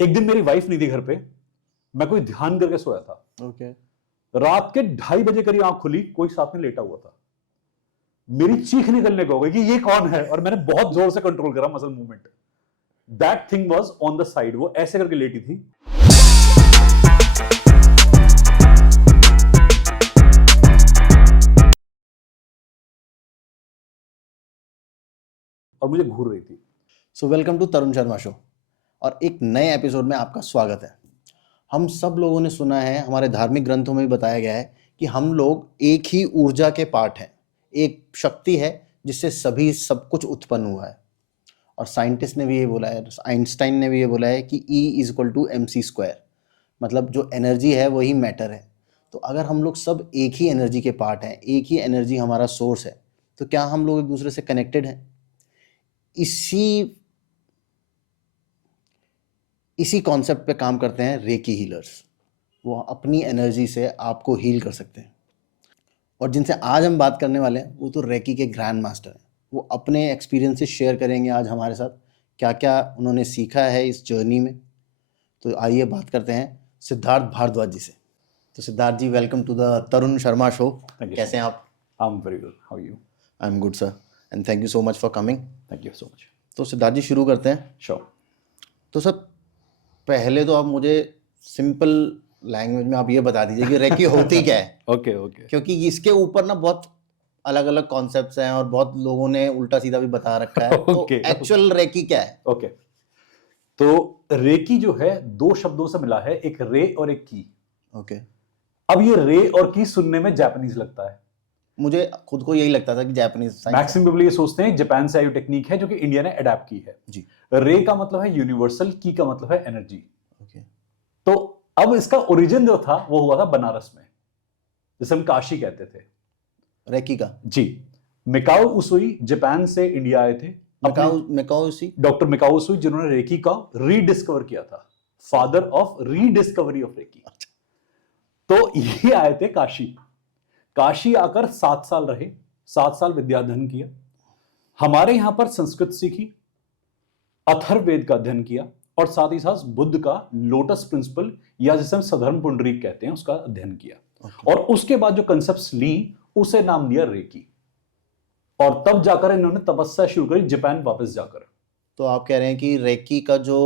एक दिन मेरी वाइफ नहीं थी घर पे, मैं कोई ध्यान करके सोया था। ओके। रात के 2:30 बजे करीब आंख खुली, कोई साथ में लेटा हुआ था। मेरी चीख निकलने को हो गई कि ये कौन है, और मैंने बहुत जोर से कंट्रोल करा muscle movement. That thing was on the side, वो ऐसे करके लेटी थी। और मुझे घूर रही थी। So welcome to Tarun Sharma show, और एक नए एपिसोड में आपका स्वागत है। हम सब लोगों ने सुना है, हमारे धार्मिक ग्रंथों में भी बताया गया है कि हम लोग एक ही ऊर्जा के पार्ट हैं। एक शक्ति है जिससे सभी सब कुछ उत्पन्न हुआ है। और साइंटिस्ट ने भी ये बोला है, आइंस्टाइन ने भी ये बोला है कि E=mc²। मतलब जो एनर्जी है वही मैटर है। तो अगर हम लोग सब एक ही एनर्जी के पार्ट हैं, एक ही एनर्जी हमारा सोर्स है, तो क्या हम लोग एक दूसरे से कनेक्टेड हैं? इसी कॉन्सेप्ट पे काम करते हैं रेकी हीलर्स। वो अपनी एनर्जी से आपको हील कर सकते हैं। और जिनसे आज हम बात करने वाले हैं वो तो रेकी के ग्रैंड मास्टर हैं। वो अपने एक्सपीरियंसेस शेयर करेंगे आज हमारे साथ, क्या क्या उन्होंने सीखा है इस जर्नी में। तो आइए बात करते हैं सिद्धार्थ भारद्वाज जी से। तो Siddharth ji, welcome to the Tarun Sharma show. कैसे हैं आप? I am very good, how are you? I am good sir, and thank you so much for coming. Thank you so much. तो सिद्धार्थ जी, शुरू करते हैं। श्योर। तो सर, पहले तो आप मुझे सिंपल लैंग्वेज में आप ये बता दीजिए कि रेकी होती क्या है। Okay okay. क्योंकि इसके ऊपर ना बहुत अलग अलग कॉन्सेप्ट्स हैं और बहुत लोगों ने उल्टा सीधा भी बता रखा है। तो एक्चुअल रेकी क्या है? ओके, तो रेकी जो है दो शब्दों से मिला है, एक रे और एक की। ओके। अब ये रे और की सुनने में जापानीज लगता है। मुझे खुद को यही लगता था कि जापानीज। मैक्सिमम पीपल ये सोचते हैं जापान से आई टेक्निक है जो कि इंडिया ने अडैप्ट की है जी। रे का मतलब है यूनिवर्सल, की का मतलब है एनर्जी। ओके। तो अब इसका ओरिजिन जो था वो हुआ था बनारस में, जिसे हम काशी कहते थे। रेकी का? जी। मिकाओ उसुई जापान से इंडिया आए थे। डॉक्टर मिकाओ उसुई, जिन्होंने रेकी का रीडिस्कवर किया था, father of rediscovery of reiki. तो ये आए थे काशी। काशी आकर 7 साल रहे, 7 साल विद्याध्ययन किया, हमारे यहां पर संस्कृत सीखी, अथर्ववेद का अध्ययन किया, और साथ ही साथ बुद्ध का लोटस प्रिंसिपल या जिसे हम सधर्म पुंडरीक कहते हैं उसका अध्ययन किया। और उसके बाद जो कंसेप्ट्स ली उसे नाम दिया रेकी। और तब जाकर इन्होंने तपस्या शुरू करी जापान वापस जाकर। तो आप कह रहे हैं कि रेकी का जो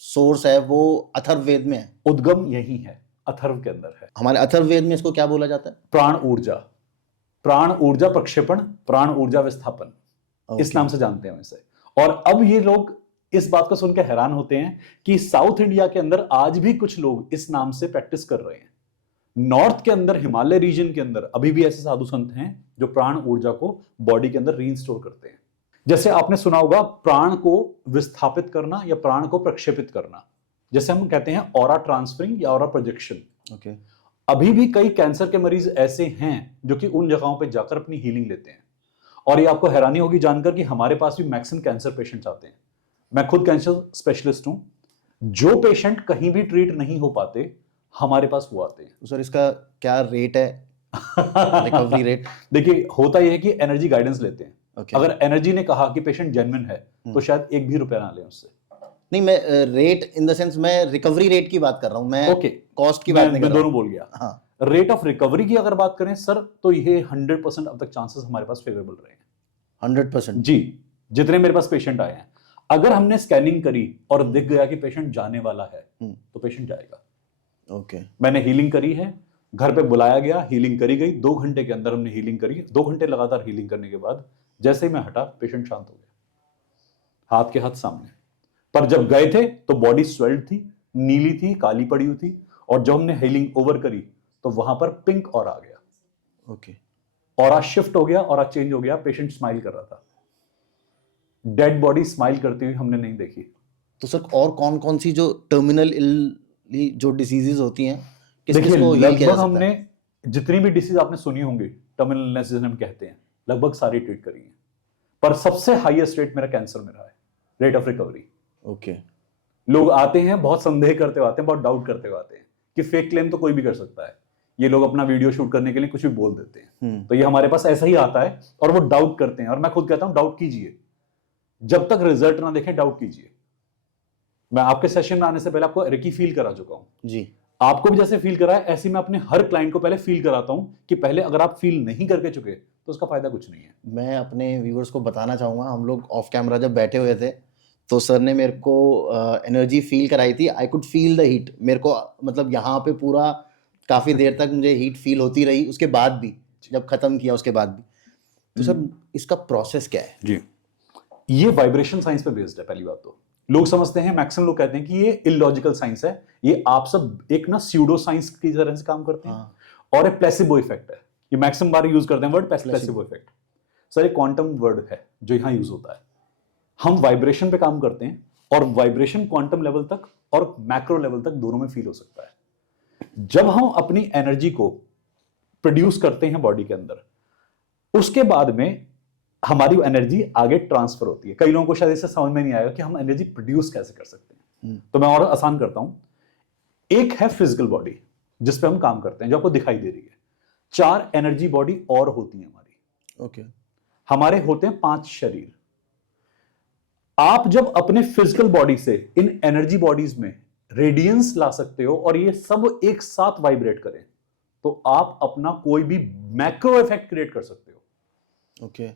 सोर्स है वो अथर्ववेद में है? उद्गम यही है, अथर्व के अंदर है। हमारे अथर्ववेद में इसको क्या बोला जाता है? प्राण ऊर्जा, प्राण ऊर्जा प्रक्षेपण, प्राण ऊर्जा विस्थापन, इस नाम से जानते हैं इसे। और अब ये लोग इस बात को सुनकर हैरान होते हैं कि साउथ इंडिया के अंदर आज भी कुछ लोग इस नाम से प्रैक्टिस कर रहे हैं। नॉर्थ के अंदर, हिमालय रीजन के अंदर अभी भी ऐसे साधु संत हैं जो प्राण ऊर्जा को बॉडी के अंदर रीइंस्टोर करते हैं। जैसे आपने सुना होगा प्राण को विस्थापित करना या प्राण को प्रक्षेपित करना, जैसे हम कहते हैं ऑरा ट्रांसफरिंग या ऑरा प्रोजेक्शन। ओके। अभी भी कई कैंसर के मरीज ऐसे हैं जो कि उन जगहों पे जाकर अपनी हीलिंग लेते हैं। और ये आपको हैरानी होगी जानकर कि हमारे पास भी मैक्सिमम कैंसर पेशेंट्स आते हैं। मैं खुद कैंसर स्पेशलिस्ट हूं। जो पेशेंट कहीं भी ट्रीट नहीं हो पाते हमारे पास वो आते हैं। तो सर, इसका क्या रेट है, रिकवरी रेट? देखिए, होता यह है कि एनर्जी गाइडेंस लेते हैं। Okay. अगर एनर्जी ने कहा कि पेशेंट जेन्युइन है तो शायद एक भी रुपया ना ले उससे। नहीं, मैं रेट इन द सेंस, मैं रिकवरी रेट की बात कर रहा हूं। मैं कॉस्ट की बात नहीं कर रहा हूं। दोनों बोल गया। हाँ। रेट ऑफ रिकवरी की अगर बात करें सर, तो ये 100% अब तक चांसेस हमारे पास फेवरेबल रहे हैं। 100%? जी। जितने मेरे पास पेशेंट आए हैं, अगर हमने स्कैनिंग करी और दिख गया कि पेशेंट जाने वाला है तो पेशेंट जाएगा। ओके। मैंने हीलिंग करी है, घर पे बुलाया गया, हीलिंग करी गई, 2 घंटे के अंदर हमने हीलिंग करी। 2 घंटे लगातार हीलिंग करने के बाद जैसे ही मैं हटा, पेशेंट शांत हो गया, हाथ के हाथ सामने। पर जब गए थे तो बॉडी स्वेल्ड थी, नीली थी, काली पड़ी हुई थी। और जब हमने हीलिंग ओवर करी तो वहां पर पिंक ऑरा आ गया। ओके। ऑरा शिफ्ट हो गया, ऑरा चेंज हो गया, पेशेंट स्माइल कर रहा था। डेड बॉडी स्माइल करती हुई हमने नहीं देखी। तो सर, और कौन कौन सी जो टर्मिनल जो डिसीजेस होती हैं, देखिए, लगभग हमने जितनी भी डिसीज आपने सुनी होंगी, टर्मिनल इलनेस जिसे हम कहते हैं, लगभग सारी ट्रीट करी है। पर सबसे हाईएस्ट रेट मेरा कैंसर में रहा है, रेट ऑफ रिकवरी। ओके। लोग आते हैं बहुत संदेह करते हुए आते हैं, बहुत डाउट करते हुए आते हैं कि फेक क्लेम तो कोई भी कर सकता है। ये लोग अपना वीडियो शूट करने के लिए कुछ भी बोल देते हैं। तो ये हमारे पास ऐसा ही आता है और वो डाउट करते हैं। और मैं खुद कहता हूं डाउट कीजिए, जब तक रिजल्ट ना देखें डाउट कीजिए। मैं आपके सेशन में आने से पहले आपको रेकी फील करा चुका हूं जी। आपको भी जैसे फील करा है ऐसे मैं अपने हर क्लाइंट को पहले फील कराता हूं कि पहले अगर आप फील नहीं करके चुके तो उसका फायदा कुछ नहीं है। मैं अपने व्यूअर्स को बताना चाहूँगा, हम लोग ऑफ कैमरा जब बैठे हुए थे तो सर ने मेरे को एनर्जी फील कराई थी। I could feel the heat, मेरे को मतलब यहाँ पे पूरा काफ़ी देर तक मुझे हीट फील होती रही, उसके बाद भी जब ख़त्म किया उसके बाद भी। तो सर इसका प्रोसेस क्या है? जी, ये वाइब्रेशन साइंस पे बेस्ड है। पहली बात तो लोग समझते हैं, मैक्सिमम लोग कहते हैं कि ये इलॉजिकल साइंस है, ये आप सब एक ना स्यूडो साइंस की तरह से काम करते हैं। हाँ। और एक प्लेसिबो इफेक्ट है, ये मैक्सिमम बार यूज करते हैं वर्ड प्लेसिबो इफेक्ट। सर एक क्वांटम वर्ड है जो यहां यूज होता है। हम वाइब्रेशन पे काम करते हैं और वाइब्रेशन क्वांटम लेवल तक और मैक्रो लेवल तक दोनों में फील हो सकता है। जब हम अपनी एनर्जी को प्रोड्यूस करते हैं बॉडी के अंदर, उसके बाद में हमारी एनर्जी आगे ट्रांसफर होती है। कई लोगों को शायद इससे समझ में नहीं आएगा कि हम एनर्जी प्रोड्यूस कैसे कर सकते हैं, तो मैं और आसान करता हूं। एक है फिजिकल बॉडी जिस पे हम काम करते हैं, जो आपको दिखाई दे रही है। 4 एनर्जी बॉडी और होती है हमारी। ओके। हमारे होते हैं 5 शरीर। आप जब अपने फिजिकल बॉडी से इन एनर्जी बॉडीज में रेडियंस ला सकते हो और ये सब एक साथ वाइब्रेट करें, तो आप अपना कोई भी मैक्रो इफेक्ट क्रिएट कर सकते हो। ओके।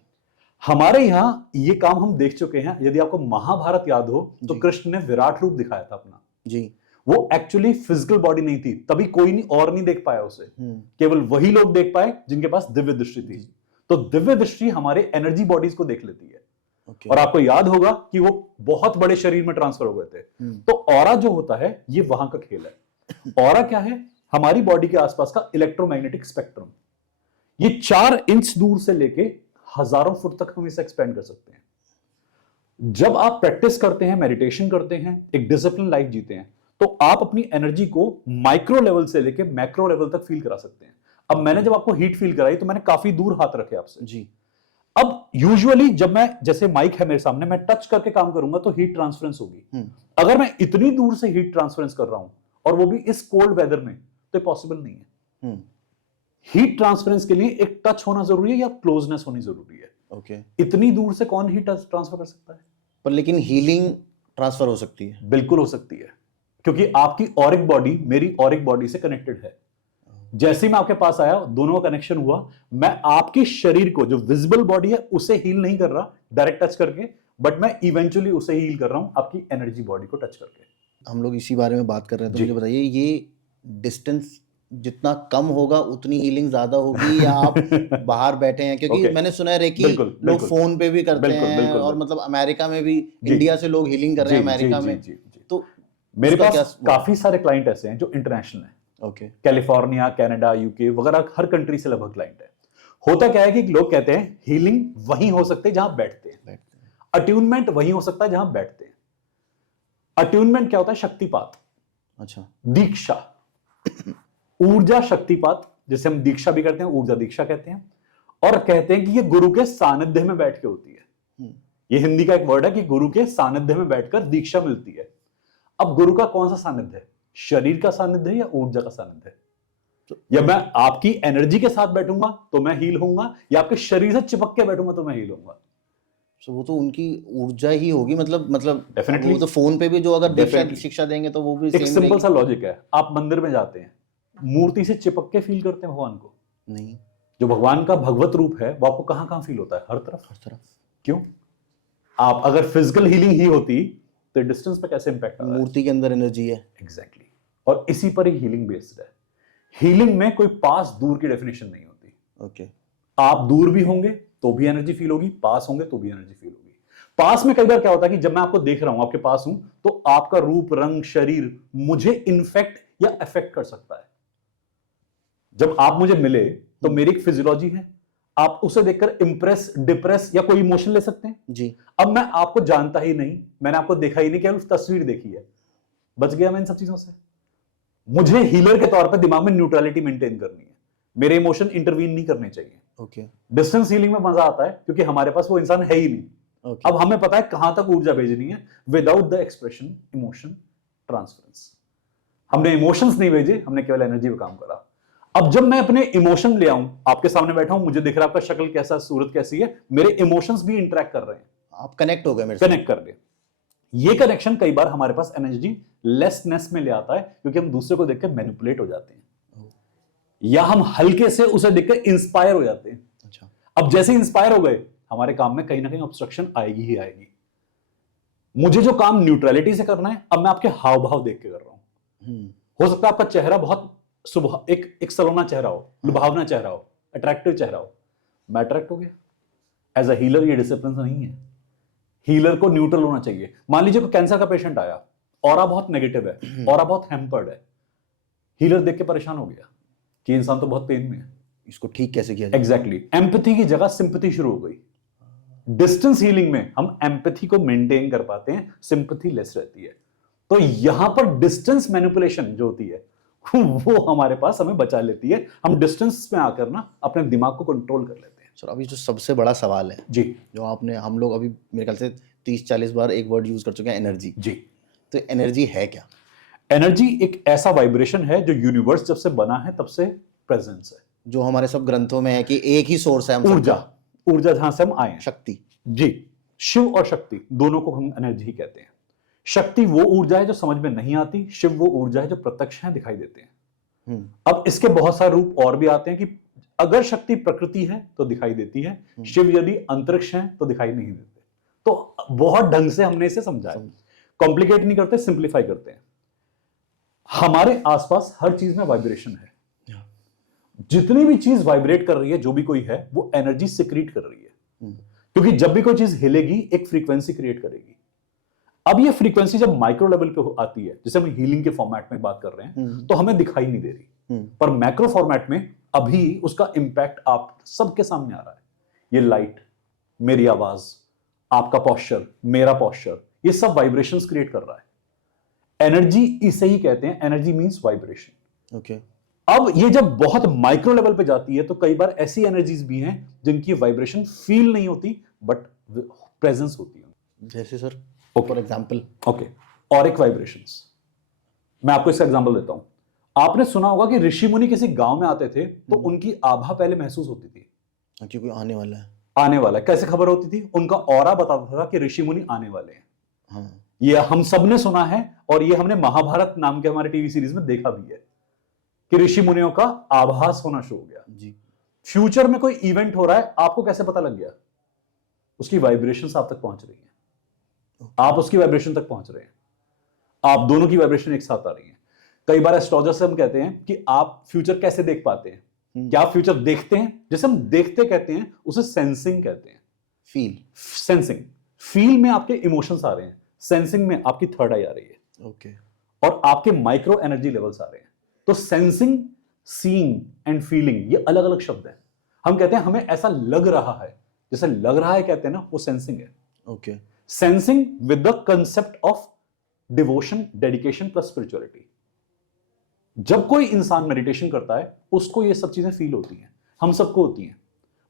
हमारे यहां ये काम हम देख चुके हैं। यदि आपको महाभारत याद हो तो कृष्ण ने विराट रूप दिखाया था अपना जी। वो एक्चुअली फिजिकल बॉडी नहीं थी, तभी कोई नहीं और नहीं देख पाया उसे। केवल वही लोग देख पाए जिनके पास दिव्य दृष्टि थी। तो दिव्य दृष्टि हमारे एनर्जी बॉडीज को देख लेती है। और आपको याद होगा कि वो बहुत बड़े शरीर में ट्रांसफर हो गए थे। तो ऑरा जो होता है ये वहां का खेल है। ऑरा क्या है? हमारी बॉडी के आसपास का इलेक्ट्रोमैग्नेटिक स्पेक्ट्रम। ये 4 इंच दूर से लेके हजारों फुट तक हम इसे एक्सपेंड कर सकते हैं। जब आप प्रैक्टिस करते हैं, मेडिटेशन करते हैं, एक डिसिप्लिन लाइफ जीते हैं, तो आप अपनी एनर्जी को माइक्रो लेवल से लेके मैक्रो लेवल तक फील करा सकते हैं। अब मैंने जब आपको हीट फील कराई तो मैंने काफी दूर हाथ रखे आपसे जी। अब यूजुअली जब मैं, जैसे माइक है मेरे सामने, मैं टच करके काम करूंगा तो हीट ट्रांसफरेंस होगी। अगर मैं इतनी दूर से हीट ट्रांसफरेंस कर रहा हूं और वो भी इस कोल्ड वेदर में, तो पॉसिबल नहीं है। हीट ट्रांसफरेंस के लिए एक टच होना जरूरी है या क्लोजनेस होनी जरूरी है। ओके। इतनी दूर से कौन हीट ट्रांसफर कर सकता है? पर लेकिन हीलिंग ट्रांसफर हो सकती है। बिल्कुल हो सकती है, क्योंकि आपकी ऑरिक बॉडी मेरी ऑरिक बॉडी से कनेक्टेड है। जैसे ही मैं आपके पास आया, दोनों का कनेक्शन हुआ। मैं आपके शरीर को, जो विजिबल बॉडी है, उसे हील नहीं कर रहा डायरेक्ट टच करके, बट मैं इवेंचुअली उसे हील कर रहा हूं आपकी एनर्जी बॉडी को टच करके। हम लोग इसी बारे में बात कर रहे हैं, तो मुझे बताइए ये डिस्टेंस जितना कम होगा उतनी हीलिंग ज्यादा होगी, या आप बाहर बैठे हैं? क्योंकि मैंने सुना है रेकी लोग फोन पे भी करते हैं, और मतलब अमेरिका में भी, इंडिया से लोग हीलिंग कर रहे हैं अमेरिका में। तो मेरे पास काफी सारे क्लाइंट ऐसे हैं जो इंटरनेशनल हैं। ओके। कैलिफोर्निया, कनाडा, यूके वगैरह हर कंट्री से लगभग क्लाइंट है। होता क्या है कि लोग कहते हैं हीलिंग वहीं हो सकती है जहां बैठते हैं, अट्यूनमेंट वहीं हो सकता है जहां बैठते हैं। अट्यूनमेंट क्या होता है? शक्तिपात। अच्छा। दीक्षा, ऊर्जा शक्तिपात, जिसे हम दीक्षा भी करते हैं, ऊर्जा दीक्षा कहते हैं। और कहते हैं कि ये गुरु के सानिध्य में बैठ के होती है। ये हिंदी का एक वर्ड है कि गुरु के सानिध्य में बैठकर दीक्षा मिलती है। अब गुरु का कौन सा सानिध्य है? शरीर का सानिध्य या ऊर्जा का सानिध्य? या मैं आपकी एनर्जी के साथ बैठूंगा तो मैं हील होऊंगा, या आपके शरीर से चिपक के बैठूंगा तो मैं हील होऊंगा? वो तो उनकी ऊर्जा ही होगी। मतलब डेफिनेटली। वो तो फोन पे भी जो अगर दीक्षा शिक्षा देंगे तो वो भी एक सिंपल सा लॉजिक है। आप मंदिर में जाते हैं, मूर्ति से चिपक के फील करते हैं भगवान को? नहीं। जो भगवान का भगवत रूप है वो आपको कहां कहां फील होता है? हर तरफ। हर तरफ। क्यों? आप अगर फिजिकल हीलिंग ही होती तो डिस्टेंस पे कैसे इंपैक्ट आता है? मूर्ति के अंदर एनर्जी है। एग्जैक्टली। और इसी पर ही हीलिंग बेस्ड है। हीलिंग में कोई पास दूर की डेफिनेशन नहीं होती। ओके। आप दूर भी होंगे तो भी एनर्जी फील होगी, पास होंगे तो भी एनर्जी फील होगी। पास में कई बार क्या होता है कि जब मैं आपको देख रहा हूं, आपके पास हूं, तो आपका रूप, रंग, शरीर मुझे इन्फेक्ट या अफेक्ट कर सकता है। जब आप मुझे मिले तो मेरी एक फिजियोलॉजी है, आप उसे देखकर इंप्रेस, डिप्रेस या कोई इमोशन ले सकते हैं जी। अब मैं आपको जानता ही नहीं, मैंने आपको देखा ही नहीं, केवल तस्वीर देखी है, बच गया मैं इन सब चीजों से। मुझे हीलर के तौर पर दिमाग में न्यूट्रलिटी मेंटेन करनी है, मेरे इमोशन इंटरवीन नहीं करने चाहिए। ओके। डिस्टेंस हीलिंग में मजा आता है क्योंकि हमारे पास वो इंसान है ही नहीं। Okay. अब हमें पता है कहां तक ऊर्जा भेजनी है without the expression emotion transference. हमने इमोशंस नहीं भेजे, हमने केवल एनर्जी पे काम करा। अब जब मैं अपने इमोशन ले आऊं, आपके सामने बैठा हूं, मुझे दिख रहा है आपका शक्ल कैसा, सूरत कैसी है, मेरे इमोशंस भी इंटरेक्ट कर रहे हैं। आप कनेक्ट हो गए मेरे से। कनेक्ट कर गए। ये कनेक्शन कई बार हमारे पास एनर्जी लेसनेस में ले आता है, क्योंकि हम दूसरे को देखकर मैनिपुलेट हो जाते हैं, या हम हल्के से उसे देखकर इंस्पायर हो जाते हैं। अच्छा। अब जैसे इंस्पायर हो गए, हमारे काम में कहीं ना कहीं ऑब्स्ट्रक्शन आएगी ही आएगी। मुझे जो काम न्यूट्रलिटी से करना है, अब मैं आपके हाव भाव देख के कर रहा हूं। हो सकता है आपका चेहरा बहुत सुबह एक सलोना चेहरा हो, लुभावना चेहरा हो, अट्रैक्टिव चेहरा हो, मैं अट्रैक्ट हो गया। एज अ हीलर ये डिसिप्लिन नहीं है। हीलर को न्यूट्रल होना चाहिए। मान लीजिए कोई कैंसर का पेशेंट आया, ऑरा बहुत नेगेटिव है, ऑरा बहुत हैम्पर्ड है, हीलर देख के परेशान हो गया कि इंसान तो बहुत पेन में है, इसको ठीक कैसे किया जाए। एग्जैक्टली। एम्पैथी की जगह सिंपैथी शुरू हो गई। डिस्टेंस हीलिंग में हम एम्पैथी को मेंटेन कर पाते हैं, सिंपैथी लेस रहती है। तो यहां पर डिस्टेंस मैनिपुलेशन जो होती है वो हमारे पास हमें बचा लेती है। हम डिस्टेंस में आकर ना अपने दिमाग को कंट्रोल कर लेते हैं। सर, अभी जो सबसे बड़ा सवाल है जी, जो हम लोग अभी मेरे ख्याल से 30-40 बार एक वर्ड यूज कर चुके हैं, एनर्जी। जी। तो एनर्जी है क्या? एनर्जी एक ऐसा वाइब्रेशन है जो यूनिवर्स जब से बना है तब से प्रेजेंस है, जो हमारे सब ग्रंथों में है कि एक ही सोर्स है हम ऊर्जा जहां से हम आए हैं, शक्ति। जी, शिव और शक्ति दोनों को हम एनर्जी कहते हैं। शक्ति वो ऊर्जा है जो समझ में नहीं आती, शिव वो ऊर्जा है जो प्रत्यक्ष है, दिखाई देते हैं। अब इसके बहुत सारे रूप और भी आते हैं कि अगर शक्ति प्रकृति है तो दिखाई देती है, शिव यदि अंतरिक्ष है तो दिखाई नहीं देते। तो बहुत ढंग से हमने इसे समझा है, कॉम्प्लिकेट नहीं करते, सिंप्लीफाई करते हैं। हमारे आसपास हर चीज में वाइब्रेशन है। जितनी भी चीज वाइब्रेट कर रही है, जो भी कोई है, वो एनर्जी सिक्रीट कर रही है, क्योंकि जब भी कोई चीज हिलेगी एक फ्रीक्वेंसी क्रिएट करेगी। अब ये फ्रीक्वेंसी जब माइक्रो लेवल पे आती है, जैसे हम हीलिंग के फॉर्मेट में बात कर रहे हैं, तो हमें दिखाई नहीं दे रही, पर मैक्रो फॉर्मेट में अभी उसका इंपैक्ट आप सबके सामने आ रहा है। ये लाइट, मेरी आवाज, आपका पोस्चर, मेरा पोस्चर, ये सब वाइब्रेशंस क्रिएट कर रहा है। एनर्जी इसे ही कहते हैं, एनर्जी मींस वाइब्रेशन। ओके। अब ये जब बहुत माइक्रो लेवल पे जाती है तो कई बार ऐसी एनर्जीज भी हैं जिनकी वाइब्रेशन फील नहीं होती बट प्रेजेंस होती है। जैसे sir for example? Okay, Auric vibrations. मैं आपको इसका एग्जांपल देता हूं। आपने सुना होगा कि ऋषि मुनि किसी गांव में आते थे तो उनकी आभा पहले महसूस होती थी कि कोई आने वाला है। आने वाला है। कैसे खबर होती थी? उनका ऑरा बताता था कि ऋषि मुनि आने वाले हैं। हाँ। ये हम सब ने सुना है और ये हमने महाभारत नाम के हमारे टीवी सीरीज में देखा भी है कि ऋषि मुनियों का आभास होना शुरू हो गया जी। फ्यूचर में कोई इवेंट हो रहा है, आपको कैसे पता लग गया? उसकी वाइब्रेशंस आप तक पहुंच रही हैं, आप उसकी वाइब्रेशन तक पहुंच रहे हैं, आप दोनों की वाइब्रेशन एक साथ आ रही है। कई बार एस्ट्रोलॉजर से हम कहते हैं कि आप फ्यूचर कैसे देख पाते हैं? क्या आप फ्यूचर देखते हैं? जैसे हम देखते कहते हैं उसे सेंसिंग कहते हैं। सेंसिंग, फील में आपके इमोशंस आ रहे हैं, सेंसिंग में आपकी थर्ड आई आ रही है। ओके। और आपके माइक्रो एनर्जी लेवल्स आ रहे हैं। तो सेंसिंग, सीइंग एंड फीलिंग ये अलग अलग शब्द हैं। हम कहते हैं हमें ऐसा लग रहा है, जैसे लग रहा है कहते हैं ना, वो सेंसिंग है। Okay. Sensing with the concept of devotion, dedication plus spirituality. जब कोई इंसान मेडिटेशन करता है उसको ये सब चीजें फील होती हैं, हम सबको होती हैं,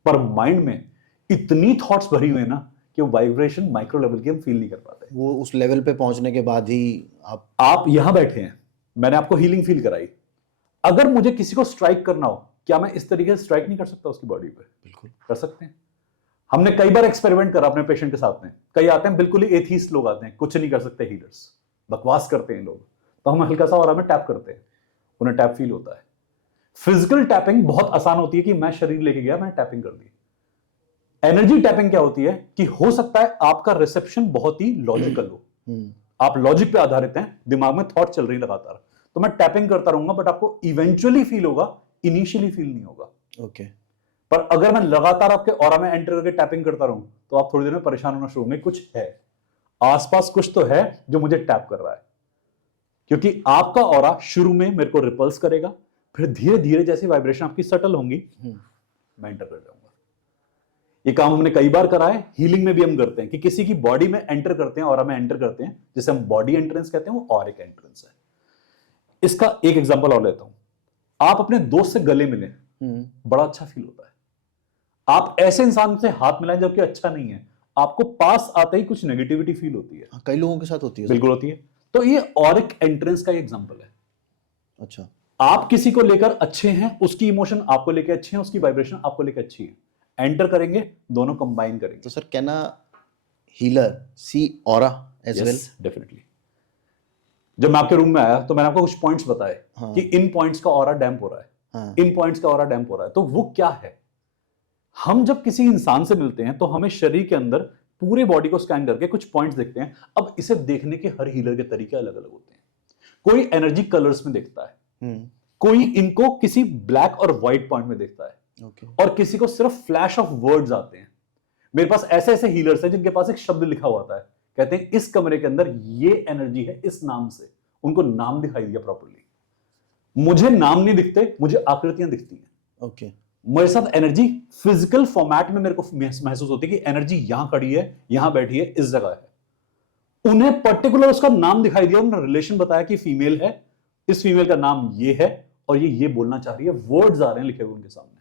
पर माइंड में इतनी थॉट्स भरी हुई है ना कि वो वाइब्रेशन माइक्रो लेवल की हम फील नहीं कर पाते। वो उस लेवल पे पहुंचने के बाद ही आप यहां बैठे हैं, मैंने आपको हीलिंग फील कराई, अगर मुझे किसी को स्ट्राइक करना हो, क्या मैं इस तरीके से स्ट्राइक नहीं कर सकता उसकी बॉडी पे? बिल्कुल कर सकते हैं। हमने कई बार एक्सपेरिमेंट करा अपने पेशेंट के साथ में। कई आते हैं बिल्कुल ही एथीस्ट लोग आते हैं, कुछ नहीं कर सकते, हीलर्स बकवास करते हैं लोग, तो हम हल्का सा ऑरा में टैप करते हैं, उन्हें टैप फील होता है। फिजिकल टैपिंग बहुत आसान होती है कि मैं शरीर लेके गया, मैंने टैपिंग कर दी। एनर्जी टैपिंग क्या होती है कि हो सकता है आपका रिसेप्शन बहुत ही लॉजिकल हो, आप लॉजिक पे आधारित हैं, दिमाग में थॉट चल रही लगातार, तो मैं टैपिंग करता रहूंगा बट आपको इवेंचुअली फील होगा, इनिशियली फील नहीं होगा। ओके। पर अगर मैं लगातार आपके ऑरा में एंटर करके टैपिंग करता रहूं तो आप थोड़ी देर में परेशान होना शुरू होंगे, कुछ है आसपास, कुछ तो है जो मुझे टैप कर रहा है। क्योंकि आपका ऑरा शुरू में मेरे को रिपल्स करेगा, फिर धीरे धीरे जैसी वाइब्रेशन आपकी सटल होंगी मैं एंटर कर जाऊंगा। ये काम हमने कई बार करा है, हीलिंग में भी हम करते हैं कि किसी की बॉडी में एंटर करते हैं, ऑरा में एंटर करते हैं, जिसे हम बॉडी एंट्रेंस कहते हैं, वो ऑरिक एंट्रेंस है। इसका एक एग्जांपल और लेता हूं। आप अपने दोस्त से गले मिले, बड़ा अच्छा फील होता है। आप ऐसे इंसान से हाथ मिलाएं जबकि अच्छा नहीं है, आपको पास आते ही कुछ नेगेटिविटी फील होती है। कई लोगों के साथ होती है। बिल्कुल होती है। तो ये ऑरिक एंट्रेंस का एग्जांपल है। अच्छा, आप किसी को लेकर अच्छे हैं, उसकी इमोशन आपको लेकर अच्छे हैं, उसकी वाइब्रेशन आपको लेकर अच्छी है, एंटर करेंगे, दोनों कंबाइन करेंगे। तो सर कहना healer see aura as well? Definitely. जब मैं आपके रूम में आया तो मैंने आपको कुछ पॉइंट्स बताए हाँ. कि इन पॉइंट्स का ऑरा डैम्प हो रहा है, हाँ. इन पॉइंट्स का ऑरा डैम्प हो रहा है। तो वो क्या है? हम जब किसी इंसान से मिलते हैं तो हमें शरीर के अंदर पूरे बॉडी को स्कैन करके कुछ पॉइंट्स देखते हैं। अब इसे देखने के हर हीलर के तरीके अलग अलग होते हैं। कोई एनर्जी कलर्स में देखता है, कोई इनको किसी ब्लैक और व्हाइट पॉइंट में देखता है, और किसी को सिर्फ फ्लैश ऑफ वर्ड्स आते हैं। मेरे पास ऐसे ऐसे हीलर्स हैं जिनके पास एक शब्द लिखा हुआ है, कहते हैं इस कमरे के अंदर ये एनर्जी है इस नाम से, उनको नाम दिखाई दिया प्रॉपर्ली। मुझे नाम नहीं दिखते, मुझे आकृतियां दिखती हैं। ओके। मेरे साथ एनर्जी फिजिकल फॉर्मेट में मेरे को महसूस होती है कि एनर्जी यहां खड़ी है, यहां बैठी है, इस जगह है। उन्हें पर्टिकुलर उसका नाम दिखाई दिया, उन्होंने रिलेशन बताया कि फीमेल है, इस फीमेल का नाम ये है और ये बोलना चाह रही है, वर्ड्स आ रहे हैं लिखे हुए उनके सामने।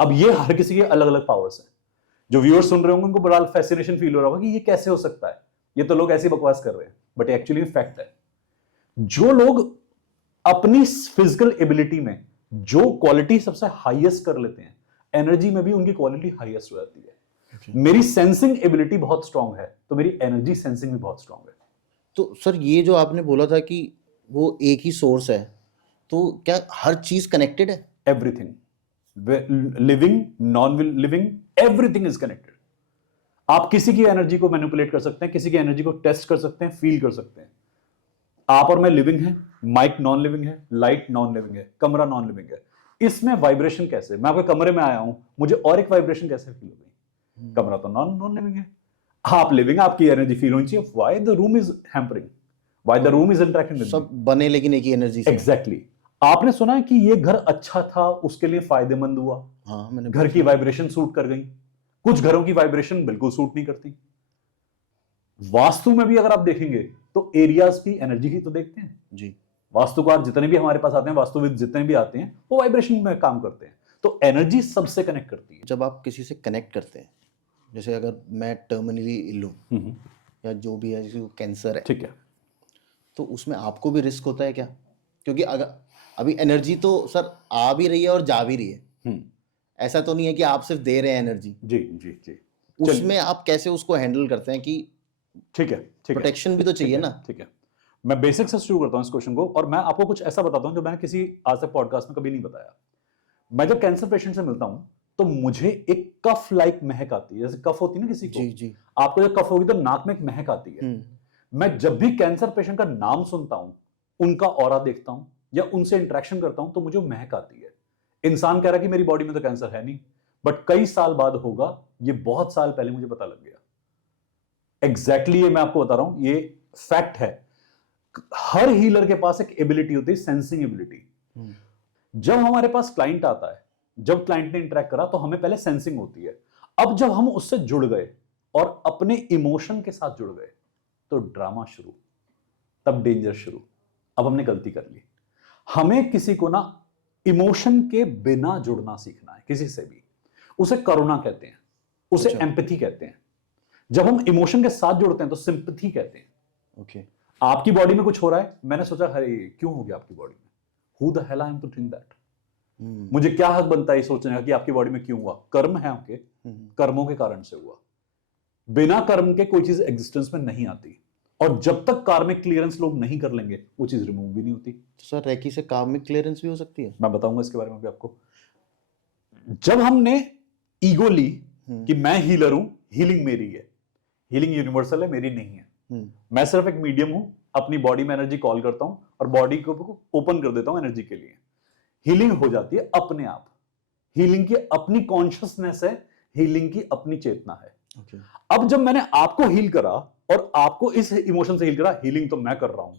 अब ये हर किसी के अलग अलग पावर्स हैं। जो व्यूअर्स सुन रहे होंगे उनको बड़ा फैसिनेशन फील हो रहा होगा कि ये कैसे हो सकता है, ये तो लोग ऐसी बकवास कर रहे हैं, बट एक्चुअली फैक्ट है। जो लोग अपनी फिजिकल एबिलिटी में जो क्वालिटी सबसे हाईएस्ट कर लेते हैं, एनर्जी में भी उनकी क्वालिटी हाईएस्ट हो जाती है। मेरी सेंसिंग एबिलिटी बहुत स्ट्रांग है तो मेरी एनर्जी सेंसिंग भी बहुत स्ट्रांग है। तो सर ये जो आपने बोला था कि वो एक ही सोर्स है, तो क्या हर चीज कनेक्टेड है? Everything, living, non living, everything is connected. आप किसी की एनर्जी को मैनिपुलेट कर सकते हैं, किसी की एनर्जी को टेस्ट कर सकते हैं, फील कर सकते हैं। आप और मैं लिविंग है, माइक नॉन लिविंग है, लाइट नॉन लिविंग है, कमरा नॉन लिविंग है। इसमें वाइब्रेशन कैसे? मैं आपके कमरे में आया हूं, मुझे और एक वाइब्रेशन कैसे फील हो गई? कमरा तो नॉन लिविंग है, आप लिविंग, आपकी एनर्जी फील होनी चाहिए। Why the room is hampering, why the room is interacting with सब बने लेकिन एक ही एनर्जी से। एग्जैक्टली। आपने सुना है कि ये घर अच्छा था, उसके लिए फायदेमंद हुआ। हाँ, मैंने घर की वाइब्रेशन सूट कर गई। कुछ घरों की वाइब्रेशन बिल्कुल सूट नहीं करती। वास्तु में भी अगर आप देखेंगे तो एरियाज की एनर्जी ही तो देखते हैं जी। वास्तुकार जितने भी हमारे पास आते हैं, वास्तुविद जितने भी आते हैं, वो वाइब्रेशन में काम करते हैं। तो एनर्जी सबसे कनेक्ट करती है। जब आप किसी से कनेक्ट करते हैं, जैसे अगर मैं टर्मिनली इल हूं या जो भी है, जैसे कैंसर है, ठीक है, तो उसमें आपको भी रिस्क होता है क्या? क्योंकि अगर अभी एनर्जी तो सर आ भी रही है और जा भी रही है, ऐसा तो नहीं है कि आप सिर्फ दे रहे हैं एनर्जी। जी जी जी। उसमें आप कैसे उसको हैंडल करते हैं कि ठीक है, प्रोटेक्शन भी तो चाहिए ना? ठीक है, मैं बेसिक से शुरू करता हूं इस क्वेश्चन को, और मैं आपको कुछ ऐसा बताता हूं जो मैंने किसी आज तक पॉडकास्ट में कभी नहीं बताया। मैं जब कैंसर पेशेंट से मिलता हूं तो मुझे एक कफ लाइक महक आती है, जैसे कफ होती है ना किसी को। जी जी। आपको जब कफ होगी तो नाक में एक महक आती है। मैं जब भी कैंसर पेशेंट का नाम सुनता हूं, उनका ऑरा देखता हूं या उनसे इंटरेक्शन करता हूं, तो मुझे महक आती है। इंसान कह रहा है कि मेरी बॉडी में तो कैंसर है नहीं, बट कई साल बाद होगा, ये बहुत साल पहले मुझे पता लग गया। एग्जैक्टली ये मैं आपको बता रहा हूं, ये फैक्ट है। हर हीलर के पास एक एबिलिटी होती है, सेंसिंग एबिलिटी। जब हमारे पास क्लाइंट आता है, जब क्लाइंट ने इंटरेक्ट करा तो हमें पहले सेंसिंग होती है। अब जब हम उससे जुड़ गए और अपने इमोशन के साथ जुड़ गए तो ड्रामा शुरू, तब डेंजर शुरू। अब हमने गलती कर ली। हमें किसी को ना इमोशन के बिना जुड़ना सीखना है, किसी से भी। उसे करुणा कहते हैं, उसे एम्पैथी कहते हैं। जब हम इमोशन के साथ जुड़ते हैं तो सिंपैथी कहते हैं। ओके। आपकी बॉडी में कुछ हो रहा है, मैंने सोचा अरे क्यों हो गया आपकी बॉडी में, who the hell I am to think that. मुझे क्या हक बनता है सोचने का कि आपकी बॉडी में क्यों हुआ? कर्म है आपके, कर्मों के कारण से हुआ। बिना कर्म के कोई चीज एग्जिस्टेंस में नहीं आती, और जब तक कार्मिक क्लियरेंस लोग नहीं कर लेंगे वो चीज रिमूव भी नहीं होती। तो सर रेकी से कार्मिक क्लियरेंस भी हो सकती है? मैं बताऊंगा इसके बारे में भी आपको। जब हमने ईगो ली कि मैं हीलर हूं, हीलिंग मेरी है, हीलिंग यूनिवर्सल है, मेरी नहीं है, मैं सिर्फ एक मीडियम हूं, अपनी बॉडी में एनर्जी कॉल करता हूं और बॉडी को ओपन कर देता हूं एनर्जी के लिए। हीलिंग हो जाती है अपने आप। हीलिंग की अपनी कॉन्शियसनेस है, हीलिंग की अपनी चेतना है। अब जब मैंने आपको हील करा और आपको इस इमोशन से हील करा, हीलिंग तो मैं कर रहा हूं,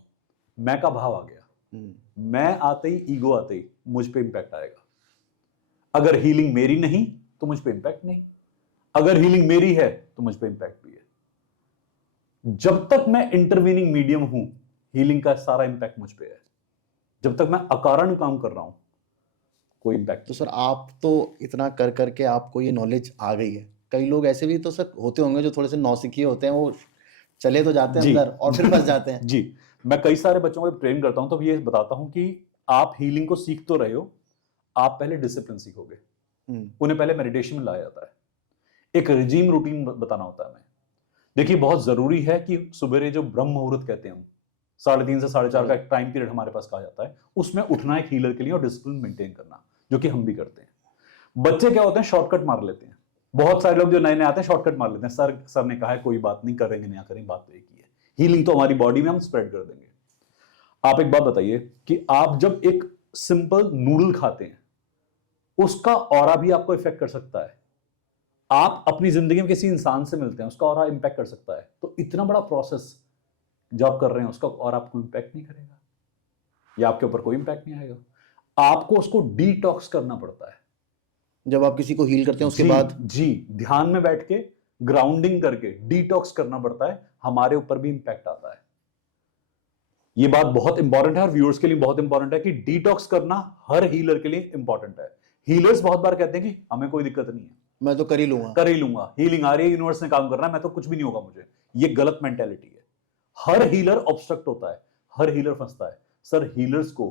मैं का भाव आ गया। मैं आते ही, ईगो आते ही मुझ पे इंपैक्ट आएगा। अगर हीलिंग मेरी नहीं तो मुझ पे इंपैक्ट नहीं, अगर हीलिंग मेरी है तो मुझ पे इंपैक्ट भी है। जब तक मैं इंटरवीनिंग मीडियम हूं, हीलिंग का सारा इंपैक्ट मुझ पे है। जब तक मैं अकारण काम कर रहा हूं, कोई इंपैक्ट। तो सर आप तो इतना कर करके आपको ये नॉलेज आ गई है। कई लोग ऐसे भी तो सर होते होंगे जो थोड़े से नौसिखिए होते हैं, वो चले तो जाते हैं अंदर और फिर फंस जाते हैं। जी, मैं कई सारे बच्चों को ट्रेन करता हूं तो ये बताता हूं कि आप हीलिंग को सीख तो रहे हो, आप पहले डिसिप्लिन सीखोगे। उन्हें पहले मेडिटेशन में लाया जाता है, एक रिजीम रूटीन बताना होता है हमें। देखिए बहुत जरूरी है कि सवेरे जो ब्रह्म मुहूर्त कहते हैं हम 3:30 से 4:30 का एक टाइम पीरियड हमारे पास कहा जाता है, उसमें उठना एक हीलर के लिए और डिसिप्लिन मेंटेन करना, जो कि हम भी करते हैं। बच्चे क्या होते हैं, शॉर्टकट मार लेते हैं। बहुत सारे लोग जो नए नए आते हैं शॉर्टकट मार लेते हैं, सर ने कहा है कोई बात नहीं, करेंगे नहीं करेंगे, बात तो एक ही है, हीलिंग तो हमारी बॉडी में हम स्प्रेड कर देंगे। आप एक बात बताइए कि आप जब एक सिंपल नूडल खाते हैं, उसका ऑरा भी आपको इफेक्ट कर सकता है। आप अपनी जिंदगी में किसी इंसान से मिलते हैं, उसका ऑरा इंपैक्ट कर सकता है। तो इतना बड़ा प्रोसेस जो आप कर रहे हैं, उसका ऑरा आपको इंपैक्ट नहीं करेगा या आपके ऊपर कोई इंपैक्ट नहीं आएगा। आपको उसको डिटॉक्स करना पड़ता है। जब आप किसी को हील करते हैं उसके जी, बाद जी ध्यान में बैठ के ग्राउंडिंग करके डिटॉक्स करना पड़ता है, हमारे ऊपर भी इंपैक्ट आता है। ये बात बहुत इंपॉर्टेंट है और व्यूअर्स के लिए बहुत इंपॉर्टेंट है कि डिटॉक्स करना हर हीलर के लिए इंपॉर्टेंट है। हीलर्स बहुत बार कहते हैं कि हमें कोई दिक्कत नहीं है, मैं तो कर ही लूंगा, हीलिंग आ रही है, यूनिवर्स ने काम करना है, मैं तो कुछ भी नहीं होगा मुझे। ये गलत मेंटेलिटी है। हर हीलर ऑब्स्ट्रक्ट होता है, हर हीलर फंसता है। सर हीलर्स को,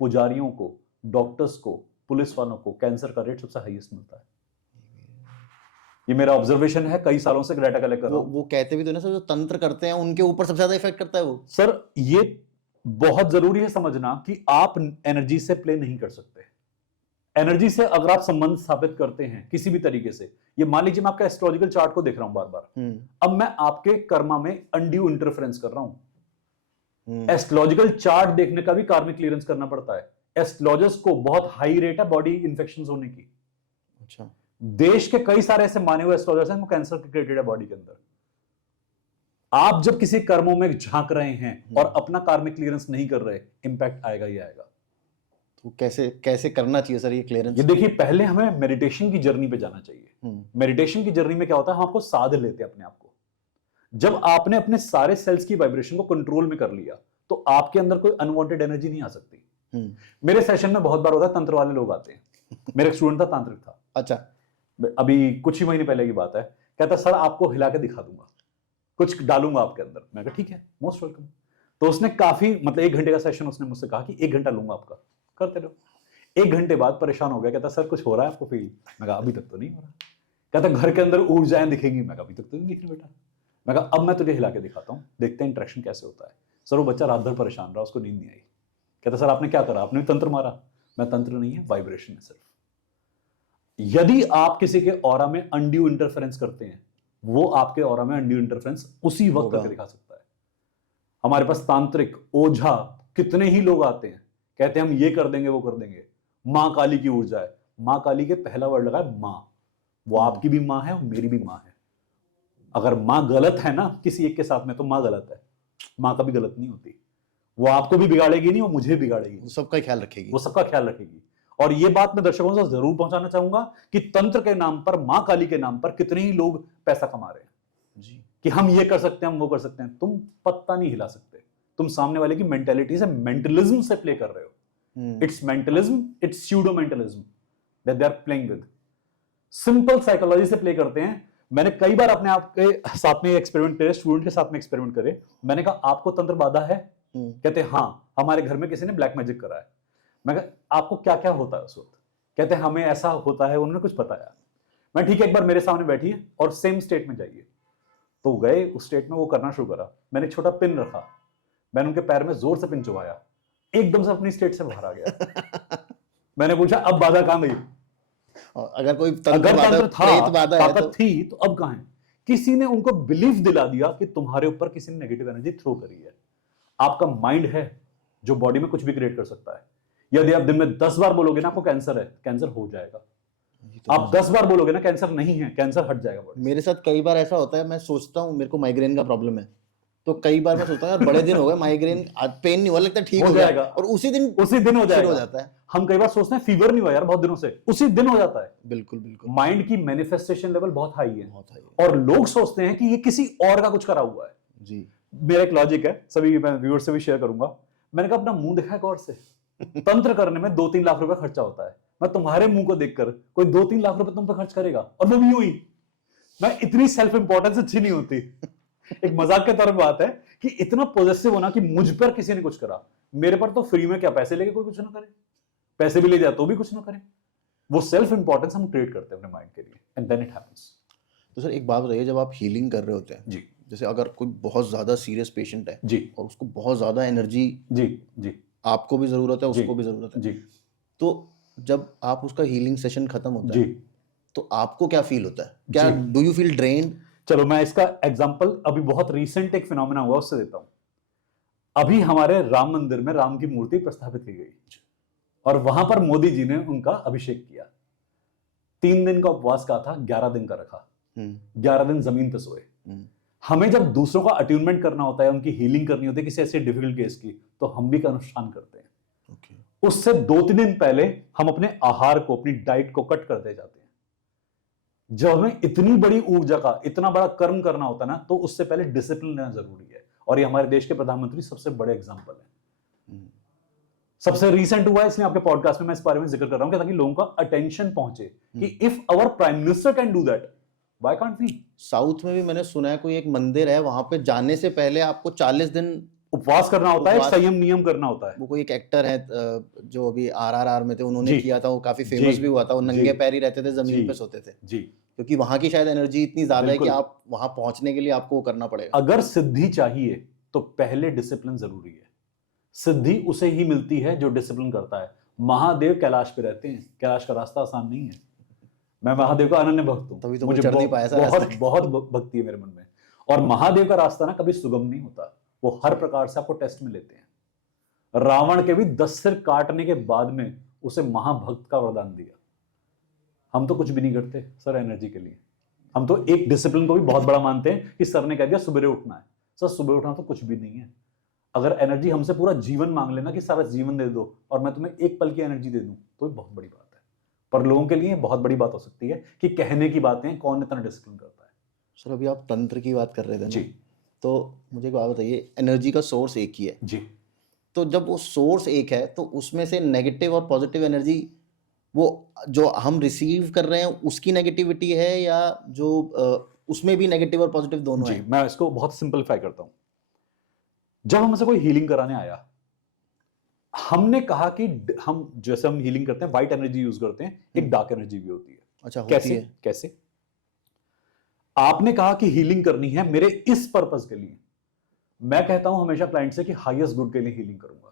पुजारियों को, डॉक्टर्स को, पुलिस वालों को कैंसर का रेट सबसे हाईएस्ट मिलता है। ये मेरा ऑब्जर्वेशन है, कई सालों से डाटा कलेक्ट कर रहा हूं। वो कहते भी तो ना सर, जो तंत्र करते हैं उनके ऊपर सबसे ज्यादा इफेक्ट करता है वो। सर ये बहुत जरूरी है समझना कि आप एनर्जी से प्ले नहीं कर सकते। एनर्जी से अगर आप संबंध स्थापित करते हैं किसी भी तरीके से, ये मान लीजिए मैं आपका एस्ट्रोलॉजिकल चार्ट को देख रहा हूं बार बार, अब मैं आपके कर्मा में अनड्यू इंटरफेरेंस कर रहा हूं। एस्ट्रोलॉजिकल चार्ट देखने का भी कार्मिक क्लियरेंस करना पड़ता है। एस्ट्रोलॉजर्स को बहुत हाई रेट है बॉडी इंफेक्शंस होने की। अच्छा, देश के कई सारे ऐसे माने हुए एस्ट्रोलॉजर्स हैं, वो कैंसर क्रिएटेड है बॉडी के अंदर। आप जब किसी कर्मों में झांक रहे हैं और अपना कार्मिक क्लियरेंस नहीं कर रहे, इंपैक्ट आएगा ही आएगा। तो कैसे कैसे करना चाहिए सर ये क्लियरेंस? ये देखिए, पहले हमें मेडिटेशन की जर्नी पे जाना चाहिए। मेडिटेशन की जर्नी में क्या होता है, हम आपको साध लेते हैं अपने आप को। जब आपने अपने सारे सेल्स की वाइब्रेशन को कंट्रोल में कर लिया, तो आपके अंदर कोई अनवांटेड एनर्जी नहीं आ सकती। मेरे सेशन में बहुत बार होता है, तंत्र वाले लोग आते हैं। मेरा एक स्टूडेंट था, तांत्रिक था। अच्छा, अभी कुछ ही महीने पहले की बात है, कहता सर आपको हिला के दिखा दूंगा, कुछ डालूंगा आपके अंदर। मैं कहा ठीक है, मोस्ट वेलकम। तो उसने काफी 1 घंटे का सेशन उसने मुझसे कहा कि 1 घंटा लूंगा आपका, करते रहो। 1 घंटे बाद परेशान हो गया, कहता सर कुछ हो रहा है आपको फील? मैं कहा अभी तक तो नहीं हो रहा। कहता घर के अंदर ऊर्जाएं दिखेगी। मैं कहा अभी तक तो नहीं दिख रही बेटा। मैं कहा अब मैं तुझे हिला के दिखाता हूँ, देखते हैं इंटरेक्शन कैसे होता है। सर वो बच्चा रात भर परेशान रहा, उसको नींद नहीं आई। कहता सर आपने क्या करा? आपने भी तंत्र मारा? मैं तंत्र नहीं है, वाइब्रेशन है सिर्फ। यदि आप किसी के ऑरा में अनड्यू इंटरफेरेंस करते हैं, वो आपके ऑरा में अनड्यू इंटरफेरेंस उसी वक्त तक दिखा सकता है। हमारे पास तांत्रिक, ओझा कितने ही लोग आते हैं, कहते हैं हम ये कर देंगे वो कर देंगे। मां काली की ऊर्जा है। मां काली के पहला वर्ड लगा है मां। वो आपकी भी मां है और मेरी भी मां है। अगर मां गलत है ना किसी एक के साथ में, तो मां गलत है। मां कभी गलत नहीं होती। वो आपको भी बिगाड़ेगी नहीं, वो मुझे बिगाड़ेगी, वो सबका ख्याल रखेगी, वो सबका ख्याल रखेगी। और ये बात मैं दर्शकों से जरूर पहुंचाना चाहूंगा कि तंत्र के नाम पर, मां काली के नाम पर कितने ही लोग पैसा कमा रहे हैं जी, कि हम ये कर सकते हैं, हम वो कर सकते हैं। तुम पत्ता नहीं हिला सकते। तुम सामने वाले की मेंटेलिटी से, मेंटलिज्म से प्ले कर रहे हो। It's mentalism, it's pseudo mentalism that they are playing with. Simple psychology से प्ले करते हैं। मैंने कई बार अपने आप के साथ में एक्सपेरिमेंट करे, स्टूडेंट के साथ में एक्सपेरिमेंट करे। मैंने कहा आपको तंत्र बाधा है? कहते हाँ, हमारे घर में किसी ने ब्लैक मैजिक करा है। मैं कहा आपको क्या क्या होता है उस वक्त? कहते हैं हमें ऐसा होता है। उन्होंने कुछ बताया। मैं ठीक है, एक बार मेरे सामने बैठिए और सेम स्टेट में जाइए। तो गए, उस स्टेट में वो करना शुरू करा। मैंने छोटा पिन रखा, मैंने उनके पैर में जोर से पिन चुभाया, एकदम से अपनी स्टेट से बाहर आ गया। मैंने पूछा अब बाधा कहां गई? अगर कोई अगर तंत्र था, ताकत थी, तो अब कहां है? किसी ने उनको बिलीफ दिला दिया कि तुम्हारे ऊपर किसी ने नेगेटिव एनर्जी थ्रो करी है। आपका माइंड है जो बॉडी में कुछ भी क्रिएट कर सकता है। यदि आप दिन में 10 बार बोलोगे ना आपको कैंसर है, कैंसर हो जाएगा। तो आप 10 बार बोलोगे ना कैंसर नहीं है, कैंसर हट जाएगा बॉडी। मेरे साथ कई बार ऐसा होता है, मैं सोचता हूँ मेरे को माइग्रेन का प्रॉब्लम है, तो कई बार मैं सोचता हूँ यार बड़े दिन हो गए, माइग्रेन आज पेन नहीं हुआ, लगता है ठीक हो जाएगा, और उसी दिन हो जाता है। हम कई बार सोचते हैं फीवर नहीं हुआ यार बहुत दिनों से, उसी दिन हो जाता है। बिल्कुल बिल्कुल। माइंड की मैनिफेस्टेशन लेवल बहुत हाई है, और लोग सोचते हैं कि ये किसी और का कुछ करा हुआ है जी। मेरा एक लॉजिक है, सभी मैं व्यूअर्स से भी शेयर करूंगा। मैंने कहा अपना मुंह दिखा है गौर से। तंत्र करने में 2-3 लाख रुपए खर्चा होता है। मैं तुम्हारे मुंह को देखकर कोई 2-3 लाख रुपए तुम पे खर्च करेगा, और वो भी यूं ही। मैं इतनी सेल्फ इंपॉर्टेंस अच्छी नहीं होती। एक मजाक के तौर पे बात है कि इतना पॉजिटिव होना कि मुझ पर किसी ने कुछ करा, मेरे पर तो फ्री में क्या पैसे लेके कोई कुछ ना करे, पैसे भी ले जाए तो भी कुछ ना करे। वो सेल्फ इंपॉर्टेंस हम क्रिएट करते हैं अपने माइंड के लिए, एंड देन इट हैपेंस। तो सर एक बात बताइए, जब आप हीलिंग कर रहे होते हैं जी, जैसे अगर कोई बहुत ज्यादा सीरियस पेशेंट है जी और उसको बहुत ज्यादा एनर्जी, जी जी आपको भी जरूरत है, जी उसको भी जरूरत है, जी तो जब आप उसका हीलिंग सेशन खत्म होता जी है तो आपको क्या फील होता है? क्या जी। Do you feel drained? चलो मैं इसका एग्जांपल अभी बहुत रीसेंट एक फिनोमेना हुआ उससे देता हूं। अभी हमारे राम मंदिर में राम की मूर्ति प्रस्थापित की गई और वहां पर मोदी जी ने उनका अभिषेक किया। 3 दिन का उपवास का था, 11 दिन का रखा। 11 दिन जमीन पे सोए। हमें जब दूसरों का अट्यूनमेंट करना होता है, उनकी हीलिंग करनी होती है किसी ऐसे डिफिकल्ट केस की, तो हम भी का अनुष्ठान करते हैं। उससे 2-3 दिन पहले हम अपने आहार को, अपनी डाइट को कट करते जाते हैं। जब हमें इतनी बड़ी ऊर्जा का, इतना बड़ा कर्म करना होता है ना, तो उससे पहले डिसिप्लिन लेना जरूरी है। और ये हमारे देश के प्रधानमंत्री सबसे बड़े एग्जाम्पल है। सबसे रीसेंट हुआ है, इसलिए आपके पॉडकास्ट में मैं इस बारे में जिक्र कर रहा हूं, ताकि लोगों का अटेंशन पहुंचे कि if our prime minister can do that, why can't we? South में भी मैंने सुना है कोई एक मंदिर है, वहां पे जाने से पहले आपको 40 दिन उपवास करना होता है, संयम नियम करना होता है। वो कोई एक एक्टर है जो अभी RRR में थे, उन्होंने किया था, वो काफी फेमस भी हुआ था। वो नंगे पैर ही रहते थे, जमीन पे सोते थे जी, क्योंकि वहां की शायद एनर्जी इतनी ज्यादा है कि आप वहां पहुंचने के लिए आपको वो करना पड़ेगा। अगर सिद्धि चाहिए तो पहले डिसिप्लिन जरूरी है। सिद्धि उसे ही मिलती है जो डिसिप्लिन करता है। महादेव कैलाश पे रहते हैं, कैलाश का रास्ता आसान नहीं है। मैं महादेव का अनन्य भक्त हूं, तभी तो मुझे चढ़ नहीं पाया, बहुत भक्ति है मेरे मन में। और महादेव का रास्ता ना कभी सुगम नहीं होता, वो हर प्रकार से आपको टेस्ट में लेते हैं। रावण के भी 10 सिर काटने के बाद में उसे महाभक्त का वरदान दिया। हम तो कुछ भी नहीं करते सर एनर्जी के लिए। हम तो एक डिसिप्लिन को भी बहुत बड़ा मानते हैं कि सर ने कह दिया सुबह उठना है। सर सुबह उठना तो कुछ भी नहीं है। अगर एनर्जी हमसे पूरा जीवन मांग लेना कि सारा जीवन दे दो और मैं तुम्हें एक पल की एनर्जी दे दूं, तो बहुत बड़ी बात है। पर लोगों के लिए बहुत बड़ी बात हो सकती है कि कहने की बातें कौन इतना डिसिप्लिन करता है। सर अभी आप तंत्र की बात कर रहे थे जी, तो मुझे एक बात बताइए, एनर्जी का सोर्स एक ही है जी, तो जब वो सोर्स एक है तो उसमें से नेगेटिव और पॉजिटिव एनर्जी, वो जो हम रिसीव कर रहे हैं उसकी नेगेटिविटी है, या जो उसमें भी नेगेटिव और पॉजिटिव दोनों है? मैं इसको बहुत सिंपलीफाई करता हूं। जब हमसे कोई हीलिंग कराने आया, हमने कहा कि हम जैसे हम हीलिंग करते हैं व्हाइट एनर्जी यूज करते हैं, एक डार्क एनर्जी भी होती है। अच्छा, होती है? कैसे? आपने कहा कि हीलिंग करनी है मेरे इस पर्पस के लिए। मैं कहता हूं हमेशा क्लाइंट से कि हाईएस्ट गुड के लिए हीलिंग करूंगा।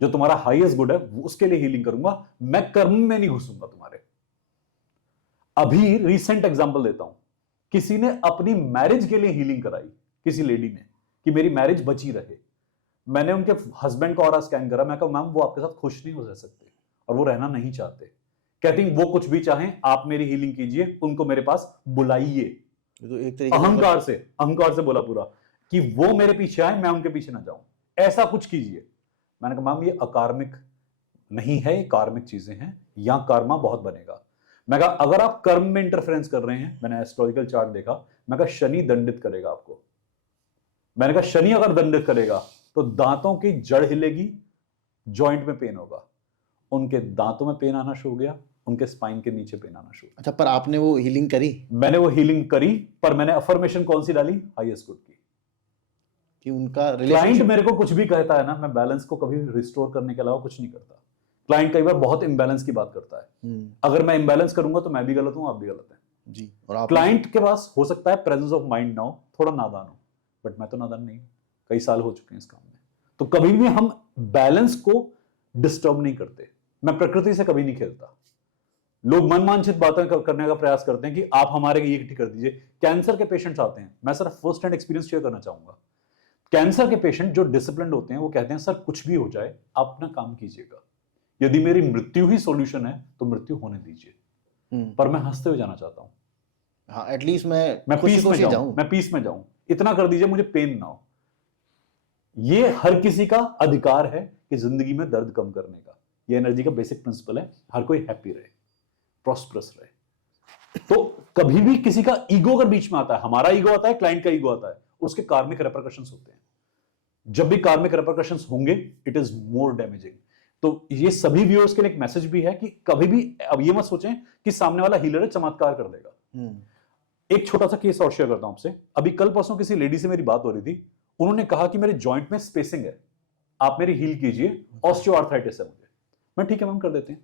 जो तुम्हारा हाईएस्ट गुड है उसके लिए हीलिंग करूंगा, मैं कर्म में नहीं घुसूंगा तुम्हारे। अभी रीसेंट एग्जांपल देता हूं, किसी ने अपनी मैरिज के लिए हीलिंग कराई, किसी लेडी ने, कि मेरी मैरिज बची रहे। मैंने उनके हस्बैंड का ऑरा स्कैन करा, मैं कहा मैम वो आपके साथ खुश नहीं हो रह सकते और वो रहना नहीं चाहते। कहती वो कुछ भी चाहें, आप मेरी हीलिंग कीजिए, उनको मेरे पास बुलाइए। तो एक तरीके अहंकार से बोला पूरा कि वो मेरे पीछे आए, मैं उनके पीछे ना जाऊं, ऐसा कुछ कीजिए। मैंने कहा मैम ये अकार्मिक नहीं है, ये कार्मिक चीजें हैं, यहां कर्मा बहुत बनेगा। मैं कहा अगर आप कर्म में इंटरफेरेंस कर रहे हैं, मैंने एस्ट्रोलॉजिकल चार्ट देखा, मैं कहा शनि दंडित करेगा आपको। मैंने कहा शनि अगर दंडित करेगा तो दांतों की जड़ हिलेगी, जॉइंट में पेन होगा। उनके दांतों में पेन आना शुरू हो गया, उनके स्पाइन के नीचे पेन आना शुरू। अच्छा, पर आपने वो हीलिंग करी? मैंने वो हीलिंग करी, पर मैंने अफर्मेशन कौन सी डाली? हाईएस्ट गुड की। कि उनका क्लाइंट मेरे को कुछ भी कहता है ना, मैं बैलेंस को कभी रिस्टोर करने के अलावा कुछ नहीं करता। क्लाइंट कई बार बहुत इम्बैलेंस की बात करता है। अगर मैं इम्बैलेंस करूंगा तो मैं भी गलत हूं, आप भी गलत हैं जी। और क्लाइंट के पास हो सकता है प्रेजेंस ऑफ माइंड ना हो, थोड़ा नादान हो, बट मैं तो नादान नहीं, कई साल हो चुके हैं इस काम में। तो कभी भी हम बैलेंस को डिस्टर्ब नहीं करते। मैं प्रकृति से कभी नहीं खेलता। लोग मनमांछित बातें करने का प्रयास करते हैं कि आप हमारे ये ठीक कर दीजिए। कैंसर के पेशेंट्स आते हैं, मैं सिर्फ फर्स्ट हैंड एक्सपीरियंस शेयर करना चाहूंगा। कैंसर के पेशेंट जो डिसिप्लिन्ड होते हैं वो कहते हैं सर कुछ भी हो जाए आप अपना काम कीजिएगा, यदि मेरी मृत्यु ही सॉल्यूशन है तो मृत्यु होने दीजिए, पर मैं हंसते हुए जाना चाहता हूं। हाँ, एटलीस्ट मैं पीस में जाऊं, मैं पीस में जाऊं, इतना कर दीजिए मुझे पेन ना हो। ये हर किसी का अधिकार है कि जिंदगी में दर्द कम करने का। ये एनर्जी का बेसिक प्रिंसिपल है, हर कोई हैप्पी रहे, प्रॉस्परस रहे। तो कभी भी किसी का ईगो अगर बीच में आता है, हमारा ईगो आता है, क्लाइंट का ईगो आता है, उसके कार्मिक रेपरकशंस होते हैं। जब भी कार्मिक रेपरकशंस होंगे, इट इज मोर डैमेजिंग। तो ये सभी व्यूअर्स के लिए एक मैसेज भी है कि कभी भी अब ये मत सोचें कि सामने वाला हीलर है, चमत्कार कर देगा। एक छोटा सा केस और शेयर करता हूं आपसे। अभी कल परसों किसी लेडी से मेरी बात हो रही थी, उन्होंने कहा कि मेरे जॉइंट में स्पेसिंग है, आप मेरी हील कीजिए, ऑस्टियोआर्थराइटिस है मुझे। मैं ठीक है मैम कर देते हैं।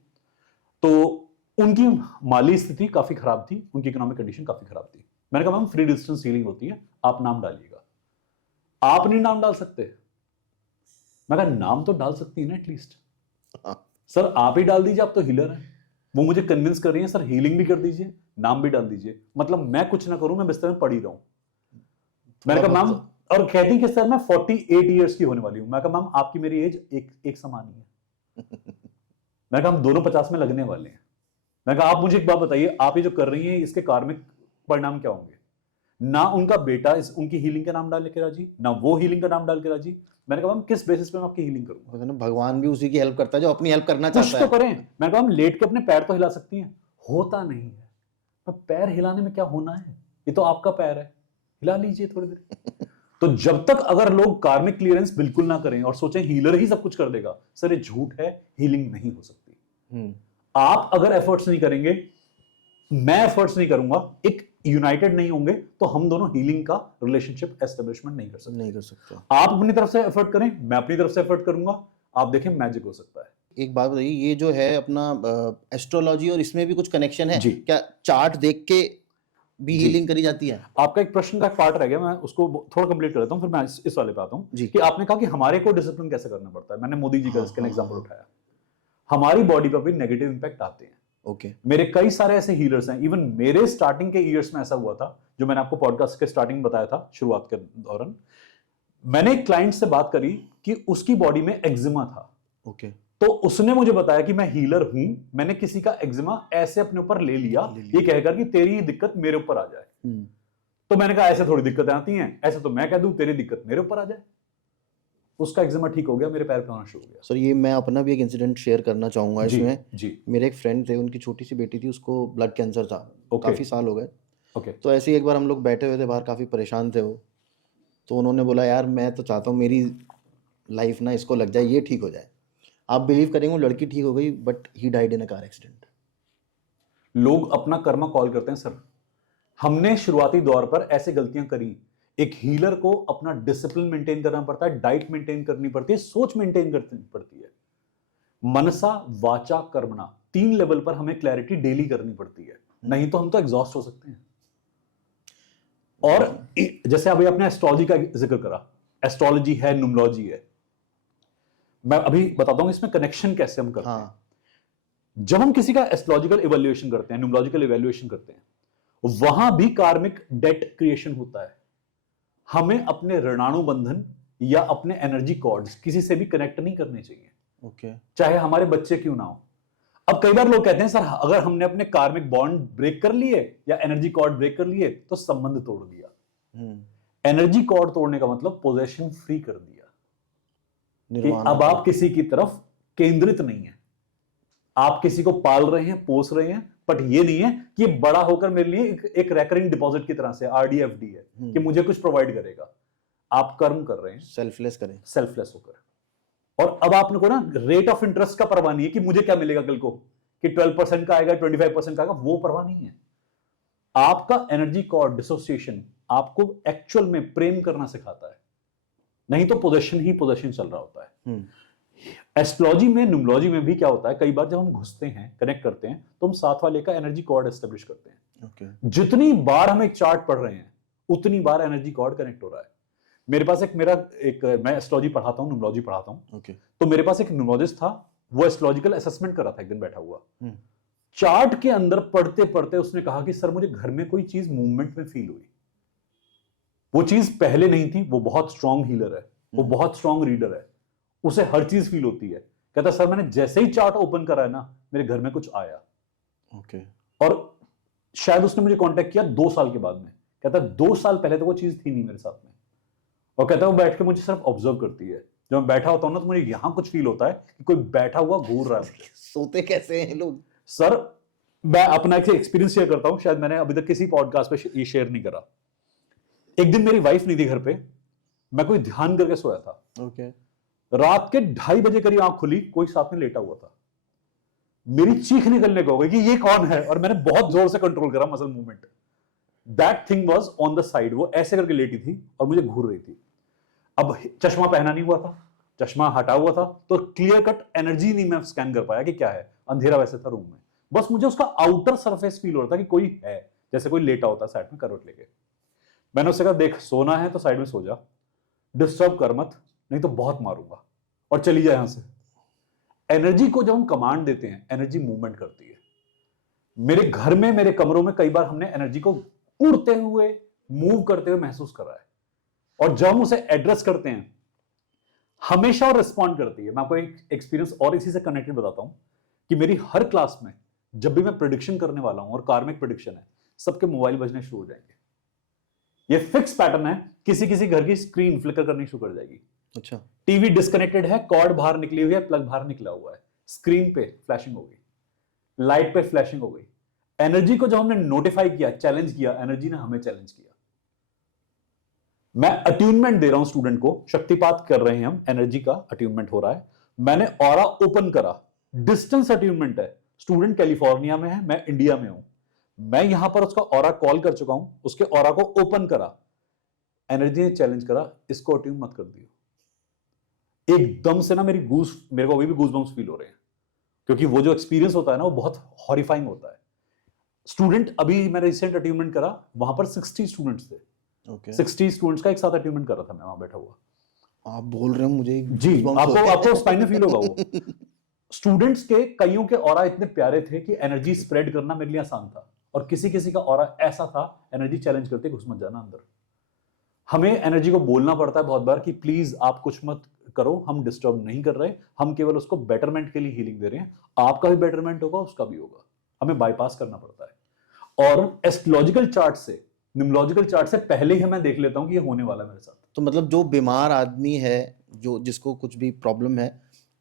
तो उनकी माली स्थिति काफी खराब थी, उनकी इकोनॉमिक कंडीशन काफी खराब थी। मैंने कहा मैम फ्री डिस्टेंस हीलिंग होती है, आप नाम डालिएगा। आप नहीं नाम डाल सकते? मैं कहा नाम तो डाल सकती है ना एटलीस्ट। सर आप ही डाल दीजिए, आप तो हीलर हैं। वो मुझे कन्विंस कर रही है, सर हीलिंग भी कर दीजिए, नाम भी डाल दीजिए, मतलब मैं कुछ ना करूं, मैं बिस्तर में पड़ी रहूं। मैंने कहा मैम, और कहती कि सर मैं 48 ईयर्स की होने वाली हूं। मैं कहा मैम आपकी मेरी एज एक समान ही है। मैं कहा हम दोनों 50 में लगने वाले हैं। मैं कहा आप मुझे एक बात बताइए, आप ये जो कर रही हैं इसके कार्मिक परिणाम क्या होंगे? ना उनका बेटा उनकी हीलिंग का नाम डाल के राजी, ना वो हीलिंग का नाम डाल के राजी। मैंने कहा मैम किस बेसिस पे मैं आपकी हीलिंग करूंगा? भगवान भी उसी की हेल्प करता है जो अपनी हेल्प करना चाहता है। कुछ तो करें। मैंने कहा हम लेट के अपने पैर तो हिला सकती हैं। होता नहीं है। पैर हिलाने में क्या होना है, ये तो आपका पैर है, हिला लीजिए थोड़ी देर। तो जब तक अगर लोग कार्मिक क्लियरेंस बिल्कुल ना करें और सोचें हीलर ही सब कुछ कर देगा, सर ये झूठ है, हीलिंग नहीं हो सकती। आप अगर एफर्ट्स नहीं करेंगे, मैं एफर्ट्स नहीं करूंगा, एक यूनाइटेड नहीं होंगे, तो हम दोनों हीलिंग का रिलेशनशिप एस्टेब्लिशमेंट नहीं कर सकते। आप अपनी तरफ से एफर्ट करें, मैं अपनी तरफ से एफर्ट करूंगा, आप देखें मैजिक हो सकता है। एक बात बताइए, ये जो है अपना एस्ट्रोलॉजी और इसमें भी कुछ कनेक्शन है जी। क्या? चार्ट देख के भी हीलिंग करी जाती है? आपका एक प्रश्न का पार्ट रह गया, मैं उसको थोड़ा कंप्लीट कर देता हूं, फिर मैं इस वाले पे आता हूं कि आपने कहा कि हमारे को डिसिप्लिन कैसे करना पड़ता है। मैंने मोदी जी का इसका एग्जांपल उठाया। हमारी बॉडी पर भी नेगेटिव इंपैक्ट आते हैं। ओके। मेरे कई सारे ऐसे हीलर्स हैं, इवन मेरे स्टार्टिंग के ईयर्स में ऐसा हुआ था, जो मैंने आपको पॉडकास्ट के स्टार्टिंग बताया था शुरुआत के दौरान। मैंने एक क्लाइंट से बात करी कि उसकी बॉडी में एक्जिमा था। ओके। तो उसने मुझे बताया कि मैं हीलर हूं, मैंने किसी का एक्जिमा ऐसे अपने ऊपर ले लिया ये कहकर कि तेरी दिक्कत मेरे ऊपर आ जाए। तो मैंने कहा ऐसे थोड़ी दिक्कतें आती हैं, ऐसे तो मैं कह दूं तेरी दिक्कत मेरे ऊपर आ जाए। उसका एक्जिमा ठीक हो गया, मेरे पैर पे होना शुरू हो गया। सर ये मैं अपना भी एक इंसिडेंट शेयर करना चाहूंगा इसमें। जी। मेरे एक फ्रेंड थे, उनकी छोटी सी बेटी थी, उसको ब्लड कैंसर था। काफी साल हो गए। ओके। तो ऐसे ही एक बार हम लोग बैठे हुए थे बाहर, काफी परेशान थे वो। तो उन्होंने बोला यार मैं तो चाहता हूँ मेरी लाइफ ना इसको लग जाए, ये ठीक हो जाए। आप बिलीव करेंगे वो लड़की ठीक हो गई, but he died in a car accident. लोग अपना कर्मा कॉल करते हैं सर। हमने शुरुआती दौर पर ऐसे गलतियां करी। एक हीलर को अपना डिसिप्लिन मेंटेन करना पड़ता है, डाइट मेंटेन करनी पड़ती है, सोच मेंटेन करनी पड़ती है। मनसा वाचा कर्मणा 3 लेवल पर हमें क्लैरिटी डेली करनी पड़ती है, नहीं तो हम तो एग्जॉस्ट हो सकते हैं। और जैसे अभी आपने एस्ट्रोलॉजी का जिक्र करा, एस्ट्रोलॉजी है, न्यूमरोलॉजी है। मैं अभी बताता हूं इसमें कनेक्शन कैसे हम करते हैं। जब हम किसी का एस्ट्रोलॉजिकल इवैल्यूएशन करते हैं, न्यूमरोलॉजिकल इवैल्यूएशन करते हैं, वहां भी कार्मिक डेट क्रिएशन होता है। हमें अपने ऋणाणु बंधन या अपने एनर्जी कॉर्ड्स किसी से भी कनेक्ट नहीं करने चाहिए। ओके। चाहे हमारे बच्चे क्यों ना हो। अब कई बार लोग कहते हैं सर अगर हमने अपने कार्मिक बॉन्ड ब्रेक कर लिए या एनर्जी कॉर्ड ब्रेक कर लिए तो संबंध तोड़ दिया। एनर्जी कॉर्ड तोड़ने का मतलब पोजेशन फ्री कर दिया कि अब आप किसी की तरफ केंद्रित नहीं है। आप किसी को पाल रहे हैं, पोस रहे हैं, बट ये नहीं है कि बड़ा होकर मेरे लिए एक रेकरिंग डिपॉजिट की तरह से आरडीएफडी है कि मुझे कुछ प्रोवाइड करेगा। आप कर्म कर रहे हैं, सेल्फलेस करें, सेल्फलेस होकर। और अब आपने को ना रेट ऑफ इंटरेस्ट का परवाह नहीं है कि मुझे क्या मिलेगा कल को, कि 12% का आएगा, 25% का आएगा, वो परवाह नहीं है। आपका एनर्जी कॉर्ड डिसोसिएशन आपको एक्चुअल में प्रेम करना सिखाता है, नहीं तो पोजेशन ही पोजेशन चल रहा होता है। एस्ट्रोलॉजी में, न्यूमरोलॉजी में भी क्या होता है, कई बार जब हम घुसते हैं, कनेक्ट करते हैं, तो हम साथ वाले का एनर्जी कॉर्ड एस्टेब्लिश करते हैं। जितनी बार हम एक चार्ट पढ़ रहे हैं उतनी बार एनर्जी कॉर्ड कनेक्ट हो रहा है। मेरे पास मैं एस्ट्रोलॉजी पढ़ाता हूं, न्यूमरोलॉजी पढ़ाता हूं। तो मेरे पास एक न्यूमरोलॉजिस्ट था, वो एस्ट्रोलॉजिकल असेसमेंट कर रहा था एक दिन बैठा हुआ। चार्ट के अंदर पढ़ते पढ़ते उसने कहा कि सर मुझे घर में कोई चीज मूवमेंट में फील हुई। वो चीज पहले नहीं थी। वो बहुत स्ट्रांग हीलर है, वो बहुत स्ट्रांग रीडर है, उसे हर चीज फील होती है। कहता सर मैंने जैसे ही चार्ट ओपन करा है ना, मेरे घर में कुछ आया। और शायद उसने मुझे कांटेक्ट किया 2 साल के बाद में। कहता 2 साल पहले तो वो चीज थी नहीं मेरे साथ में। और कहता है वो बैठ के मुझे सिर्फ ऑब्जर्व करती है। जब मैं बैठा होता हूं ना, तो मुझे यहां कुछ फील होता है कि कोई बैठा हुआ घूर रहा है। सोते कैसे हैं लोग? सर मैं अपना एक एक्सपीरियंस शेयर करता हूं, शायद मैंने अभी तक किसी पॉडकास्ट पे ये शेयर नहीं करा। एक दिन मेरी वाइफ नहीं थी घर पे, मैं कोई ध्यान करके सोया था। रात के 2:30 बजे करीब आंख खुली, कोई साथ में लेटा हुआ था। मेरी चीख निकलने को हो गई कि ये कौन है, और मैंने बहुत जोर से कंट्रोल करा muscle movement. That thing was on the side, वो ऐसे करके लेटी थी और मुझे घूर रही थी। अब चश्मा पहना नहीं हुआ था, चश्मा हटा हुआ था, तो क्लियर कट एनर्जी नहीं मैं स्कैन कर पाया कि क्या है। अंधेरा वैसे था रूम में, बस मुझे उसका आउटर सरफेस फील हो रहा था कि कोई है, जैसे कोई लेटा होता साइड में करवट लेके। मैंने उससे कहा देख सोना है तो साइड में सो जा, डिस्टर्ब कर मत, नहीं तो बहुत मारूंगा, और चली जाए यहां से। एनर्जी को जब हम कमांड देते हैं, एनर्जी मूवमेंट करती है। मेरे घर में, मेरे कमरों में कई बार हमने एनर्जी को उड़ते हुए, मूव करते हुए महसूस करा है, और जब हम उसे एड्रेस करते हैं हमेशा और रिस्पॉन्ड करती है। मैं आपको एक एक्सपीरियंस और इसी से कनेक्टेड बताता हूं कि मेरी हर क्लास में जब भी मैं प्रेडिक्शन करने वाला हूं, और कार्मिक प्रेडिक्शन है, सबके मोबाइल बजने शुरू हो जाएंगे। ये फिक्स पैटर्न है, किसी किसी घर की स्क्रीन फ्लिकर करनी शुरू कर जाएगी। अच्छा। टीवी डिस्कनेक्टेड है, कॉर्ड बाहर निकली हुई है, प्लग बाहर निकला हुआ है, स्क्रीन पे फ्लैशिंग हो गई, लाइट पे फ्लैशिंग हो गई। एनर्जी को जब हमने नोटिफाई किया, चैलेंज किया, एनर्जी ने हमें चैलेंज किया। मैं अट्यूनमेंट दे रहा हूं स्टूडेंट को, शक्तिपात कर रहे हैं हम, एनर्जी का अट्यूनमेंट हो रहा है। मैंने ऑरा ओपन करा, डिस्टेंस अट्यूनमेंट है, स्टूडेंट कैलिफोर्निया में है, मैं इंडिया में हूं, मैं यहां पर उसका ऑरा कॉल कर चुका हूं, उसके ऑरा को ओपन करा, एनर्जी ने चैलेंज करा, इसको अट्यून मत कर दियो। एकदम से ना मेरे को अभी भी गूज बम्स फील हो रहे हैं, क्योंकि वो जो एक्सपीरियंस होता है ना, वो बहुत हॉरिफाइंग होता है। स्टूडेंट, अभी मैंने रिसेंट अट्यूनमेंट करा, वहां पर 60 स्टूडेंट्स थे। 60 स्टूडेंट्स का एक साथ अट्यूनमेंट कर रहा था मैं वहां बैठा हुआ। आप बोल रहे हो मुझे जी, आपको स्पाइन में फील होगा वो। स्टूडेंट्स के कईयों के ऑरा इतने प्यारे थे कि एनर्जी स्प्रेड करना मेरे लिए आसान था, और किसी किसी का ऑरा ऐसा था, एनर्जी चैलेंज करते घुस मत जाना अंदर। हमें एनर्जी को बोलना पड़ता है बहुत बार कि प्लीज आप कुछ मत करो, हम डिस्टर्ब नहीं कर रहे, हम केवल उसको बेटरमेंट के लिए हीलिंग दे रहे हैं, आपका भी बेटरमेंट होगा, उसका भी होगा। हमें बाईपास करना पड़ता है, और एस्ट्रोलॉजिकल चार्ट से, न्यूमरोलॉजिकल चार्ट से पहले ही मैं देख लेता हूं कि ये होने वाला है मेरे साथ। तो मतलब जो बीमार आदमी है, जो जिसको कुछ भी प्रॉब्लम है,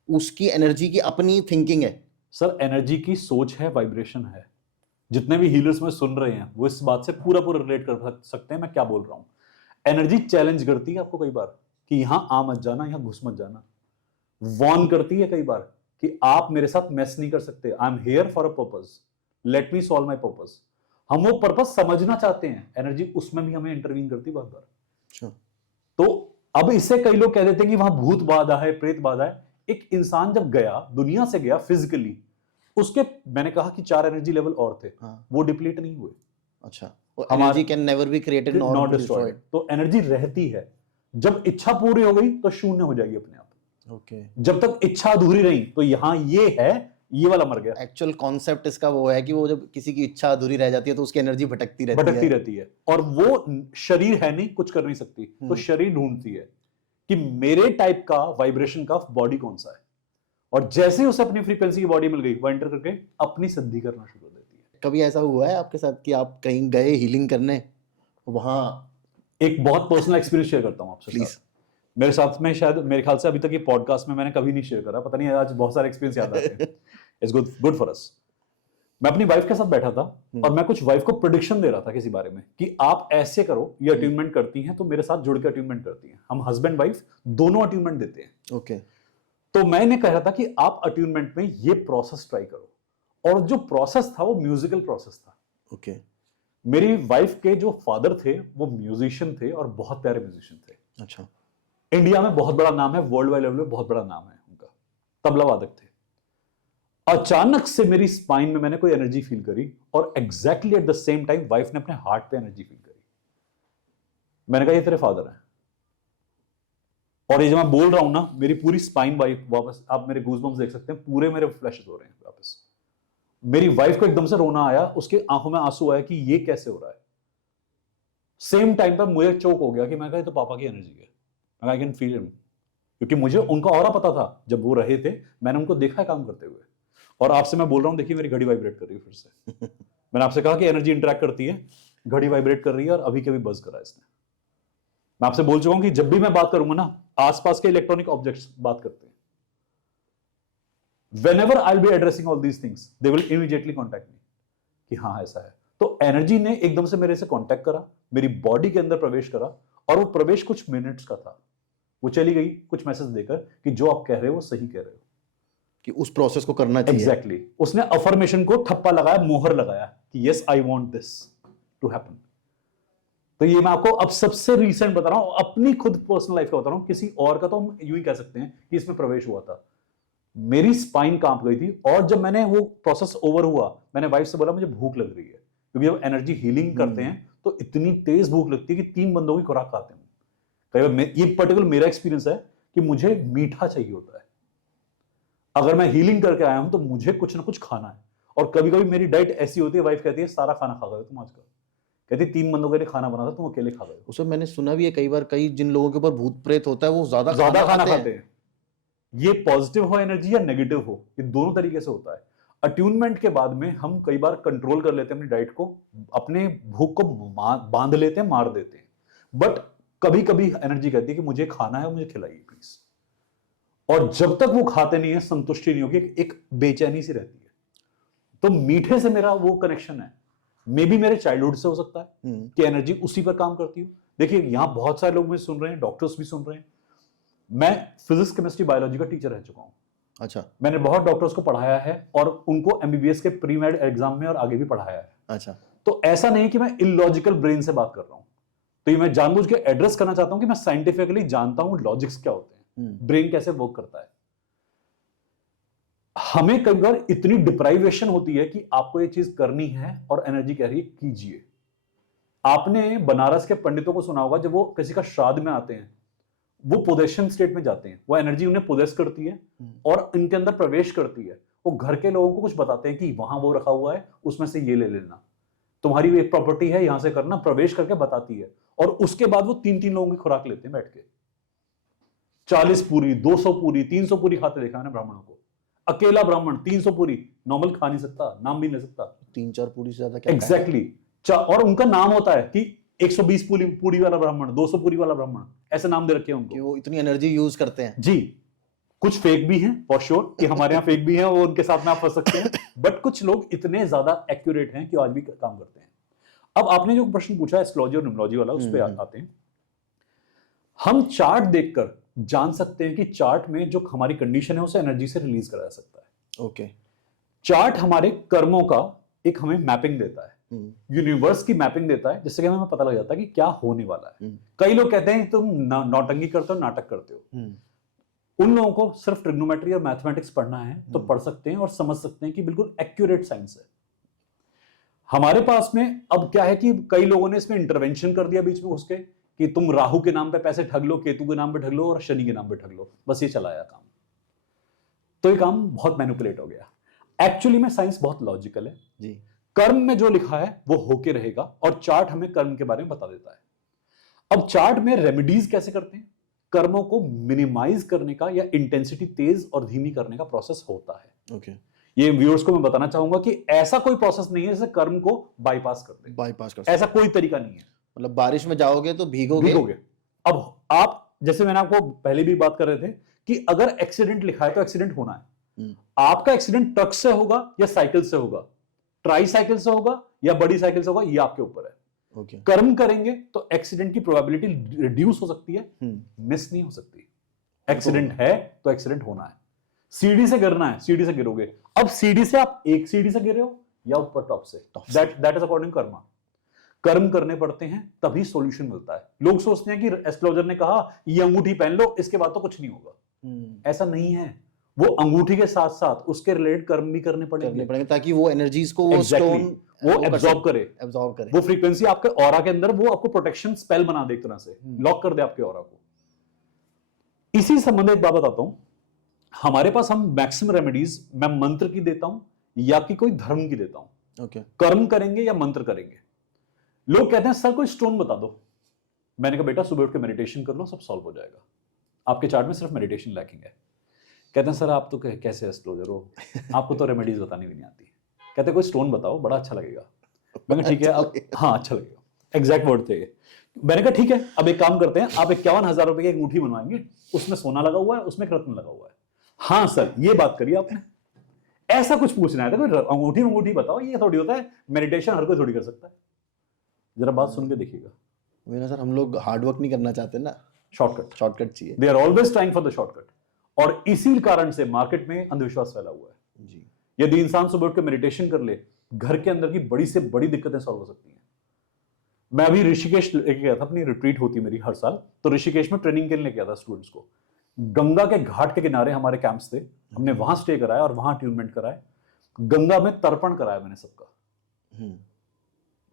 उसकी एनर्जी की अपनी थिंकिंग है। सर, एनर्जी की सोच है, वाइब्रेशन है। जितने भी हीलर्स में सुन रहे हैं वो इस बात से पूरा पूरा रिलेट कर सकते हैं मैं क्या बोल रहा हूं। एनर्जी चैलेंज करती है आपको कई बार कि यहां आ मत जाना, यहां घुस मत जाना। वॉर्न करती है कई बार कि आप मेरे साथ मैस नहीं कर सकते, I am here for a purpose, let me solve my purpose. हम वो पर्पस समझना चाहते हैं, एनर्जी उसमें भी हमें इंटरवीन करती है बहुत बार। अच्छा। तो अब इससे कई लोग कह देते हैं कि वहां भूत बाधा है, प्रेत बाधा है। एक इंसान जब गया, दुनिया से गया फिजिकली, उसके, मैंने कहा कि 4 एनर्जी लेवल और थे, वो डिप्लीट नहीं हुए। अच्छा, energy can never be created not destroyed. तो एनर्जी रहती है, जब इच्छा पूरी हो गई तो शून्य हो जाएगी अपने आप। ओके। जब तक इच्छा अधूरी रही, तो यहां ये है, ये वाला मर गया। एक्चुअल कॉन्सेप्ट इसका वो है कि वो जब किसी की इच्छा अधूरी रह जाती है तो उसकी एनर्जी भटकती रहती है, और वो शरीर है नहीं, कुछ कर नहीं सकती, तो शरीर ढूंढती है कि मेरे टाइप का वाइब्रेशन का बॉडी कौन सा है, और जैसे ही उसे अपनी फ्रीक्वेंसी की बॉडी मिल गई, वो एंटर करके अपनी सिद्धि करना शुरू कर देती है। कभी ऐसा हुआ है आपके साथ कि आप कहीं गए हीलिंग करने, वहां एक बहुत पर्सनल एक्सपीरियंस शेयर करता हूं आपसे प्लीज। मेरे साथ में, शायद मेरे ख्याल से अभी तक ये पॉडकास्ट में मैंने कभी नहीं शेयर करा, पता नहीं आज बहुत सारे एक्सपीरियंस याद आते हैं। It's good for us. मैं अपनी वाइफ के साथ बैठा था, और मैं कुछ वाइफ को प्रेडिक्शन दे रहा था किसी बारे में कि आप ऐसे करो, ये अट्यूनमेंट करती हैं तो मेरे साथ जुड़ के अट्यूनमेंट करती हैं, हम हस्बैंड वाइफ दोनों अट्यूनमेंट देते हैं। ओके। तो मैंने कह रहा था कि आप अट्यूनमेंट में ये प्रोसेस ट्राई करो, और जो प्रोसेस था वो म्यूजिकल प्रोसेस था। ओके। मेरी वाइफ के जो फादर थे वो म्यूजिशियन थे, और बहुत प्यारे म्यूजिशियन थे। अच्छा। इंडिया में बहुत बड़ा नाम है, वर्ल्ड वाइड लेवल पे बहुत बड़ा नाम है उनका, तबला वादक थे। अचानक से मेरी स्पाइन में मैंने कोई एनर्जी फील करी, और exactly at the same time wife ने अपने हार्ट पे एनर्जी फील करी। मैंने कहा ये तेरे फादर हैं। और ये जब मैं बोल रहा हूं ना, मेरी पूरी स्पाइन वापस, आप मेरे गूज़बम्स देख सकते हैं, पूरे मेरे फ्लैशेस हो रहे हैं वापस। मेरी वाइफ को एकदम से रोना आया, उसके आंखों में आंसू आया कि ये कैसे हो रहा है। सेम टाइम पर मुझे चोक हो गया कि मैं कहा तो पापा की एनर्जी है, आई कैन फील हिम, क्योंकि मुझे उनका ऑरा पता था, जब वो रहे थे मैंने उनको देखा है काम करते हुए। और आपसे मैं बोल रहा हूं, देखिए मेरी घड़ी वाइब्रेट कर रही है फिर से। मैंने आपसे कहा कि एनर्जी इंटरेक्ट करती है, घड़ी वाइब्रेट कर रही है, और अभी के भी बज करा इसने। मैं आपसे बोल चुका हूं कि जब भी मैं बात करूंगा ना, आसपास के इलेक्ट्रॉनिक ऑब्जेक्ट्स बात करते हैं। Whenever I'll be addressing all these things, they will immediately contact me कि हाँ ऐसा है। तो एनर्जी ने एकदम से मेरे से कांटेक्ट करा, मेरी बॉडी के अंदर प्रवेश करा, और वो प्रवेश कुछ मिनट्स का था। वो चली गई कुछ मैसेज देकर कि जो आप कह रहे हो वो सही कह रहे हो, कि उस प्रोसेस को करना चाहिए। एग्जैक्टली। उसने अफर्मेशन को ठप्पा लगाया, मोहर लगाया कि yes I want this to happen. तो ये मैं आपको अब सबसे रीसेंट बता रहा हूं, अपनी खुद पर्सनल लाइफ का बता रहा हूं, किसी और का तो हम यूं ही कह सकते हैं कि इसमें प्रवेश हुआ था। मेरी स्पाइन कांप गई थी, और जब मैंने वो प्रोसेस ओवर हुआ, मैंने वाइफ से बोला मुझे भूख लग रही है, क्योंकि जब एनर्जी हीलिंग करते हैं तो इतनी तेज भूख लगती है कि 3 बंदों की खुराक खाते हैं। कई बार ये पर्टिकुलर मेरा एक्सपीरियंस है कि मुझे मीठा चाहिए होता है। अगर मैं हीलिंग करके आया हूं तो मुझे कुछ ना कुछ खाना है। और कभी कभी मेरी डाइट ऐसी होती है, वाइफ कहती है सारा खाना खा गए तुम आज का, कहती 3 बंदों के लिए खाना बना था तुम अकेले खा गए। उसमें मैंने सुना भी है कई बार, कई जिन लोगों के ऊपर भूत प्रेत होता है वो ज्यादा खाना खाते हैं। ये पॉजिटिव हो एनर्जी या नेगेटिव हो, ये दोनों तरीके से होता है। अट्यूनमेंट के बाद में हम कई बार कंट्रोल कर लेते हैं अपनी डाइट को, अपने भूख को बांध लेते हैं, मार देते हैं। बट कभी कभी एनर्जी कहती है कि मुझे खाना है, मुझे खिलाइए प्लीज। और जब तक वो खाते नहीं है संतुष्टि नहीं होगी, एक बेचैनी सी रहती है। तो मीठे से मेरा वो कनेक्शन है, मे बी मेरे चाइल्डहुड से हो सकता है कि एनर्जी उसी पर काम करती हो। देखिए यहां बहुत सारे लोग मुझे सुन रहे हैं, डॉक्टर्स भी सुन रहे हैं। मैं फिजिक्स केमिस्ट्री बायोलॉजी का टीचर रह चुका हूं। अच्छा। मैंने बहुत डॉक्टर्स को पढ़ाया है और उनको एमबीबीएस के प्री मेड एग्जाम में और आगे भी पढ़ाया है। अच्छा। तो ऐसा नहीं कि मैं इलॉजिकल ब्रेन से बात कर रहा हूं। तो ये मैं जानबूझ के एड्रेस करना चाहता हूं कि मैं साइंटिफिकली जानता हूं लॉजिक्स क्या होते हैं, ब्रेन कैसे वर्क करता है। हमें कई बार इतनी डिप्राइवेशन होती है कि आपको ये चीज करनी है और एनर्जी कह रही है कीजिए। आपने बनारस के पंडितों को सुना होगा, जब वो किसी का श्राद्ध में आते हैं वो पोजेशन स्टेट में जाते हैं, वो एनर्जी उन्हें पोजेस करती है और इनके अंदर प्रवेश करती है। वो घर के लोगों को कुछ बताते हैं कि वहां वो रखा हुआ है, उसमें से ये ले लेना, तुम्हारी एक प्रॉपर्टी है यहां से करना, प्रवेश करके बताती है। और उसके बाद वो 3-3 लोगों की खुराक लेते हैं बैठ के। 40 पूरी, 200 पूरी, 300 पूरी खाते देखा मैंने ब्राह्मणों को। अकेला ब्राह्मण 300 पूरी नॉर्मल खा नहीं सकता, नाम भी नहीं सकता। 3-4 पूरी से ज्यादा क्या? एग्जैक्टली। और उनका नाम होता है कि 120 पूरी वाला ब्राह्मण, 200 पूरी वाला ब्राह्मण, ऐसे नाम दे रखे हैं उनको कि वो इतनी एनर्जी यूज करते हैं। जी। कुछ फेक भी हैं फॉर श्योर, कि हमारे यहाँ फेक भी हैं, वो उनके साथ में आप फंस सकते हैं। बट कुछ लोग इतने ज्यादा एक्यूरेट हैं कि आज भी काम करते हैं। अब आपने जो प्रश्न पूछा एस्ट्रोलॉजी और न्यूमरोलॉजी वाला, उस पर आते हैं। हम चार्ट देखकर जान सकते हैं कि चार्ट में जो हमारी कंडीशन है उसे एनर्जी से रिलीज कराया सकता है। ओके। चार्ट हमारे कर्मों का एक हमें मैपिंग देता है, यूनिवर्स की मैपिंग देता है, जिससे कि हमें पता लग जाता है कि क्या होने वाला है। कई लोग कहते हैं तुम नौटंकी करते हो, नाटक करते हो। उन लोगों को सिर्फ ट्रिग्नोमेट्री और मैथमेटिक्स पढ़ना है तो पढ़ सकते हैं और समझ सकते हैं कि बिल्कुल एक्यूरेट साइंस है। हमारे पास में अब क्या है कि कई लोगों ने इसमें इंटरवेंशन कर दिया बीच में उसके, कि तुम राहु के नाम पे पैसे ठग लो, केतु के नाम पे ठग लो और शनि के नाम पे ठग लो, बस ये चलाया काम। तो ये काम बहुत मैनिपुलेट हो गया। एक्चुअली में साइंस बहुत लॉजिकल है जी। कर्म में जो लिखा है वो होके रहेगा और चार्ट हमें कर्म के बारे में बता देता है। अब चार्ट में रेमेडीज कैसे करते हैं, कर्मों को मिनिमाइज करने का या इंटेंसिटी तेज और धीमी करने का प्रोसेस होता है। ओके। ये व्यूअर्स को मैं बताना चाहूंगा कि ऐसा कोई प्रोसेस नहीं है जैसे कर्म को बाईपास कर दे। ऐसा कोई तरीका नहीं है। मतलब बारिश में जाओगे तो भीगोगे। अब आप, जैसे मैंने आपको पहले भी बात कर रहे थे कि अगर एक्सीडेंट लिखा है तो एक्सीडेंट होना है। आपका एक्सीडेंट ट्रक से होगा या साइकिल से होगा, ट्राई साइकिल से होगा या बड़ी साइकिल से होगा, ये आपके ऊपर है। Okay. कर्म करेंगे तो एक्सीडेंट की प्रोबेबिलिटी रिड्यूस हो सकती है, मिस नहीं हो सकती। एक्सीडेंट है तो एक्सीडेंट होना है। सीढ़ी से गिरना है, सीढ़ी से गिरोगे। अब सीढ़ी से आप एक सीढ़ी से गिरे हो या ऊपर टॉप से, दैट इज अकॉर्डिंग कर्मा। कर्म करने पड़ते हैं तभी सॉल्यूशन मिलता है। लोग सोचते हैं कि एस्ट्रोलॉजर ने कहा ये अंगूठी पहन लो इसके बाद तो कुछ नहीं होगा। ऐसा नहीं है। वो अंगूठी के साथ साथ उसके रिलेटेड कर्म भी करने पड़ेंगे ताकि वो एनर्जीज को वो स्टोन वो एब्जॉर्ब करे। वो फ्रीक्वेंसी आपके ऑरा के अंदर वो आपको प्रोटेक्शन स्पेल बना दे, एक तरह से लॉक कर दे आपके ऑरा को। इसी संबंध एक बात बताता हूं, हमारे पास हम मैक्सिमम रेमेडीज मैं मंत्र की देता हूं या कि कोई धर्म की देता हूं। okay. कर्म करेंगे या मंत्र करेंगे। लोग कहते हैं सर कोई स्टोन बता दो। मैंने कहा बेटा सुबह उठ के मेडिटेशन कर लो, सब सॉल्व हो जाएगा। आपके चार्ट में सिर्फ मेडिटेशन लैकिंग है। कहते हैं सर आप तो कैसे एस्ट्रोलॉजर हो, आपको तो रेमेडीज बतानी भी नहीं आती। कहते कोई स्टोन बताओ, बड़ा अच्छा लगेगा। मैंने कहा ठीक है, अब हाँ अच्छा लगेगा, एग्जैक्ट वर्ड थे। मैंने कहा ठीक है, अब एक काम करते हैं, आप 51,000 रुपए की एक अंगूठी बनवाएंगे, उसमें सोना लगा हुआ है, उसमें रत्न लगा हुआ है। हाँ सर ये बात करिए आपने, ऐसा कुछ पूछना है तो अंगूठी बताओ। ये थोड़ी होता है मेडिटेशन, हर कोई थोड़ी कर सकता है। जरा बात सुन के देखिएगा। मेरा सर हम लोग हार्ड वर्क नहीं करना चाहते ना, शॉर्टकट चाहिए। They are always trying for the shortcut. और इसी कारण से मार्केट में अंधविश्वास फैला हुआ है जी। यदि इंसान सुबह उठ के मेडिटेशन कर ले, घर के अंदर की बड़ी से बड़ी दिक्कतें सॉल्व हो सकती हैं। मैं अभी ऋषिकेश लेके गया था, अपनी रिट्रीट होती मेरी हर साल, तो ऋषिकेश में ट्रेनिंग के लिए गया था स्टूडेंट्स को। गंगा के घाट के किनारे हमारे कैंप्स थे, हमने वहां स्टे कराया और वहां ट्यूनमेंट कराया। गंगा में तर्पण कराया मैंने सबका।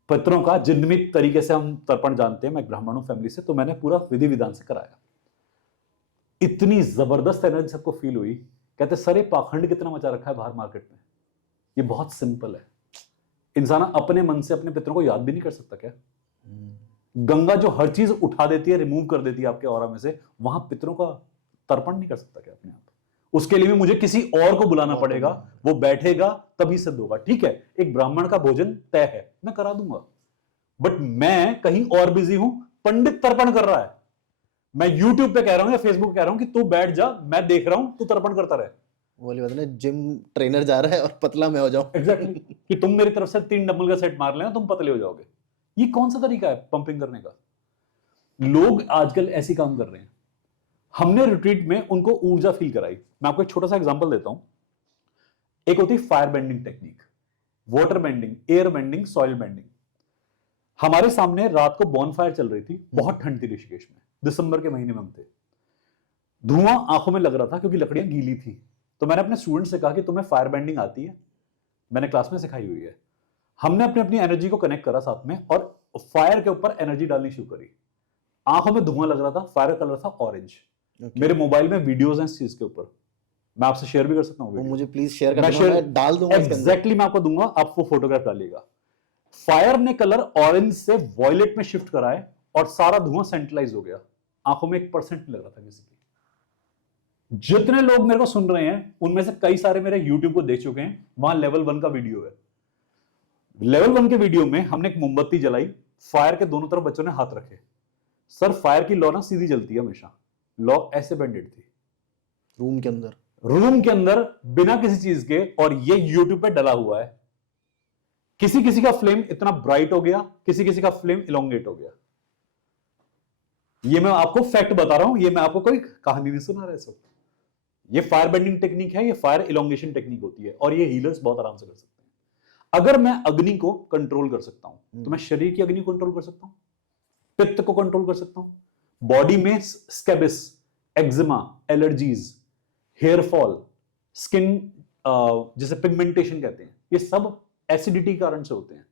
पितरों का जिनमें तरीके से हम तर्पण जानते हैं, मैं ब्राह्मणों फैमिली से, तो मैंने पूरा विधि विधान से कराया। इतनी जबरदस्त एनर्जी सबको फील हुई। कहते सर ये पाखंड कितना मचा रखा है बाहर मार्केट में, ये बहुत सिंपल है। इंसान अपने मन से अपने पितरों को याद भी नहीं कर सकता क्या? गंगा जो हर चीज उठा देती है, रिमूव कर देती है आपके ऑरा में से, वहां पितरों का तर्पण नहीं कर सकता क्या अपने आप? उसके लिए भी मुझे किसी और को बुलाना पड़ेगा, वो बैठेगा तभी सिद्ध होगा। ठीक है, एक ब्राह्मण का भोजन तय है, मैं करा दूंगा, बट मैं कहीं और बिजी हूं, पंडित तर्पण कर रहा है। मैं यूट्यूब पे कह रहा हूं या फेसबुक पे कह रहा हूं कि तू बैठ जा, मैं देख रहा हूं, तू तर्पण करता रहे। वो वाली बात है ना, जिम ट्रेनर जा रहा है और पतला मैं हो जाऊं। एग्जैक्टली कि तुम मेरी तरफ से 3 डंबल का सेट मार लेना, तुम पतले हो जाओगे। ये कौन सा तरीका है पंपिंग करने का? लोग आजकल ऐसी काम कर रहे हैं। हमने रिट्रीट में उनको ऊर्जा फील कराई। मैं आपको एक छोटा सा एग्जांपल देता हूं। एक होती है fire bending technique, water bending, air bending, soil bending. हमारे सामने रात को बॉनफायर चल रही थी, बहुत ठंड थी ऋषिकेश में, दिसंबर के महीने में हम थे। धुआं आंखों में लग रहा था क्योंकि लकड़ियां गीली थी। तो मैंने अपने स्टूडेंट से कहा कि तुम्हें फायर बेंडिंग आती है? मैंने क्लास में सिखाई हुई है। हमने अपनी अपनी एनर्जी को कनेक्ट करा साथ में और फायर के ऊपर एनर्जी डालनी शुरू करी। आंखों में धुआं लग रहा था, फायर कलर था ऑरेंज। मेरे मोबाइल में वीडियोस हैं इस चीज के ऊपर, मैं आपसे शेयर भी कर सकता हूं। मुझे प्लीज शेयर कर देना, मैं डाल दूंगा। एग्जैक्टली मैं आपको दूंगा, आप वो फोटोग्राफ डालिएगा। फायर ने कलर ऑरेंज से वॉयलेट में शिफ्ट कराए और सारा धुआं सेंट्रलाइज हो गया। आंखों में 1% नहीं लग रहा था किसी की। जितने लोग मेरे को सुन रहे हैं उनमें से कई सारे मेरे YouTube को देख चुके हैं, वहां लेवल 1 का वीडियो है। लेवल 1 के वीडियो में हमने एक मोमबत्ती जलाई, फायर के दोनों तरफ बच्चों ने हाथ रखे। सर फायर की लॉ ना सीधी जलती है हमेशा, लॉ ऐसे बेंडेड थी रूम के अंदर बिना किसी चीज के, और ये YouTube पे डला हुआ है। किसी किसी का फ्लेम इतना ब्राइट हो गया, किसी किसी का फ्लेम इलोंगेट हो गया। ये मैं आपको फैक्ट बता रहा हूं, ये मैं आपको कोई कहानी नहीं सुना रहा इस वक्त। ये फायर बेंडिंग टेक्निक है, ये फायर इलोंगेशन टेक्निक होती है, और ये हीलर्स बहुत आराम से कर सकते हैं। अगर मैं अग्नि को कंट्रोल कर सकता हूं तो मैं शरीर की अग्नि को कंट्रोल कर सकता हूं, पित्त को कंट्रोल कर सकता हूं, बॉडी में scabies, eczema, allergies, hair fall, skin जिसे पिगमेंटेशन कहते हैं, ये सब एसिडिटी कारण से होते हैं।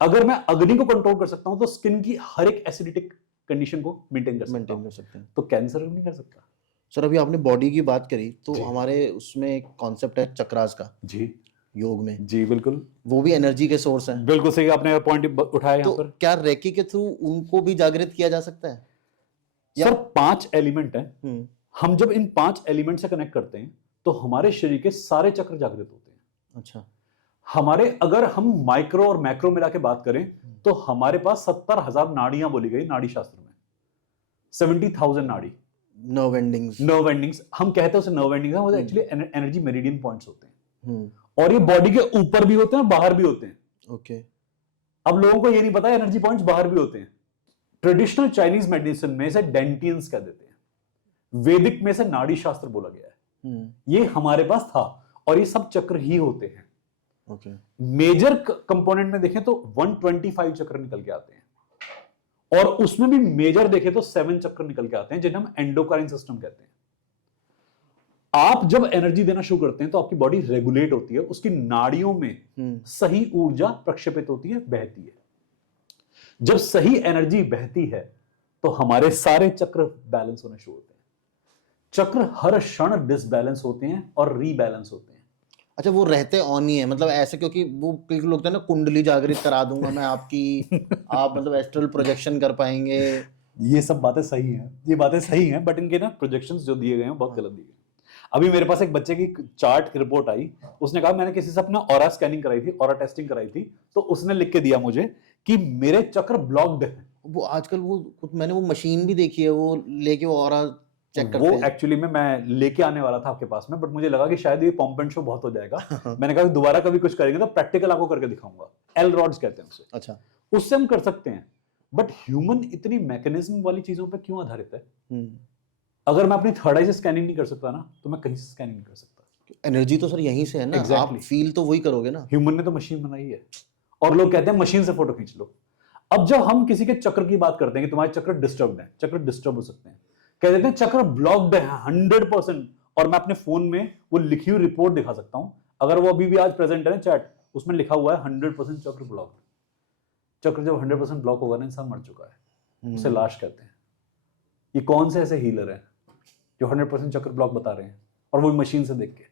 अगर मैं अग्नि को कंट्रोल कर सकता हूं तो स्किन की हर एक एसिडिटिक कंडीशन को मेंटेन कर सकते हैं। तो कैंसर नहीं कर सकता। सर अभी आपने बॉडी की बात करी, तो हमारे उसमें एक कॉन्सेप्ट है चक्रास का जी, योग में। जी बिल्कुल, वो भी एनर्जी के सोर्स हैं। बिल्कुल सही आपने पॉइंट उठाया यहाँ पर। क्या रेकी के थ्रू उनको भी जागृत किया जा सकता है? सर 5 एलिमेंट हैं, हम जब इन 5 एलिमेंट से कनेक्ट करते हैं तो हमारे शरीर के सारे चक्र जागृत होते हैं। अच्छा, हमारे अगर हम माइक्रो और मैक्रो मिला के बात करें तो हमारे पास 70,000 नाड़ियां बोली गई नाड़ी शास्त्र में, 70,000 नाड़ी। नर्व एंडिंग्स हम कहते हैं उसे नर्व एंडिंग्स, वो एक्चुअली एनर्जी मेरिडियन पॉइंट्स होते हैं, और ये बॉडी के ऊपर भी होते हैं और बाहर भी होते हैं। ओके, अब लोगों को ये नहीं पता एनर्जी पॉइंट्स बाहर भी होते हैं। ट्रेडिशनल चाइनीज मेडिसिन में से डेंटियंस कह देते हैं, वैदिक में से नाड़ी शास्त्र बोला गया है। ये हमारे पास था, और ये सब चक्र ही होते हैं। ओके, मेजर कंपोनेंट में देखें तो 125 चक्र निकल के आते हैं, और उसमें भी मेजर देखें तो 7 चक्र निकल के आते हैं, जिन्हें हम एंडोक्राइन सिस्टम कहते हैं। आप जब एनर्जी देना शुरू करते हैं तो आपकी बॉडी रेगुलेट होती है, उसकी नाड़ियों में सही ऊर्जा प्रक्षेपित होती है, बहती है। जब सही एनर्जी बहती है तो हमारे सारे चक्र बैलेंस होने शुरू होते हैं। चक्र हर क्षण डिसबैलेंस होते हैं और रीबैलेंस होते हैं। अच्छा, वो रहते ऑन ही है, मतलब ऐसे, क्योंकि वो बिल्कुल लोग ना कुंडली जागृत करा दूंगा मैं आपकी, आप मतलब एस्ट्रल प्रोजेक्शन कर पाएंगे। ये सब बातें सही हैं, ये बातें सही हैं, बट इनके ना प्रोजेक्शंस जो दिए गए हैं बहुत गलत दिए गए। अभी मेरे पास एक बच्चे की चार्ट की रिपोर्ट आई, उसने कहा मैंने किसी से अपना ऑरा स्कैनिंग कराई थी, ऑरा टेस्टिंग कराई थी, तो उसने लिख के दिया मुझे कि मेरे चक्र ब्लॉक्ड है। वो आजकल वो मैंने वो मशीन भी देखी है, वो लेके वो ऑरा चेक करते हैं। वो एक्चुअली में मैं लेके आने वाला था आपके पास में, बट मुझे लगा कि शायद ये पॉम्प एंड शो बहुत हो जाएगा। मैंने कहा दोबारा कभी कुछ करेंगे तो प्रैक्टिकल आपको करके दिखाऊंगा। एल रॉड्स कहते हैं उसे। अच्छा, उससे हम कर सकते हैं, बट ह्यूमन इतनी मैकेनिज्म वाली चीजों पे क्यों आधारित है? अगर मैं अपनी थर्ड आई से स्कैनिंग नहीं कर सकता ना, तो मैं कहीं से स्कैनिंग नहीं कर सकता। एनर्जी तो सर यहीं से है ना, आप फील तो वही करोगे ना। ह्यूमन ने तो मशीन बनाई है, और लोग कहते हैं मशीन से फोटो खींच लो। अब जब हम किसी के चक्र की बात करते हैं कि तुम्हारे चक्र डिस्टर्ब है, चक्र डिस्टर्ब हो सकते हैं, कह देते हैं चक्र ब्लॉक्ड है 100%, और मैं अपने फोन में वो लिखी हुई रिपोर्ट दिखा सकता हूं, अगर वो अभी भी आज प्रेजेंट है ना चैट, उसमें लिखा हुआ है 100% चक्र ब्लॉक्ड। चक्र जब 100% ब्लॉक होगा ना, इंसान मर चुका है, उसे लाश कहते हैं। ये कौन से ऐसे हीलर हैं जो 100% चक्र ब्लॉक बता रहे हैं, और वो मशीन से देख के?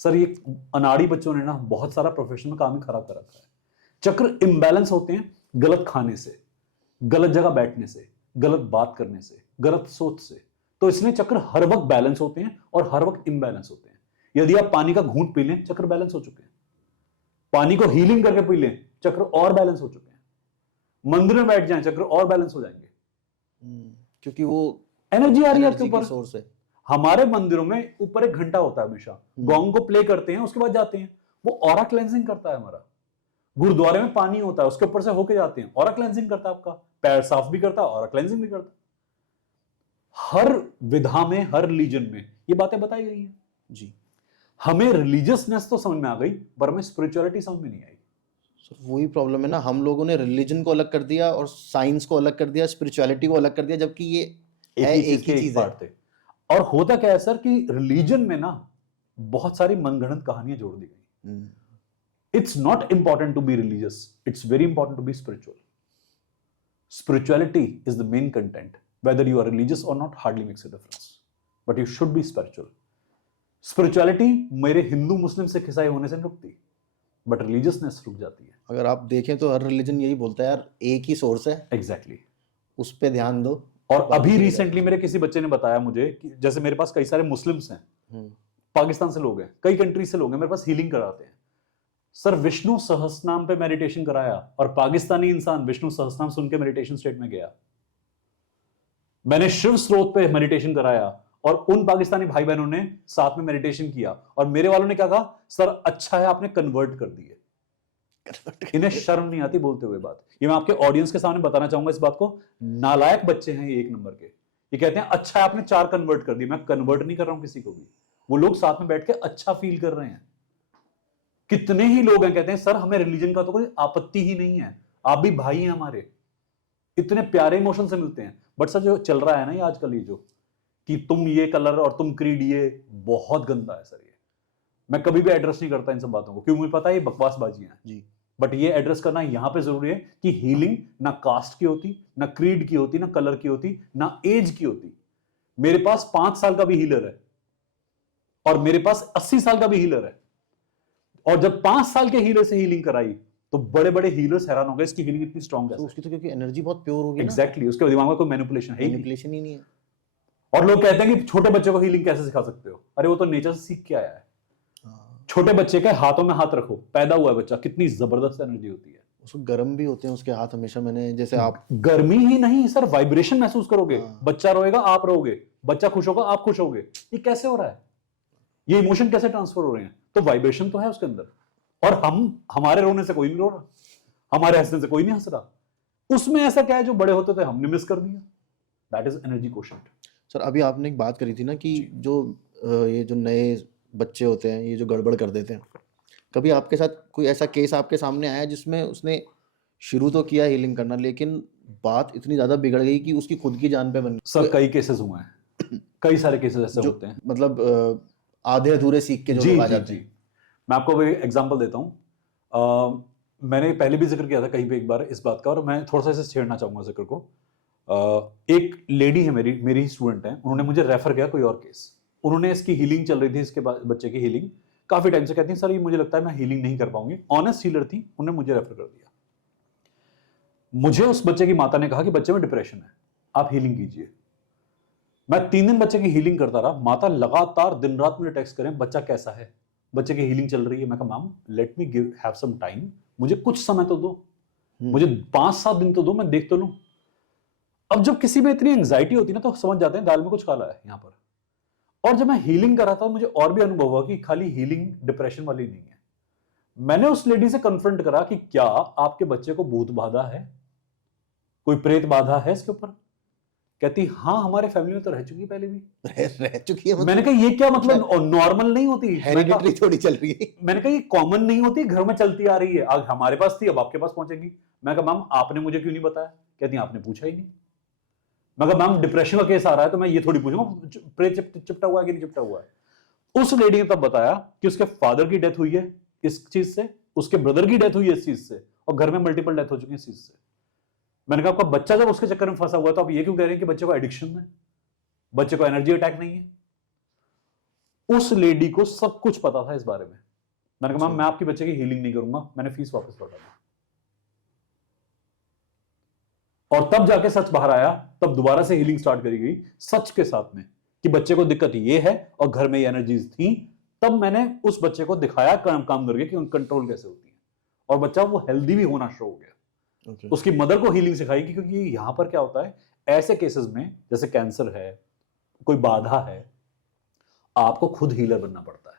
सर ये अनाड़ी बच्चों ने ना बहुत सारा प्रोफेशन में काम ही खराब कर रखा है। चक्र इम्बैलेंस होते हैं गलत खाने से, गलत जगह बैठने से, गलत बात करने से, गलत सोच से। तो इसलिए चक्र हर वक्त बैलेंस होते हैं और हर वक्त इम्बैलेंस होते हैं। यदि आप पानी का घूंट पी लें, चक्र बैलेंस हो चुके हैं। पानी को हीलिंग करके पी लें, चक्र और बैलेंस हो चुके हैं। मंदिर में बैठ जाएं, चक्र और बैलेंस हो जाएंगे, क्योंकि वो एनर्जी आ रही है आपके एनर्जी ऊपर। की सोर्स है। हमारे मंदिरों में ऊपर एक घंटा होता है हमेशा, गॉन्ग को प्ले करते हैं, उसके बाद जाते हैं, वो ऑरा क्लेंजिंग करता है हमारा। गुरुद्वारे में पानी होता है, उसके ऊपर से होके जाते हैं, ऑरा क्लेंजिंग करता है आपका, पैर साफ भी करता है, ऑरा क्लेंजिंग भी करता है। हर विधा में, हर रिलीजन में ये बातें बताई गई हैं जी। हमें रिलीजियसनेस तो समझ में आ गई, पर हमें स्पिरिचुअलिटी समझ में नहीं आई। वही प्रॉब्लम है ना, हम लोगों ने रिलीजन को अलग कर दिया और साइंस को अलग कर दिया, स्पिरिचुअलिटी को अलग कर दिया, जबकि ये एक ही चीज है। थे। और होता क्या है सर कि रिलीजन में ना बहुत सारी मनगढ़ंत कहानियां जोड़ दी गई। It's not important to be religious, it's very important to be spiritual. Spirituality is the main content. Whether you are religious और not hardly makes a difference, but you should be spiritual. Spirituality मेरे हिंदू मुस्लिम सिख ईसाई होने से नहीं रुकती, but religiousness रुक जाती है। अगर आप देखें तो हर रिलीजन यही बोलता है यार एक ही सोर्स है, एग्जैक्टली, उस पे ध्यान दो। और अभी रिसेंटली मेरे किसी बच्चे ने बताया मुझे कि जैसे मेरे पास कई सारे मुस्लिम्स हैं, पाकिस्तान से लोग हैं, कई कंट्री से लोग हैं, मेरे पास हीलिंग कराते हैं। सर विष्णु सहस्त्रनाम पे मेडिटेशन कराया और पाकिस्तानी इंसान विष्णु सहस्त्रनाम सुन के मेडिटेशन स्टेट में गया। मैंने शिव स्रोत पे मेडिटेशन कराया और उन पाकिस्तानी भाई बहनों ने साथ में मेडिटेशन किया, और मेरे वालों ने क्या कहा, सर अच्छा है आपने कन्वर्ट कर दिए। इन्हें शर्म नहीं आती बोलते हुए बात। ये मैं आपके ऑडियंस के सामने बताना चाहूंगा इस बात को। नालायक बच्चे हैं ये, एक नंबर के। ये कहते हैं अच्छा है आपने 4 कन्वर्ट कर दिए। मैं कन्वर्ट नहीं कर रहा हूं किसी को भी, वो लोग साथ में बैठ के अच्छा फील कर रहे हैं। कितने ही लोग हैं कहते हैं सर हमें रिलीजन का तो कोई आपत्ति ही नहीं है, आप भी भाई हैं हमारे। इतने प्यारे इमोशन से मिलते हैं। बट सर जो चल रहा है ना ये आजकल, ये जो कि तुम ये कलर और तुम क्रीड, ये बहुत गंदा है सर। ये मैं कभी भी एड्रेस नहीं करता इन सब बातों को, क्योंकि मुझे पता है ये बकवासबाजी है जी। बट ये एड्रेस करना यहां पे जरूरी है कि हीलिंग ना कास्ट की होती, ना क्रीड की होती, ना कलर की होती, ना एज की होती। मेरे पास 5 साल का भी हीलर है और मेरे पास 80 साल का भी हीलर है। और जब 5 साल के हीलर से हीलिंग कराई तो बड़े बड़े हीलर्स हैरान हो गए इसकी हीलिंग इतनी स्ट्रांग है। उसकी तो क्योंकि एनर्जी बहुत प्योर होगी। एग्जैक्टली, उसके दिमाग में कोई मैनिपुलेशन है मैनिपुलेशन ही नहीं है। और लोग कहते हैं कि छोटे बच्चे को हीलिंग कैसे सिखा सकते हो? अरे वो तो नेचर से सीख के आया है। छोटे बच्चे के हाथों में हाथ रखो, पैदा हुआ है बच्चा, कितनी जबरदस्त एनर्जी होती है। उसको गर्म भी होते हैं उसके हाथ हमेशा। मैंने जैसे आप गर्मी ही नहीं सर, वाइब्रेशन महसूस करोगे। बच्चा रोएगा आप रोगे, बच्चा खुश होगा आप खुश होगे। ये कैसे हो रहा है? ये इमोशन कैसे ट्रांसफर हो रहे हैं? तो वाइब्रेशन तो है उसके अंदर। और हमारे रोने से कोई नहीं रो रहा, हमारे हंसने से कोई नहीं हंस रहा। उसमें ऐसा क्या है जो बड़े होते थे हमने मिस कर दिया? That is energy quotient. Sir अभी आपने एक बात करी थी ना कि जो ये जो नए बच्चे होते हैं ये जो गड़बड़ कर देते हैं, कभी आपके साथ कोई ऐसा केस आपके सामने आया जिसमें उसने शुरू तो किया हीलिंग करना, लेकिन बात इतनी ज्यादा बिगड़ गई कि उसकी खुद की जान पे बन गई? सर कई केसेस हुए हैं, कई सारे केसेस ऐसे होते हैं। मतलब आधे अधूरे सीख के जो लोग आ जाते हैं। मैं आपको एक एग्जांपल देता हूँ। मैंने पहले भी जिक्र किया था कहीं पे एक बार इस बात का, और मैं थोड़ा सा इसे छेड़ना चाहूंगा जिक्र को। एक लेडी है मेरी ही स्टूडेंट है, उन्होंने मुझे रेफर किया कोई और केस। उन्होंने इसकी हीलिंग चल रही थी, इसके बच्चे की हीलिंग काफी टाइम से। कहती हैं सर ये मुझे लगता है मैं हीलिंग नहीं कर पाऊंगी। ऑनेस्ट हीलर थी, उन्होंने मुझे रेफर कर दिया। मुझे उस बच्चे की माता ने कहा कि बच्चे में डिप्रेशन है, आप हीलिंग कीजिए। मैं 3 दिन बच्चे की हीलिंग करता रहा। माता लगातार दिन रात मुझे टेक्स्ट करें बच्चा कैसा है, बच्चे की हीलिंग चल रही है। मैं कहा ma'am let me have some time, मुझे कुछ समय तो दो, मुझे 5-7 दिन तो दो, मैं देख तो लूं। अब जब किसी में इतनी एंजाइटी होती है ना तो समझ जाते हैं दाल में कुछ काला है यहां पर। और जब मैं हीलिंग कर रहा था मुझे और भी अनुभव हुआ कि खाली हीलिंग डिप्रेशन वाली नहीं है। मैंने उस लेडी से कन्फ्रंट करा कि क्या आपके बच्चे को भूत बाधा है, कोई प्रेत बाधा है इसके ऊपर? कहती हाँ हमारे फैमिली में तो रह चुकी है, पहले भी रह चुकी है। मतलब मैंने कहा ये क्या मतलब नॉर्मल नहीं होती? हेरिडिटरी थोड़ी चल रही है। मैंने कहा ये कॉमन नहीं होती, घर में चलती आ रही है। आज हमारे पास थी अब आपके पास पहुंचेगी। मैं कहा मैम आपने मुझे क्यों नहीं बताया? कहती आपने पूछा ही नहीं। मैं कहा मैम डिप्रेशन का केस आ रहा है तो मैं ये थोड़ी पूछूंगा प्रेत चिपटा हुआ है कि नहीं चिपटा हुआ है। उस लेडी ने तब बताया कि उसके फादर की डेथ हुई है इस चीज से, उसके ब्रदर की डेथ हुई है इस चीज से, और घर में मल्टीपल डेथ हो चुकी है इस चीज से। मैंने कहा आपका बच्चा जब उसके चक्कर में फंसा हुआ है तो आप ये क्यों कह रहे हैं कि बच्चे को एडिक्शन है, बच्चे को एनर्जी अटैक नहीं है? उस लेडी को सब कुछ पता था इस बारे में। मैंने कहा मैम मैं आपकी बच्चे की हीलिंग नहीं करूंगा, मैंने फीस वापस लौटा दी। और तब जाके सच बाहर आया, तब दोबारा से हीलिंग स्टार्ट करी गई सच के साथ में कि बच्चे को दिक्कत ये है और घर में ये एनर्जीज थी। तब मैंने उस बच्चे को दिखाया काम करके कि कंट्रोल कैसे होती है, और बच्चा वो हेल्दी भी होना शुरू हो गया। उसकी मदर को हीलिंग सिखाई, क्योंकि यहां पर क्या होता है ऐसे केसेस में, जैसे कैंसर है, कोई बाधा है, आपको खुद हीलर बनना पड़ता है।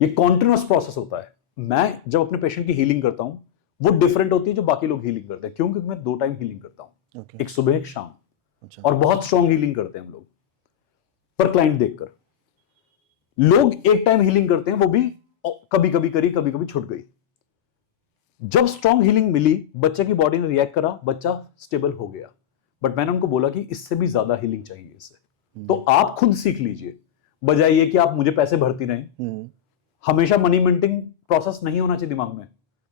ये कॉन्टिन्यूअस प्रोसेस होता है। मैं जब अपने पेशेंट की हीलिंग करता हूं वो डिफरेंट होती है जो बाकी लोग हीलिंग करते हैं, क्योंकि मैं 2 टाइम हीलिंग करता हूं, एक सुबह एक शाम। और बहुत स्ट्रॉन्ग हीलिंग करते हैं हम लोग पर क्लाइंट देखकर। लोग एक टाइम हीलिंग करते हैं, वो भी कभी कभी करी, कभी कभी छूट गई। जब स्ट्रॉन्ग हीलिंग मिली, बच्चे की बॉडी ने रिएक्ट करा, बच्चा स्टेबल हो गया। बट मैंने उनको बोला कि इससे भी ज्यादा हीलिंग चाहिए इससे, तो आप खुद सीख लीजिए, बजाय ये कि आप मुझे पैसे भरती रहें। हमेशा मनी मिंटिंग प्रोसेस नहीं होना चाहिए दिमाग में।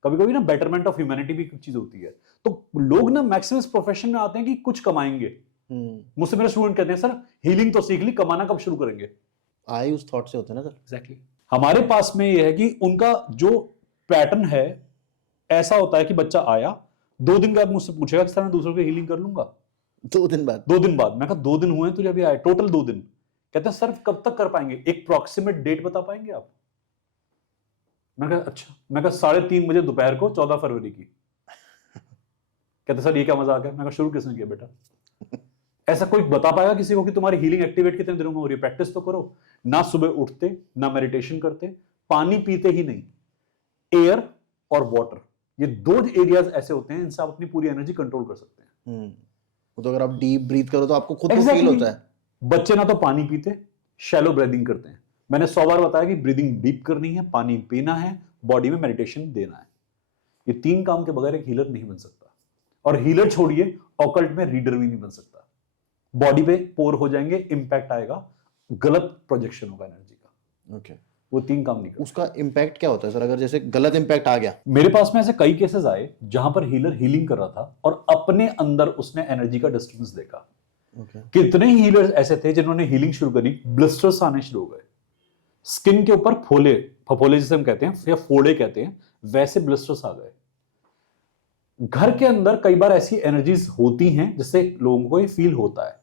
कभी कभी ना बेटरमेंट ऑफ ह्यूमैनिटी भी कुछ चीज होती है। तो लोग ना मैक्सिमम प्रोफेशन में आते हैं कि कुछ कमाएंगे। मुझसे मेरे स्टूडेंट कहते हैं सर हीलिंग तो सीख ली, कमाना कब शुरू करेंगे? आए उस थॉट से होते हैं ना सर। एग्जैक्टली। हमारे पास में ये है कि उनका जो पैटर्न है ऐसा होता है कि बच्चा आया, 2 दिन बाद मुझसे पूछेगा कि सर मैं दूसरों की हीलिंग कर लूंगा। 2 दिन बाद? 2 दिन बाद। मैं कहा 2 दिन हुए तुझे अभी आए, टोटल 2 दिन। कहते हैं सर कब तक कर पाएंगे, एक प्रोक्सीमेट डेट बता पाएंगे आप? मैं कहा अच्छा। मैं कहा 3:30 बजे दोपहर को 14 फरवरी की। कहते सर ये क्या मजाक है? मैं कहा शुरू किसने किया बेटा? ऐसा कोई बता पाएगा किसी को कि तुम्हारी हीलिंग एक्टिवेट कितने दिनों में हो रही है? प्रैक्टिस तो करो ना। सुबह उठते ना मेडिटेशन करते, पानी पीते ही नहीं, एयर और वाटर, ये 2 एरियाज ऐसे होते हैं इनसे आप अपनी पूरी एनर्जी कंट्रोल कर सकते हैं। तो अगर आप डीप ब्रीथ करो तो आपको खुद को फील होता है। बच्चे ना तो पानी पीते, शैलो ब्रीदिंग करते हैं। मैंने 100 बार बताया कि ब्रीदिंग डीप करनी है, पानी पीना है, बॉडी में मेडिटेशन देना है। ये 3 काम के बगैर एक हीलर नहीं बन सकता। और हीलर छोड़िए, ऑकल्ट में रीडर भी नहीं बन सकता। बॉडी पे पोर हो जाएंगे, इंपैक्ट आएगा, गलत प्रोजेक्शन होगा एनर्जी का। ओके। वो 3 काम नहीं करता। उसका इंपैक्ट क्या होता है सर, अगर जैसे गलत इंपैक्ट आ गया? मेरे पास में ऐसे कई केसेस आए जहां पर हीलर हीलिंग कर रहा था और अपने अंदर उसने एनर्जी का डिस्टर्बेंस देखा। कितने ही हीलर्स ऐसे थे जिन्होंने हीलिंग शुरू करी, ब्लिस्टर्स आने शुरू हो गए, स्किन के ऊपर फोले, फफोले जिसे हम कहते हैं या फोड़े कहते हैं, वैसे ब्लिस्टर्स आ गए। घर के अंदर कई बार ऐसी एनर्जीज होती हैं जिससे लोगों को ये फील होता है।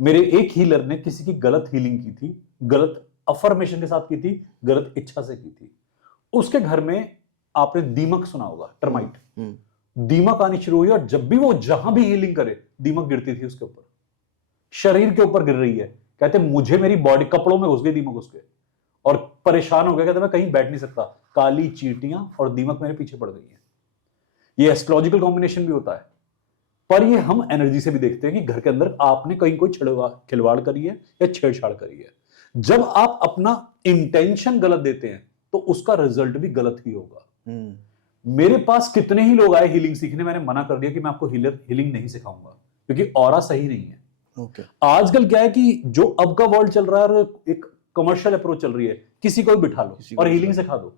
मेरे एक हीलर ने किसी की गलत हीलिंग की थी, गलत अफर्मेशन के साथ की थी, गलत इच्छा से की थी। उसके घर में आपने दीमक सुना होगा, टर्माइट। दीमक आनी शुरू हुई और जब भी वो जहां भी हीलिंग करे दीमक गिरती थी उसके ऊपर, शरीर के ऊपर गिर रही है। कहते मुझे मेरी बॉडी कपड़ों में घुस गई दीमक उसके, और परेशान हो गया। कहते मैं कहीं बैठ नहीं सकता, काली चींटियां और दीमक मेरे पीछे पड़ गई है। ये एस्ट्रोलॉजिकल कॉम्बिनेशन भी होता है, पर ये हम एनर्जी से भी देखते हैं कि घर के अंदर आपने कहीं कोई खिलवाड़ करी है या छेड़छाड़ करी है। जब आप अपना इंटेंशन गलत देते हैं तो उसका रिजल्ट भी गलत ही होगा। मेरे पास कितने ही लोग आए हीलिंग सीखने, मैंने मना कर दिया कि मैं आपको हीलिंग नहीं सिखाऊंगा क्योंकि ऑरा सही नहीं है। आजकल क्या है कि जो अब का वर्ल्ड चल रहा है, एक कमर्शियल अप्रोच चल रही है, किसी को भी बिठा लो और हीलिंग सिखा दो।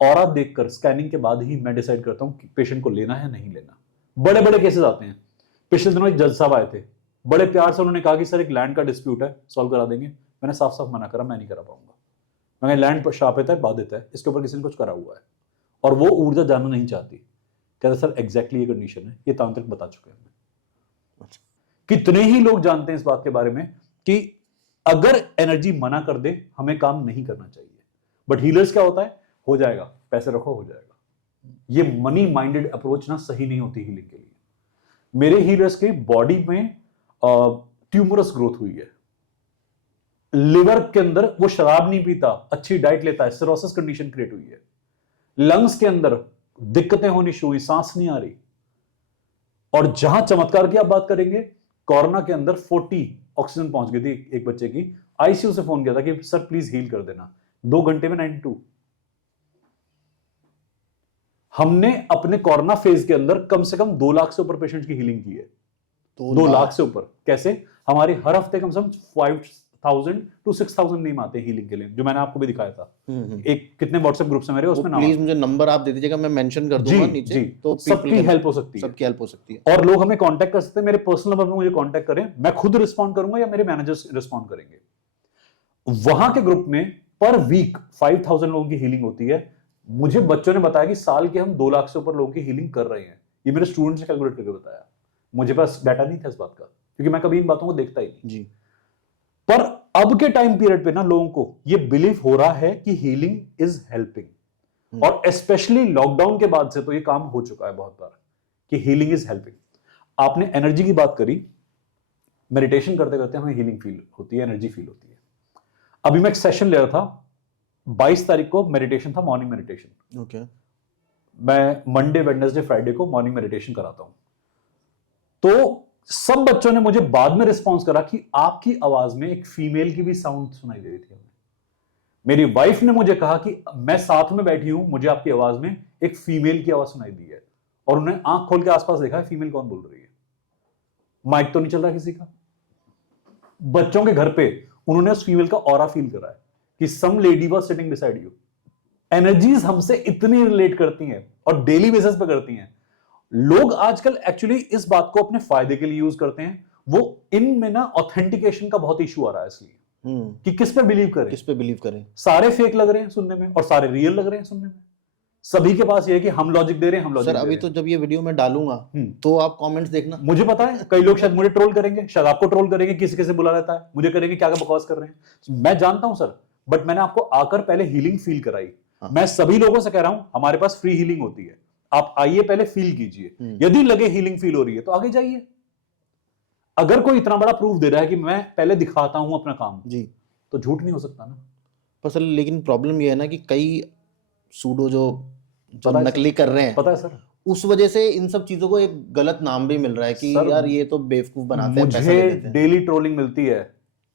ऑरा देखकर स्कैनिंग के बाद ही मैं डिसाइड करता हूं कि पेशेंट को लेना है नहीं लेना। बड़े बड़े केसेस आते हैं। पिछले दिनों एक जज साहब आए थे, बड़े प्यार से उन्होंने कहा कि सर एक लैंड का डिस्प्यूट है, सॉल्व करा देंगे। मैंने साफ साफ मना करा, मैं नहीं करा पाऊंगा। मैं लैंड श्राप है, बाधित है, इसके ऊपर किसी ने कुछ करा हुआ है और वो ऊर्जा जानना नहीं चाहती। कहते सर एग्जैक्टली ये कंडीशन है, ये तांत्रिक बता चुके हैं। कितने ही लोग जानते हैं इस बात के बारे में कि अगर एनर्जी मना कर दे हमें काम नहीं करना चाहिए। बट हीलर्स क्या होता है, हो जाएगा, पैसे रखो हो जाएगा। ये मनी माइंडेड अप्रोच ना सही नहीं होती हीलिंग के लिए। मेरे हीलर्स के बॉडी में ट्यूमरस ग्रोथ हुई है, लिवर के अंदर वो शराब नहीं पीता, अच्छी डाइट लेता है, सिरोसिस कंडीशन क्रिएट हुई है। लंग्स के अंदर दिक्कतें होनी शुरू हुई, सांस नहीं आ रही। और जहां चमत्कार की आप बात करेंगे, कोरोना के अंदर 40 ऑक्सीजन पहुंच गई थी एक बच्चे की। आईसीयू से फोन किया था कि सर प्लीज हील कर देना, 2 घंटे में 92। हमने अपने कोरोना फेज के अंदर कम से कम 2 लाख से ऊपर पेशेंट की हीलिंग की है। 2 लाख से ऊपर। कैसे? हमारी हर हफ्ते कम से कम 5,000 to 6,000 नेम आते हैं हीलिंग के लिए, जो मैंने आपको भी दिखाया था। एक कितने व्हाट्सएप ग्रुप्स हैं मेरे, उसमें नाम प्लीज मुझे नंबर आप दे दीजिएगा, मैं मेंशन कर दूंगा नीचे, तो सबकी हेल्प हो सकती है, सबकी हेल्प हो सकती है। और लोग हमें कांटेक्ट कर सकते हैं, मेरे पर्सनल नंबर पे मुझे कांटेक्ट करें, मैं खुद रिस्पॉन्ड करूंगा या मेरे मैनेजर्स रिस्पॉन्ड करेंगे। वहां के ग्रुप में पर वीक 5,000 लोगों की हीलिंग होती है। मुझे बच्चों ने बताया कि साल के हम 2 लाख से ऊपर लोगों की हीलिंग कर रहे हैं। ये मेरे स्टूडेंट्स ने कैलकुलेट करके बताया, मुझे पास डाटा नहीं था इस बात का, क्योंकि मैं कभी इन बातों को देखता ही नहीं जी। पर अब के टाइम पीरियड पे ना लोगों को ये बिलीव हो रहा है कि हीलिंग इज हेल्पिंग, और स्पेशली लॉकडाउन के बाद से तो ये काम हो चुका है बहुत बार कि हीलिंग इज हेल्पिंग। आपने एनर्जी की बात करी, मेडिटेशन करते करते हमें हीलिंग फील होती है, एनर्जी फील होती है। अभी मैं एक सेशन ले रहा था, 22 तारीख को मेडिटेशन था, मॉर्निंग मेडिटेशन। ओके। मैं मंडे, वेडनेसडे, फ्राइडे को मॉर्निंग मेडिटेशन कराता हूं। तो सब बच्चों ने मुझे बाद में रिस्पॉन्स करा कि आपकी आवाज में एक फीमेल की भी साउंड सुनाई दे रही थी हमें। मेरी वाइफ ने मुझे कहा कि मैं साथ में बैठी हूं, मुझे आपकी आवाज में एक फीमेल की आवाज सुनाई दी है, और उन्हें आंख खोल के आसपास देखा है, फीमेल कौन बोल रही है, माइक तो नहीं चल रहा किसी का। बच्चों के घर पे उन्होंने उस फीमेल का ऑरा फील करा है कि some lady was sitting beside you. Energies हमसे इतनी रिलेट करती हैं और डेली बेसिस पे करती हैं। लोग आजकल एक्चुअली इस बात को अपने फायदे के लिए यूज करते हैं। वो इनमें ना ऑथेंटिकेशन का बहुत इशू आ रहा है, इसलिए कि किस पे बिलीव करें, किस पे बिलीव करें। सारे फेक लग रहे हैं सुनने में और सारे रियल लग रहे हैं सुनने में। सभी के पास ये है कि हम लॉजिक दे रहे हैं, हम लॉजिक सर अभी तो जब ये वीडियो मैं डालूंगा तो आप कमेंट्स देखना। मुझे पता है कई लोग शायद मुझे ट्रोल करेंगे, शायद आपको ट्रोल करेंगे, किसी किसी बुला रहता है, मुझे करेंगे क्या क्या बकवास कर रहे हैं, मैं जानता हूं सर, बट मैंने आपको आकर पहले हीलिंग फील कराई। मैं सभी लोगों से कह रहा हूं हमारे पास फ्री हीलिंग होती है, आप आइए पहले फील कीजिए, यदि लगे हीलिंग फील हो रही है तो आगे जाइए। अगर कोई इतना बड़ा प्रूफ दे रहा है कि मैं पहले दिखाता हूं अपना काम जी, तो झूठ नहीं हो सकता ना। पर सर लेकिन प्रॉब्लम ये है ना कि कई सूडो जो नकली कर रहे हैं, पता है सर, उस वजह से इन सब चीजों को एक गलत नाम भी मिल रहा है कि यार ये तो बेवकूफ बनाते हैं, पैसा ले मुझे लेते हैं। डेली ट्रोलिंग मिलती है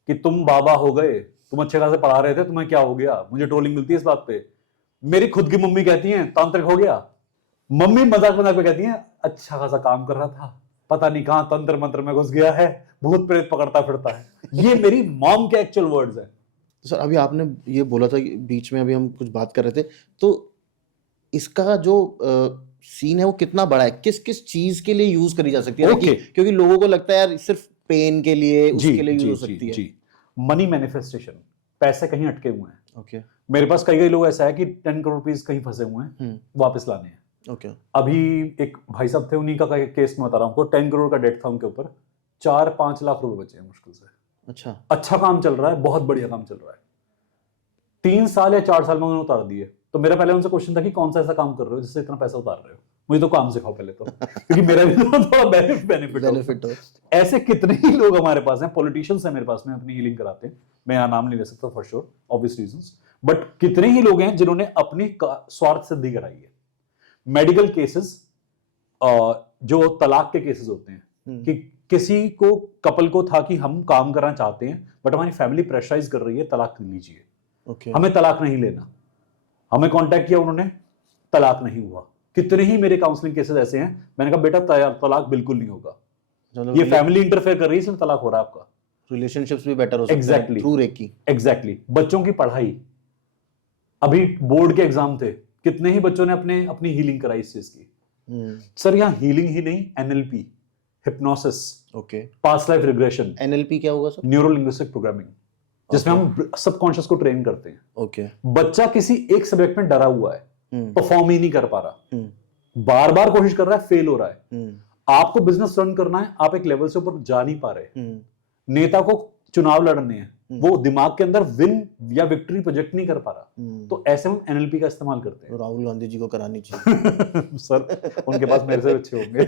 कि तुम बाबा हो गए, तुम अच्छे खासे पढ़ा रहे थे, तुम्हें क्या हो गया। मुझे ट्रोलिंग मिलती है इस बात पे। मेरी खुद की मम्मी कहती हैं तांत्रिक हो गया। मम्मी मजाक मजाक में कहती हैं अच्छा खासा काम कर रहा था, पता नहीं कहां तंत्र मंत्र में घुस गया है, भूत प्रेत पकड़ता फिरता है। ये मेरी मॉम के एक्चुअल वर्ड्स हैं। तो सर अभी आपने ये बोला था कि बीच में अभी हम कुछ बात कर रहे थे, तो इसका जो सीन है वो कितना बड़ा है, किस किस चीज के लिए यूज करी जा सकती है? क्योंकि लोगों को लगता है यार सिर्फ पेन के लिए, उसके लिए यूज हो सकती है। मनी मैनिफेस्टेशन, पैसे कहीं अटके हुए हैं। ओके। मेरे पास कई लोग ऐसा है कि 10 करोड़ रुपीस कहीं फंसे हुए हैं, वापस लाने हैं। ओके। अभी एक भाई साहब थे, उन्हीं का केस में बता रहा हूँ, 10 करोड़ का डेट था उनके ऊपर, 4-5 लाख रुपए बचे हैं मुश्किल से। अच्छा काम चल रहा है, बहुत बढ़िया काम चल रहा है, 3 साल या 4 साल में उन्होंने उतार दिए। तो मेरा पहले उनसे क्वेश्चन था कि कौन सा ऐसा काम कर रहे हो जिससे इतना पैसा उतार रहे हो, मुझे तो काम सिखाओ पहले तो क्योंकि मेरा भी तो थोड़ा बेनिफिट हो। ऐसे कितने ही लोग हमारे पास हैं, पॉलिटिशियंस हैं मेरे पास में, अपनी हीलिंग कराते हैं, मैं यहाँ नाम नहीं ले सकता for sure obvious reasons, but कितने ही लोग हैं जिन्होंने अपनी स्वार्थ सिद्धि कराई है। मेडिकल केसेस, जो तलाक के केसेस होते हैं कि किसी को, कपल को था कि हम काम करना चाहते हैं बट हमारी फैमिली प्रेशराइज कर रही है तलाक लीजिए, हमें तलाक नहीं लेना, हमें कांटेक्ट किया उन्होंने, तलाक नहीं हुआ। कितने ही मेरे काउंसलिंग केसेस ऐसे हैं, मैंने कहा बेटा तलाक बिल्कुल नहीं होगा, ये फैमिली इंटरफेयर कर रही है इसलिए तलाक हो रहा है आपका। रिलेशनशिप्स भी बेटर हो सकते हैं थ्रू रेकी। एग्जैक्टली। बच्चों की पढ़ाई, अभी बोर्ड के एग्जाम थे, कितने ही बच्चों ने अपनी हीलिंग कराई इस चीज की। सर यहाँ हीलिंग ही नहीं, NLP, hypnosis, past life regression. NLP क्या होगा सर? न्यूरो लिंग्विस्टिक प्रोग्रामिंग, जिसमें हम सबकॉन्शियस को ट्रेन करते हैं। Okay. बच्चा किसी एक सब्जेक्ट में डरा हुआ है, परफॉर्म ही नहीं कर पा रहा, बार बार कोशिश कर रहा है, फेल हो रहा है। आपको बिजनेस रन करना है, आप एक लेवल से ऊपर जा नहीं पा रहे, नेता को चुनाव लड़ने हैं, वो दिमाग के अंदर विन या विक्ट्री प्रोजेक्ट नहीं कर पा रहा, तो ऐसे हम एनएलपी का इस्तेमाल करते हैं। राहुल गांधी जी को करानी चाहिए सर उनके पास मेरे से अच्छे होंगे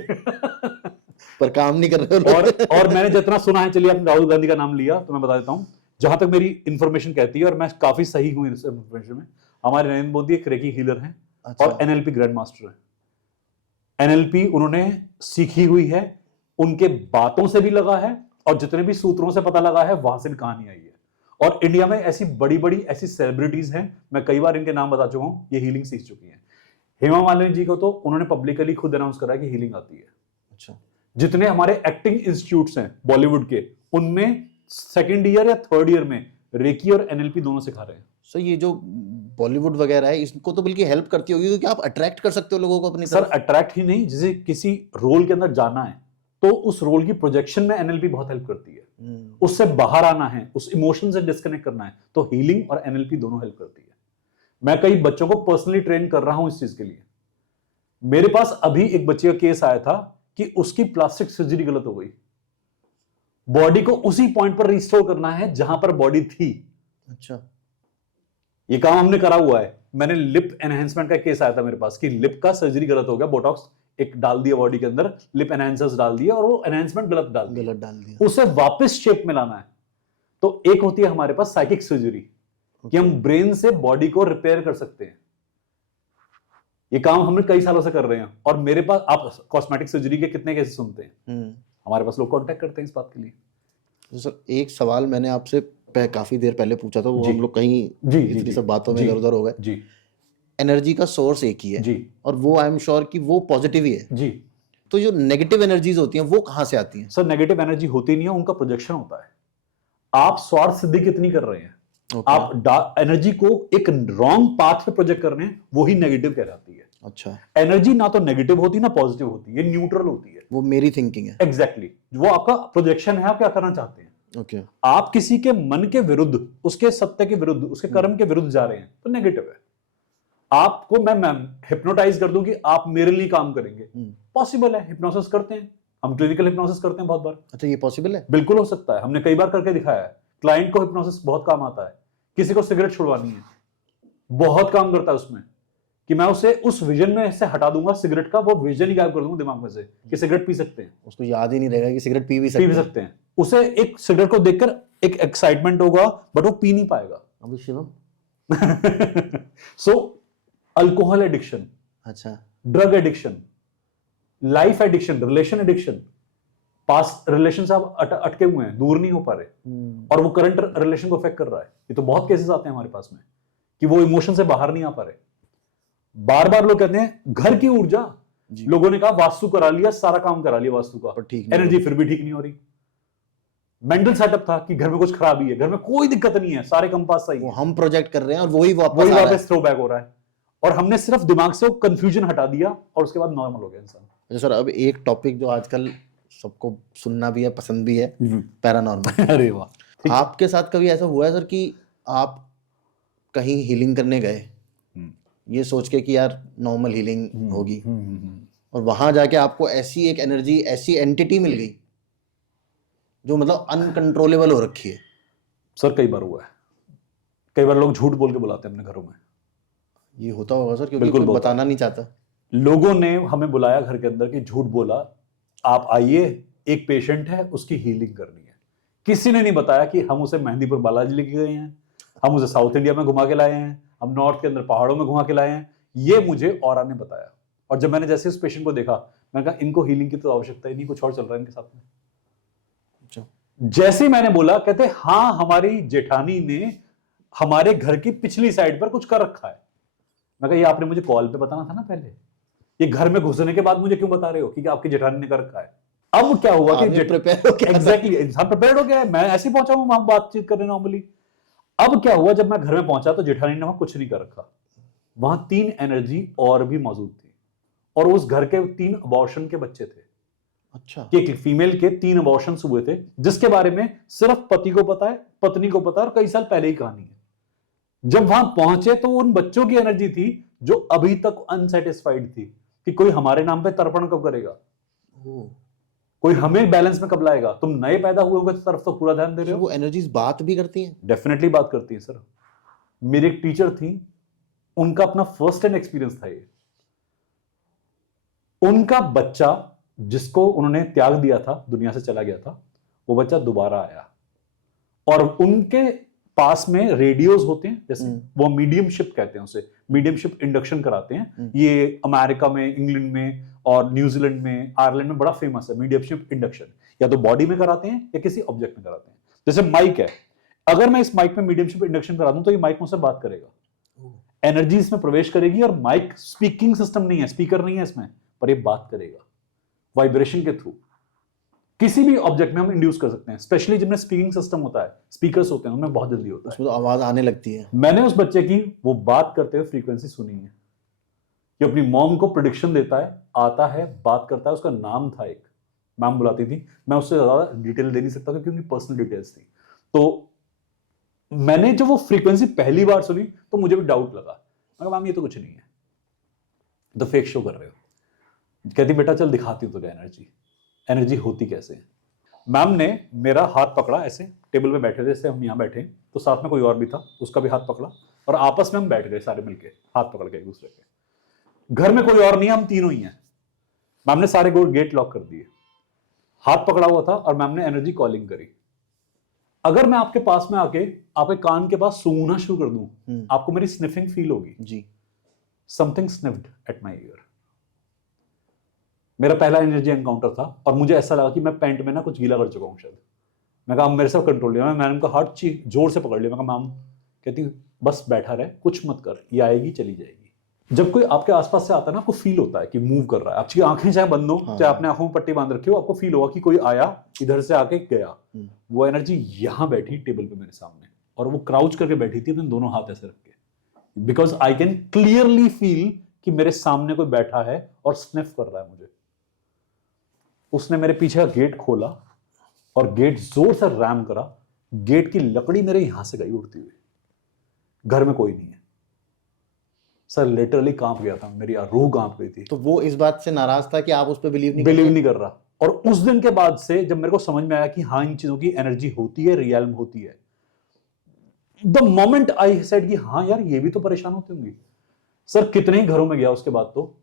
पर काम नहीं कर रहे और मैंने जितना सुना है, चलिए आपने राहुल गांधी का नाम लिया तो मैं बता देता हूं, जहां तक मेरी इंफॉर्मेशन कहती है और मैं काफी सही हूं इस इंफॉर्मेशन में, हमारे नरेंद्र मोदी एक रेकी हीलर हैं। अच्छा। और एनएलपी ग्रैंड मास्टर हैं। एनएलपी उन्होंने सीखी हुई है, उनके बातों से भी लगा है और जितने भी सूत्रों से पता लगा है वहां से भी कहानी आई है। और इंडिया में ऐसी बड़ी बड़ी ऐसी सेलिब्रिटीज हैं, मैं कई बार इनके नाम बता चुका हूं, ये हीलिंग सीख चुकी हैं। हेमा मालिनी जी को तो उन्होंने पब्लिकली खुद अनाउंस करा कि हीलिंग आती है। अच्छा। जितने हमारे एक्टिंग इंस्टीट्यूट्स हैं बॉलीवुड के, उनमें सेकेंड ईयर या थर्ड ईयर में रेकी और एनएलपी दोनों सिखा रहे हैं। सर ये जो बॉलीवुड वगैरह है इसको तो बल्कि हेल्प करती होगी, क्योंकि आप अट्रैक्ट कर सकते हो लोगों को अपनी सर तरफ। अट्रैक्ट ही नहीं, जैसे किसी रोल के अंदर जाना है तो उस रोल की प्रोजेक्शन में एनएलपी बहुत हेल्प करती है। उससे बाहर आना है, उस इमोशन से डिस्कनेक्ट करना है, तो हीलिंग और एनएलपी दोनों हेल्प करती है। मैं कई बच्चों को पर्सनली ट्रेन कर रहा हूं इस चीज के लिए। मेरे पास अभी एक बच्चे का केस आया था कि उसकी प्लास्टिक सर्जरी गलत हो गई। बॉडी को उसी पॉइंट पर रिस्टोर करना है जहां पर बॉडी थी। अच्छा, ये काम हमने करा हुआ है। मैंने लिप एनहेंसमेंट का केस आया था मेरे पास कि लिप का सर्जरी गलत हो गया, बोटॉक्स एक डाल दिया बॉडी के अंदर, लिप एनहेंसर्स डाल दिया और वो एनहेंसमेंट गलत डाल दिया। उसे वापस शेप में लाना है। तो एक होती है हमारे पास साइकिक सर्जरी कि हम ब्रेन से बॉडी को रिपेयर कर सकते हैं। ये काम हमने कई सालों से कर रहे हैं। और मेरे पास आप कॉस्मेटिक सर्जरी के कितने केसेस सुनते हैं, हमारे पास लोग कांटेक्ट करते हैं इस बात के लिए। तो सर एक सवाल मैंने आपसे काफी देर पहले पूछा था, वो हम लोग कहीं इतनी सब बातों में इधर-उधर हो गए जी। एनर्जी का सोर्स एक ही है जी, और वो आई एम श्योर कि वो पॉजिटिव ही है जी। तो जो नेगेटिव एनर्जीज होती हैं वो कहां से आती हैं? सर नेगेटिव एनर्जी होती नहीं है, उनका प्रोजेक्शन होता है। आप स्वार्थ सिद्धि कितनी कर रहे हैं, आप एनर्जी को एक रॉन्ग पाथ पे प्रोजेक्ट कर रहे हैं, वही नेगेटिव कहलाती है। अच्छा, एनर्जी ना तो नेगेटिव होती ना पॉजिटिव होती, ये न्यूट्रल होती है। वो मेरी थिंकिंग है। एग्जैक्टली वो आपका प्रोजेक्शन है, आप क्या करना चाहते हैं। ओके, आप किसी के मन के विरुद्ध, उसके सत्य के विरुद्ध, उसके कर्म के विरुद्ध जा रहे हैं तो नेगेटिव है। आपको मैं हिप्नोटाइज कर दूं कि आप मेरे लिए काम करेंगे, पॉसिबल है। हिप्नोसिस करते हैं हम, क्लिनिकल हिप्नोसिस करते हैं बहुत बार। अच्छा, ये पॉसिबल है? बिल्कुल हो सकता है, हमने कई बार करके दिखाया है। क्लाइंट को हिप्नोसिस बहुत काम आता है। किसी को सिगरेट छुड़वानी है, बहुत काम करता है उसमें कि मैं उसे उस विजन में से हटा दूंगा सिगरेट का, वो विजन ही गायब कर दूंगा दिमाग में से कि सिगरेट पी सकते हैं। उसको याद ही नहीं रहेगा कि सिगरेट पी भी सकते हैं। उसे एक सिगरेट को देखकर एक एक्साइटमेंट होगा, बट वो पी नहीं पाएगा। अभी शिवम सो अल्कोहल एडिक्शन, अच्छा, drug addiction, life addiction, relation addiction, past relation से आप अटके हुए हैं, दूर नहीं हो पा रहे, और वो करंट रिलेशन को अफेक्ट कर रहा है। ये तो बहुत केसेस आते हैं हमारे पास में कि वो इमोशन से बाहर नहीं आ पा रहे। बार बार लोग कहते हैं घर की ऊर्जा, लोगों ने कहा वास्तु करा लिया, सारा काम करा लिया वास्तु का, ठीक एनर्जी फिर भी ठीक नहीं हो रही। मेंटल सेटअप था कि घर में कुछ खराबी है, घर में कोई दिक्कत नहीं है, सारे कंपास सही है, हम प्रोजेक्ट कर रहे हैं और वही वापस थ्रो बैक हो रहा है। और हमने सिर्फ दिमाग से वो कंफ्यूजन हटा दिया और उसके बाद नॉर्मल हो गया इंसान। अच्छा सर, अब एक टॉपिक जो आजकल सबको सुनना भी है, पसंद भी है, पैरानॉर्मल। अरे वाह, आपके साथ कभी ऐसा हुआ है सर कि आप कहीं हीलिंग करने गए ये सोच के कि यार नॉर्मल हीलिंग होगी, और वहां जाके आपको ऐसी एक एनर्जी, ऐसी एंटिटी मिल गई जो मतलब अनकंट्रोलेबल हो रखी है? सर कई बार हुआ है। कई बार लोग झूठ बोल के बुलाते हैं अपने घरों में। ये होता होगा सर, क्योंकि कोई बताना नहीं चाहता। लोगों ने हमें बुलाया घर के अंदर कि झूठ बोला, आप आइए, एक पेशेंट है, उसकी हीलिंग करनी है। किसी ने नहीं बताया कि हम उसे मेहंदीपुर बालाजी लेके गए हैं, हम उसे साउथ इंडिया में घुमा के लाए हैं, हम नॉर्थ के अंदर पहाड़ों में घुमा के लाए हैं। ये मुझे औरा ने बताया। और जब मैंने जैसे उस पेशेंट को देखा, मैंने कहा इनको हीलिंग की तो आवश्यकता ही नहीं, कुछ और चल रहा है इनके साथ में। जैसे ही मैंने बोला, कहते हाँ हमारी जेठानी ने हमारे घर की पिछली साइड पर कुछ कर रखा है। मैं कहा ये आपने मुझे कॉल पे बताना था ना पहले, ये घर में घुसने के बाद मुझे क्यों बता रहे हो कि आपकी जेठानी ने कर रखा है। अब क्या हुआ कि एग्जैक्टली इंसान प्रिपेयर्ड हो गया है, मैं ऐसे ही पहुंचा हूं वहां बातचीत करने नॉर्मली। अब क्या हुआ, जब मैं घर में पहुंचा तो जेठानी ने वहां कुछ नहीं कर रखा, वहां 3 एनर्जी और भी मौजूद थी, और उस घर के 3 अबॉर्शन के बच्चे थे। अच्छा, कि एक फीमेल के 3 अबॉर्शन हुए थे, जिसके बारे में सिर्फ पति को पता है, पत्नी को पता है, और कई साल पहले ही कहानी है। जब वहां पहुंचे तो उन बच्चों की एनर्जी थी जो अभी तक अनसेटिस्फाइड थी कि कोई हमारे नाम पे तर्पण कब करेगा, कोई हमें बैलेंस में कब लाएगा, तुम नए पैदा हुए होंगे तो तरफ तो पूरा ध्यान दे रहे हो। वो एनर्जीज बात भी करती हैं? डेफिनेटली बात करती हैं सर। मेरी एक टीचर थी, उनका अपना फर्स्ट हैंड एक्सपीरियंस था ये। उनका बच्चा जिसको उन्होंने त्याग दिया था, दुनिया से चला गया था, वो बच्चा दोबारा आया, और उनके पास में रेडियोज होते हैं, जैसे वो मीडियमशिप कहते हैं उसे, मीडियमशिप इंडक्शन कराते हैं। ये अमेरिका में, इंग्लैंड में और न्यूजीलैंड में, आयरलैंड में बड़ा फेमस है मीडियमशिप इंडक्शन। या तो बॉडी में कराते हैं या किसी ऑब्जेक्ट में कराते हैं। जैसे माइक है, अगर मैं इस माइक में मीडियमशिप इंडक्शन करा दूं तो ये माइक मुझसे बात करेगा, एनर्जी इसमें प्रवेश करेगी, और माइक स्पीकिंग सिस्टम नहीं है, स्पीकर नहीं है इसमें, पर ये बात करेगा वाइब्रेशन के थ्रू। किसी भी ऑब्जेक्ट में हम इंड्यूस कर सकते हैं, स्पेशली जिनमें स्पीकिंग सिस्टम होता है, स्पीकर्स होते हैं, उनमें बहुत जल्दी होता है। उसमें तो आवाज आने लगती है। मैंने उस बच्चे की वो बात करते हुए फ्रीक्वेंसी सुनी है, कि अपनी मॉम को प्रेडिक्शन देता है, आता है, बात करता है। उसका नाम था, एक मैम बुलाती थी, मैं उससे ज्यादा डिटेल दे नहीं सकता क्योंकि उनकी पर्सनल डिटेल्स थी। तो मैंने जब वो फ्रीक्वेंसी पहली बार सुनी तो मुझे भी डाउट लगा। मैं कहा मैम ये तो कुछ नहीं है, तो फेक शो कर रहे हो। कहती बेटा चल दिखाती हूँ तुझे एनर्जी होती कैसे है। मैम ने मेरा हाथ पकड़ा, ऐसे टेबल पे बैठे थे, जैसे हम यहाँ बैठे, तो साथ में कोई और भी था, उसका भी हाथ पकड़ा और आपस में हम बैठ गए सारे मिलके, हाथ पकड़ के एक दूसरे के। घर में कोई और नहीं है, हम तीनों ही हैं। मैम ने सारे गेट लॉक कर दिए, हाथ पकड़ा हुआ था और मैम ने एनर्जी कॉलिंग करी। अगर मैं आपके पास में आके आपके कान के पास सूंघना शुरू कर दूं, आपको मेरी स्निफिंग फील होगी जी। Something sniffed at my ear. मेरा पहला एनर्जी एनकाउंटर था और मुझे ऐसा लगा कि मैं पैंट में ना कुछ गीला कर चुका हूं शायद। मैं कहा मेरे से कंट्रोल लिया, मैंने उनका हाथ जोर से पकड़ लिया। मैं कहा मैम, कहती बस बैठा रहे, कुछ मत कर, ये आएगी चली जाएगी। जब कोई आपके आसपास से आता है ना, आपको फील होता है कि मूव कर रहा है। आपकी आंखें चाहे बंद हो, चाहे आपने आंखों में पट्टी बांध रखी हो, आपको फील होगा कि कोई आया, इधर से आके गया। वो एनर्जी यहां बैठी टेबल पे मेरे सामने, और वो क्राउच करके बैठी थी अपने दोनों हाथ ऐसे रख के, because I can clearly feel कि मेरे सामने कोई बैठा है और स्निफ कर रहा है मुझे। उसने मेरे पीछे का गेट खोला और गेट जोर से रैम करा। गेट की लकड़ी मेरे यहां से गई उड़ती हुई। घर में कोई नहीं है सर, लिटरली कांप गया था, मेरी रूह कांप गई थी। तो वो इस बात से नाराज था कि आप उस पर बिलीव नहीं कर रहा। और उस दिन के बाद से जब मेरे को समझ में आया कि हाँ इन चीजों की एनर्जी होती है, रियल्म होती है, द मोमेंट आई सेड कि हाँ यार ये भी तो परेशान होती होंगी। सर कितने ही घरों में गया उसके बाद तो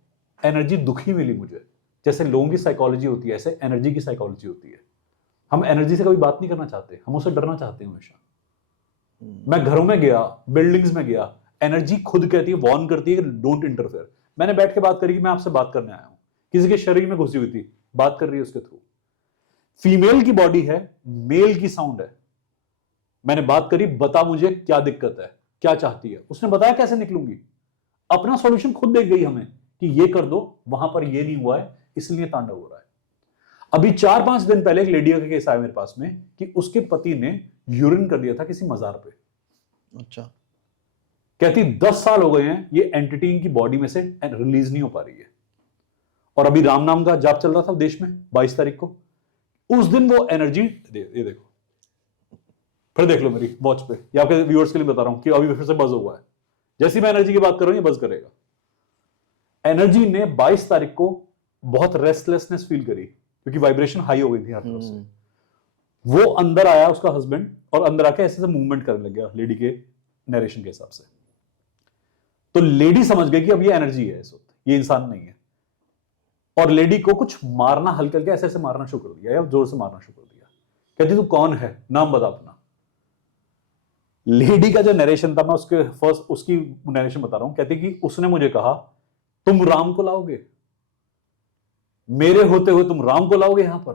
एनर्जी दुखी मिली मुझे। जैसे लोगों की साइकोलॉजी होती है, ऐसे एनर्जी की साइकोलॉजी होती है। हम एनर्जी से कभी बात नहीं करना चाहते, हम उससे डरना चाहते हैं हमेशा। मैं घरों में गया, बिल्डिंग्स में गया, एनर्जी खुद कहती है, वार्न करती है, डोंट इंटरफेयर। मैंने बैठ के बात करी कि मैं आपसे बात करने आया हूं, किसी के शरीर में घुसी हुई थी, बात कर रही है उसके थ्रू। फीमेल की बॉडी है, मेल की साउंड है। मैंने बात करी, बता मुझे क्या दिक्कत है, क्या चाहती है। उसने बताया कैसे निकलूंगी, अपना सॉल्यूशन खुद देख गई हमें कि ये कर दो, वहां पर ये नहीं हुआ है इसलिए तांडव हो रहा है। अभी 4-5 दिन पहले एक लेडी का केस आया मेरे पास में कि उसके पति ने यूरिन कर दिया था किसी मजार पे। अच्छा। कहती 10 साल हो गए हैं, ये एंटिटी इनकी बॉडी में से रिलीज नहीं हो पा रही है। और अभी राम नाम का जाप चल रहा था देश में 22 तारीख को। उस दिन वो एनर्जी, ये देखो, फिर देख लो मेरी वॉच पे, ये आपके व्यूअर्स के लिए बता रहा हूं कि अभी फिर से बज हुआ है। जैसी मैं एनर्जी की बात कर रहा हूं, ये बज करेगा। एनर्जी ने 22 तारीख को बहुत रेस्टलेसनेस फील करी क्योंकि वाइब्रेशन हाई हो गई थी हर तरफ से। वो अंदर आया उसका हस्बैंड, और अंदर आके ऐसे मूवमेंट करने लग गया लेडी के नरेशन के हिसाब से। तो लेडी समझ गई कि अब ये एनर्जी है इस वक्त, ये इंसान नहीं है। और लेडी को कुछ मारना, हल्के हल्के ऐसे ऐसे मारना शुरू कर दिया, या जोर से मारना शुरू कर दिया। कहती तू कौन है, नाम बता अपना। लेडी का जो नरेशन था, मैं उसकी नरेशन बता रहा हूं। कहती कि उसने मुझे कहा तुम राम को लाओगे, मेरे होते हुए तुम राम को लाओगे यहां पर,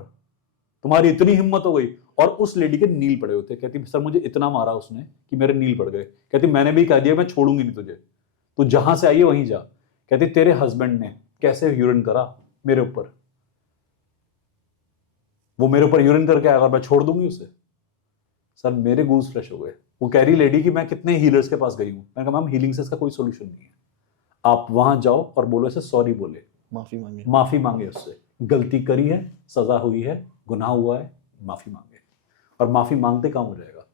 तुम्हारी इतनी हिम्मत हो गई। और उस लेडी के नील पड़े होते। कहती सर मुझे इतना मारा उसने कि मेरे नील पड़ गए। कहती मैंने भी कह दिया मैं छोड़ूंगी नहीं तुझे, तू जहां से आई है वहीं जा। कहती तेरे हस्बैंड ने कैसे यूरिन करा मेरे ऊपर, वो मेरे ऊपर यूरिन करके आया और मैं छोड़ दूंगी उसे। सर मेरे गूज फ्रेश हो गए। वो कह रही लेडी कि मैं कितने हीलर्स के पास गई हूं। मैंने कहा मैम हीलिंग से इसका कोई सोल्यूशन नहीं है, आप वहां जाओ और बोलो इसे सॉरी, बोले माफी मांगे उससे, गलती करी है, सजा हुई है, गुनाह हुआ है, माफी मांगे, और माफी मांगते काम हो जाएगा।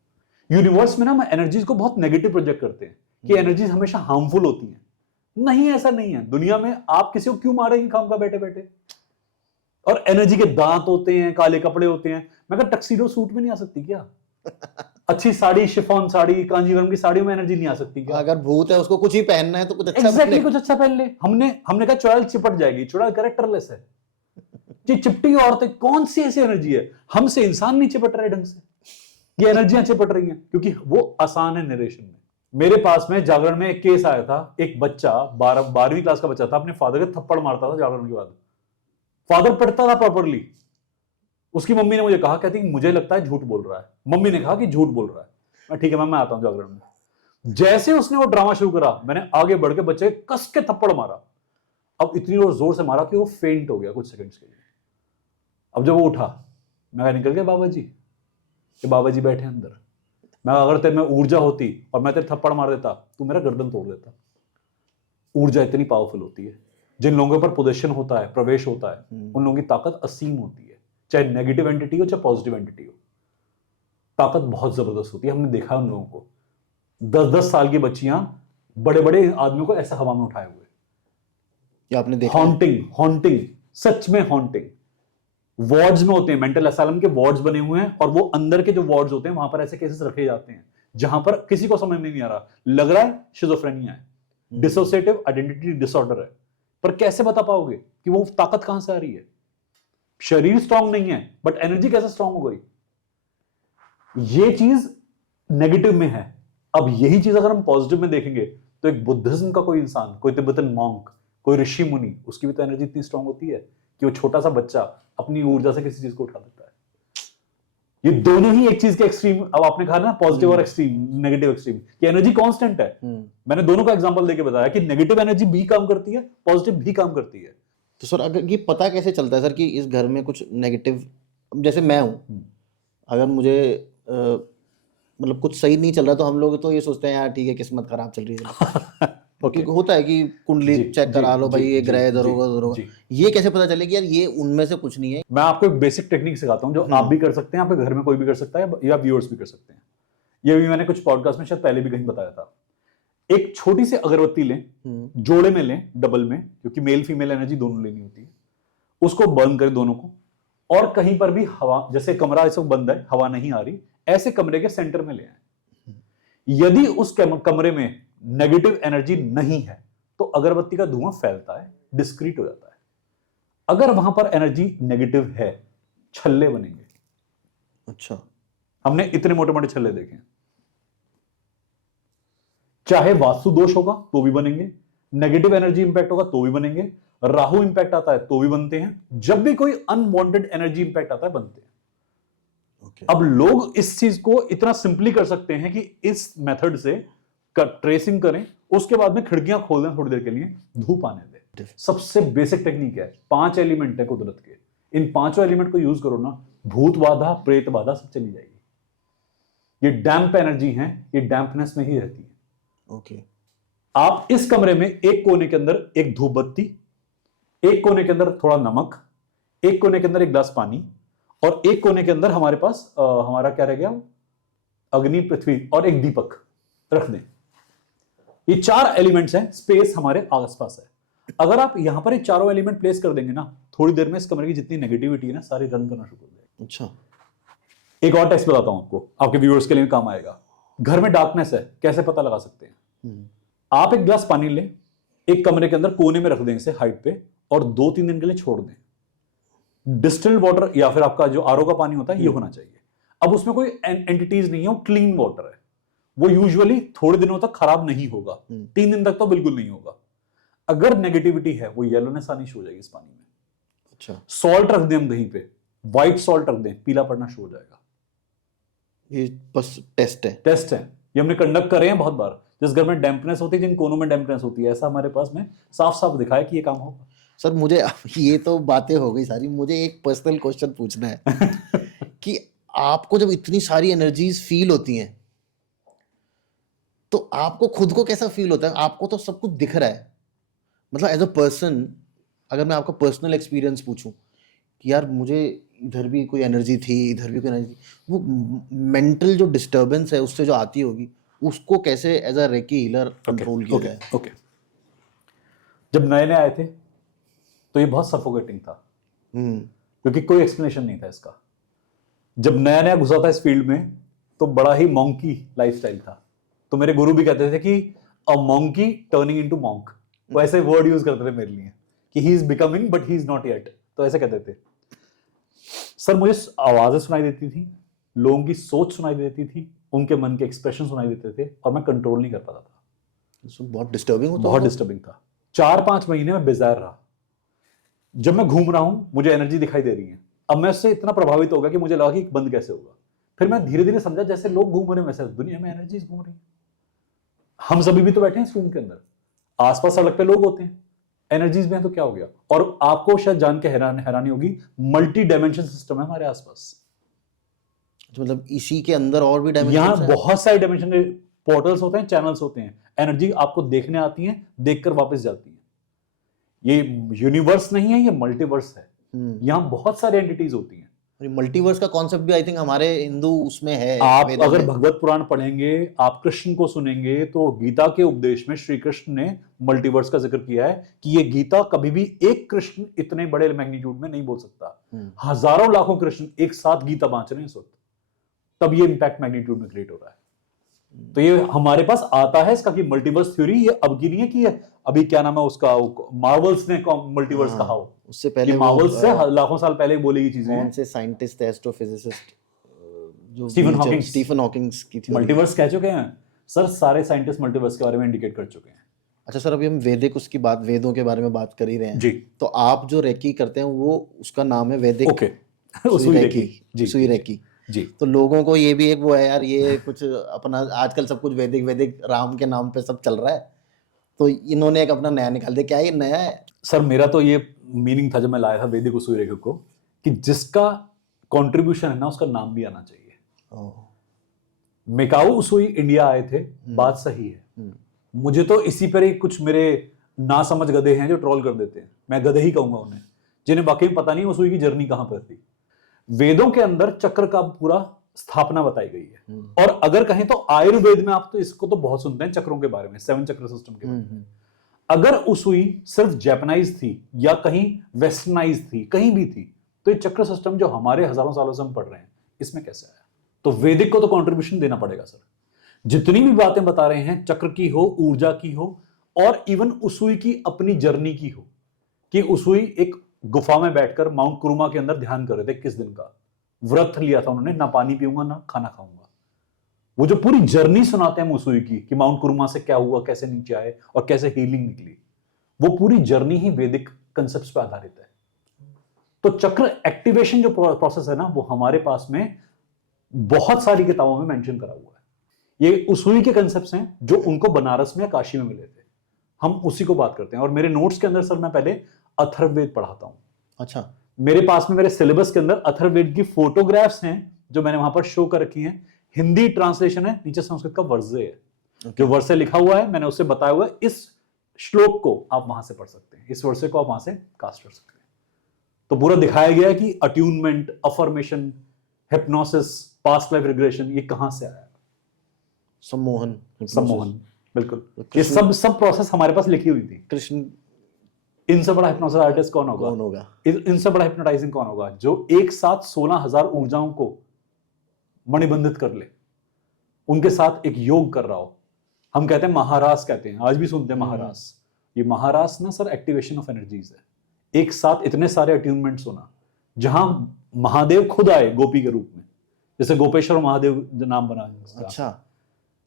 यूनिवर्स में ना हम एनर्जीज को बहुत नेगेटिव प्रोजेक्ट करते हैं कि एनर्जीज हमेशा हार्मफुल होती हैं। नहीं, ऐसा नहीं है। दुनिया में आप किसी को क्यों मारेंगे काम का बैठे बैठे। और एनर्जी के दांत होते हैं, काले कपड़े होते हैं। मैं कहा टक्सीडो सूट में नहीं आ सकती क्या? अच्छी साड़ी, शिफॉन साड़ी, कांजीवरम की साड़ियों में एनर्जी नहीं आ सकती क्या? अगर भूत है उसको कुछ ही पहनना है तो कुछ अच्छा exactly, कुछ अच्छा पहन ले। हमने कहा चुड़ैल चिपट जाएगी, चुड़ैल कैरेक्टरलेस है। ये चिपटी औरतें कौन सी ऐसी एनर्जी है? हमसे इंसान नहीं चिपट रहे ढंग से, ये एनर्जियां चिपट रही हैं क्योंकि वो आसान है नरेशन में। मेरे पास में जागरण में एक केस आया था, एक बच्चा 12वीं क्लास का बच्चा था, अपने फादर के थप्पड़ मारता था जागरण के बाद। फादर पढ़ता था प्रॉपरली। उसकी मम्मी ने मुझे कहा, कहती मुझे लगता है झूठ बोल रहा है। मम्मी ने कहा कि झूठ बोल रहा है। मैं ठीक है मैं आता हूं जागरण में। जैसे उसने वो ड्रामा शुरू करा, मैंने आगे बढ़ के बच्चे कस के थप्पड़ मारा। अब इतनी जोर से मारा कि वो फेंट हो गया कुछ सेकंड्स के लिए। अब जब वो उठा मैं कहा निकल गया बाबा जी, कि बाबा जी बैठे अंदर। मैं अगर तेरे में ऊर्जा होती और मैं तेरे थप्पड़ मार देता, तू मेरा गर्दन तोड़ देता। ऊर्जा इतनी पावरफुल होती है। जिन लोगों पर पोजीशन होता है, प्रवेश होता है, उन लोगों की ताकत असीम होती है, चाहे नेगेटिव एंटिटी हो चाहे पॉजिटिव एंटिटी हो। ताकत बहुत जबरदस्त होती है। हमने देखा है उन लोगों को, 10-10 साल की बच्चियां बड़े बड़े आदमियों को ऐसा हवा में उठाए हुए। ये आपने देखा? हॉन्टिंग, सच में हॉन्टिंग। वार्ड्स में होते हैं, मेंटल असाइलम के वार्ड्स बने हुए हैं, और वो अंदर के जो वार्ड्स होते हैं वहां पर ऐसे केसेस रखे जाते हैं जहां पर किसी को समझ में नहीं आ रहा, लग रहा है शिज़ोफ्रेनिया है, डिसोसिएटिव आइडेंटिटी डिसऑर्डर है, पर कैसे बता पाओगे कि वो ताकत कहां से आ रही है? शरीर स्ट्रांग नहीं है, बट एनर्जी कैसे स्ट्रांग हो गई? ये चीज नेगेटिव में है। अब यही चीज अगर हम पॉजिटिव में देखेंगे तो एक बुद्धिज्म का कोई इंसान, कोई तिब्बतन मॉन्क, कोई ऋषि मुनि, उसकी भी तो एनर्जी इतनी स्ट्रांग होती है कि वो छोटा सा बच्चा अपनी ऊर्जा से किसी चीज को उठा देता है। ये दोनों ही एक चीज के एक्सट्रीम। अब आपने कहा ना पॉजिटिव और एक्सट्रीम, नेगेटिव एक्सट्रीम, कि एनर्जी कांस्टेंट है। मैंने दोनों का एग्जांपल देके बताया कि नेगेटिव एनर्जी भी काम करती है, पॉजिटिव भी काम करती है। तो सर अगर ये पता कैसे चलता है सर कि इस घर में कुछ नेगेटिव, जैसे मैं हूँ, अगर मुझे मतलब कुछ सही नहीं चल रहा तो हम लोग तो ये सोचते हैं यार ठीक है किस्मत खराब चल रही है। क्योंकि होता है कि कुंडली चेक करा लो भाई, ये ग्रह इधर होगा उधर होगा। ये कैसे पता चले कि यार ये उनमें से कुछ नहीं है? मैं आपको एक बेसिक टेक्निक सिखाता हूँ जो आप भी कर सकते हैं, आपके घर में कोई भी कर सकता है, या व्यूअर्स भी कर सकते हैं। ये भी मैंने कुछ पॉडकास्ट में शायद पहले भी कहीं बताया था। एक छोटी सी अगरबत्ती लें, जोड़े में लें, डबल में, क्योंकि मेल फीमेल एनर्जी दोनों लेनी होती है। उसको बर्न करें दोनों को, और कहीं पर भी हवा, जैसे कमरा इस वक्त बंद है, हवा नहीं आ रही, ऐसे कमरे के सेंटर में ले आए। यदि उस कमरे में नेगेटिव एनर्जी नहीं है तो अगरबत्ती का धुआं फैलता है, डिस्क्रीट हो जाता है। अगर वहां पर एनर्जी नेगेटिव है, छल्ले बनेंगे। अच्छा, हमने इतने मोटे मोटे छल्ले देखे हैं। चाहे वास्तु दोष होगा तो भी बनेंगे, नेगेटिव एनर्जी इंपैक्ट होगा तो भी बनेंगे, राहु इंपैक्ट आता है तो भी बनते हैं, जब भी कोई अनवांटेड एनर्जी इंपैक्ट आता है बनते हैं। अब लोग इस चीज को इतना सिंपली कर सकते हैं कि इस मेथड से ट्रेसिंग करें, उसके बाद में खिड़कियां खोल दें थोड़ी देर के लिए, धूप आने दें। सबसे बेसिक टेक्निक है। 5 एलिमेंट है कुदरत के, इन 5 एलिमेंट को यूज करो ना, भूत बाधा, प्रेत बाधा सब चली जाएगी। ये डैम्प एनर्जी है, ये डैम्पनेस में ही रहती है। ओके। आप इस कमरे में एक कोने के अंदर एक धूप बत्ती, एक कोने के अंदर थोड़ा नमक, एक कोने के अंदर एक गिलास पानी, और एक कोने के अंदर हमारे पास हमारा क्या रह गया, अग्नि, पृथ्वी और एक दीपक रख दें। ये 4 एलिमेंट्स हैं, स्पेस हमारे आसपास है। अगर आप यहां पर ये चारों एलिमेंट प्लेस कर देंगे ना, थोड़ी देर में इस कमरे की जितनी नेगेटिविटी है ना, सारी रन करना शुरू कर देगी। अच्छा, एक और टेस्ट बताता हूं आपको, आपके व्यूअर्स के लिए भी काम आएगा। घर में डार्कनेस है, कैसे पता लगा सकते हैं? आप एक गिलास पानी लें, एक कमरे के अंदर कोने में रख दें इसे हाइट पे, और 2-3 दिन के लिए छोड़ दें। डिस्टिल्ड वाटर या फिर आपका जो आरओ का पानी होता है ये होना चाहिए। अब उसमें कोई एंटिटीज नहीं है, वो क्लीन वाटर है। वो यूजुअली थोड़े दिनों तक खराब नहीं होगा, 3 दिन तक तो बिल्कुल नहीं होगा। अगर नेगेटिविटी है, वो येलोनेस आनी शुरू हो जाएगी इस पानी में। अच्छा, सॉल्ट रख दें हम कहीं पे, व्हाइट सॉल्ट रख दें, पीला पड़ना शुरू हो जाएगा। ये बस टेस्ट है। ये हमने कंडक्ट करे हैं बहुत बार। जिस घर में डैम्पनेस होती है, जिन कोनों में डैम्पनेस होती है, ऐसा हमारे पास में साफ साफ दिखाया कि ये काम होगा। सर मुझे ये तो बातें हो गई सारी, मुझे एक पर्सनल क्वेश्चन पूछना है कि आपको जब इतनी सारी एनर्जीज फील होती हैं तो आपको खुद को कैसा फील होता है? आपको तो सब कुछ दिख रहा है, मतलब एज अ पर्सन, अगर मैं आपका पर्सनल एक्सपीरियंस पूछूं कि यार मुझे इधर भी कोई एनर्जी थी, इधर भी कोई एनर्जी थी, वो मेंटल जो डिस्टर्बेंस है उससे जो आती होगी, उसको कैसे as a reiki healer control किया जाए? ओके। जब नए नए आए थे तो ये बहुत सफोकेटिंग था, क्योंकि कोई एक्सप्लेनेशन नहीं था इसका। जब नया नया घुसा था इस फील्ड में तो बड़ा ही मॉन्की लाइफस्टाइल था। तो मेरे गुरु भी कहते थे कि अ मॉन्की टर्निंग इनटू मॉन्क। वो ऐसे वर्ड यूज करते थे मेरे लिए कि he is becoming but he is not yet, तो ऐसे कहते थे। सर मुझे आवाजें सुनाई देती थी, लोगों की सोच सुनाई देती थी, उनके मन के एक्सप्रेशन सुनाई देते थे, और मैं कंट्रोल नहीं कर पाता था। बहुत डिस्टर्बिंग होता, बहुत डिस्टर्बिंग था। 4-5 महीने में बेजार रहा। जब मैं घूम रहा हूं, मुझे एनर्जी दिखाई दे रही है, अब मैं उससे इतना प्रभावित हो गया कि मुझे लगा कि बंद कैसे होगा। फिर मैं धीरे धीरे समझा जैसे लोग घूम रहे हैं वैसे दुनिया में एनर्जी घूम रही है। हम सभी भी तो बैठे हैं इस रूम के अंदर, आसपास सड़क पे लोग होते हैं, एनर्जीज में है तो क्या हो गया? और आपको शायद जान के हैरानी होगी, मल्टी डायमेंशन सिस्टम है हमारे आसपास। मतलब इसी के अंदर और भी यहाँ डायमेंशन बहुत सारे डायमेंशन के पोर्टल्स होते हैं, चैनल्स होते हैं, एनर्जी आपको देखने आती है, देखकर वापस जाती है। ये यूनिवर्स नहीं है, ये मल्टीवर्स है। यहाँ बहुत सारी एंटिटीज होती हैं। मल्टीवर्स का कॉन्सेप्ट भी आई थिंक हमारे हिंदू उसमें है। आप अगर भगवत पुराण पढ़ेंगे, आप कृष्ण को सुनेंगे, तो गीता के उपदेश में श्री कृष्ण ने मल्टीवर्स का जिक्र किया है कि ये गीता कभी भी एक कृष्ण इतने बड़े मैग्नीट्यूड में नहीं बोल सकता। हजारों लाखों कृष्ण एक साथ गीता बांच रहे हैं इस वक्त, तब ये इंपैक्ट मैग्नीट्यूड में क्रिएट हो रहा है। तो ये हमारे पास आता है इसका कि मल्टीवर्स थ्योरी, ये अब की नहीं है कि अभी क्या नाम है उसका, मार्वल्स ने मल्टीवर्स कहा हो। उससे पहले मार्वल्स से लाखों साल पहले बोली गई चीजें। कौन से साइंटिस्ट थे, एस्ट्रोफिजिसिस्ट, जो स्टीफन हॉकिंग की थी, मल्टीवर्स कह चुके हैं सर। सारे साइंटिस्ट मल्टीवर्स के बारे में इंडिकेट कर चुके हैं। अच्छा सर, अभी हम वेदों के बारे में बात कर ही रहे हैं जी। तो आप जो रेकी करते हैं वो उसका नाम है वैदिक सुई रेकी जी। तो लोगों को ये भी एक वो है यार, ये कुछ अपना आजकल सब कुछ वैदिक राम के नाम पे सब चल रहा है, तो इन्होंने एक अपना नया निकाल दिया। क्या ये नया है? सर मेरा तो ये मीनिंग था जब मैं लाया था वैदिक सुई रेकी को, कि जिसका कंट्रीब्यूशन है ना उसका नाम भी आना चाहिए। मिकाओ उसुई इंडिया आए थे, बात सही है। मुझे तो इसी पर ही कुछ मेरे ना समझ गधे हैं जो ट्रोल कर देते हैं, मैं गधे ही कहूंगा उन्हें, जिन्हें वाकई पता नहीं उसुई की जर्नी कहां पर थी। वेदों के अंदर चक्र का पूरा स्थापना बताई गई है। और अगर कहें तो आयुर्वेद में आप तो इसको तो बहुत सुनते हैं चक्रों के बारे में, 7 चक्र सिस्टम के बारे में। अगर उसुई सिर्फ जैपनाइज थी या कहीं वेस्टर्नाइज थी, कहीं भी थी, तो ये चक्र सिस्टम जो हमारे हजारों सालों से हम पढ़ रहे हैं, इसमें कैसे आया? तो वैदिक को तो कंट्रीब्यूशन देना पड़ेगा सर। जितनी भी बातें बता रहे हैं, चक्र की हो, ऊर्जा की हो, और इवन उसुई की अपनी जर्नी की हो, कि उसुई एक गुफा में बैठकर माउंट कुरुमा के अंदर ध्यान कर रहे थे, किस दिन का व्रत लिया था उन्होंने, ना पानी पीऊंगा ना खाना खाऊंगा। वो जो पूरी जर्नी सुनाते हैं उसुई की, कि माउंट कुरुमा से क्या हुआ, कैसे नीचे आए और कैसे हीलिंग निकली, वो पूरी जर्नी ही वैदिक कंसेप्ट्स पे आधारित है। तो चक्र एक्टिवेशन जो प्रोसेस है ना, वो हमारे पास में बहुत सारी किताबों में मेंशन करा हुआ है। ये उसुई के कंसेप्ट्स हैं जो उनको बनारस में, काशी में मिले थे। हम उसी को बात करते हैं। और मेरे नोट्स के अंदर सर मैं पहले अथर्ववेद पढ़ाता हूं। अच्छा। मेरे पास में मेरे सिलेबस के अंदर अथर्ववेद की फोटोग्राफ्स हैं जो मैंने वहां पर शो कर रखी हैं। हिंदी ट्रांसलेशन है, नीचे संस्कृत का वर्जे है। जो वर्से लिखा हुआ है मैंने उससे बताया हुआ है, इस श्लोक को आप वहां से पढ़ सकते हैं, इस वर्से को आप वहां से कास्ट कर सकते हैं। तो पूरा दिखाया गया है कि attunement, affirmation, hypnosis, past life regression, ये कहां से आया। सम्मोहन, बिल्कुल। ये सब प्रोसेस हमारे पास लिखी हुई थी। कृष्ण, इनसे बड़ा हिप्नोसिस आर्टिस्ट कौन होगा? इनसे बड़ा हिप्नोटाइजिंग कौन होगा, जो एक साथ 16,000 ऊर्जाओं को मणिबंधित कर ले, उनके साथ एक योग कर रहा हो। हम कहते हैं महारास, कहते हैं आज भी सुनते हैं महारास। ये महारास ना सर एक्टिवेशन ऑफ एनर्जीज है। एक साथ इतने सारे अट्यूनमेंट्स होना, जहां महादेव खुद आए गोपी के रूप में, जैसे गोपेश्वर महादेव नाम बना। अच्छा,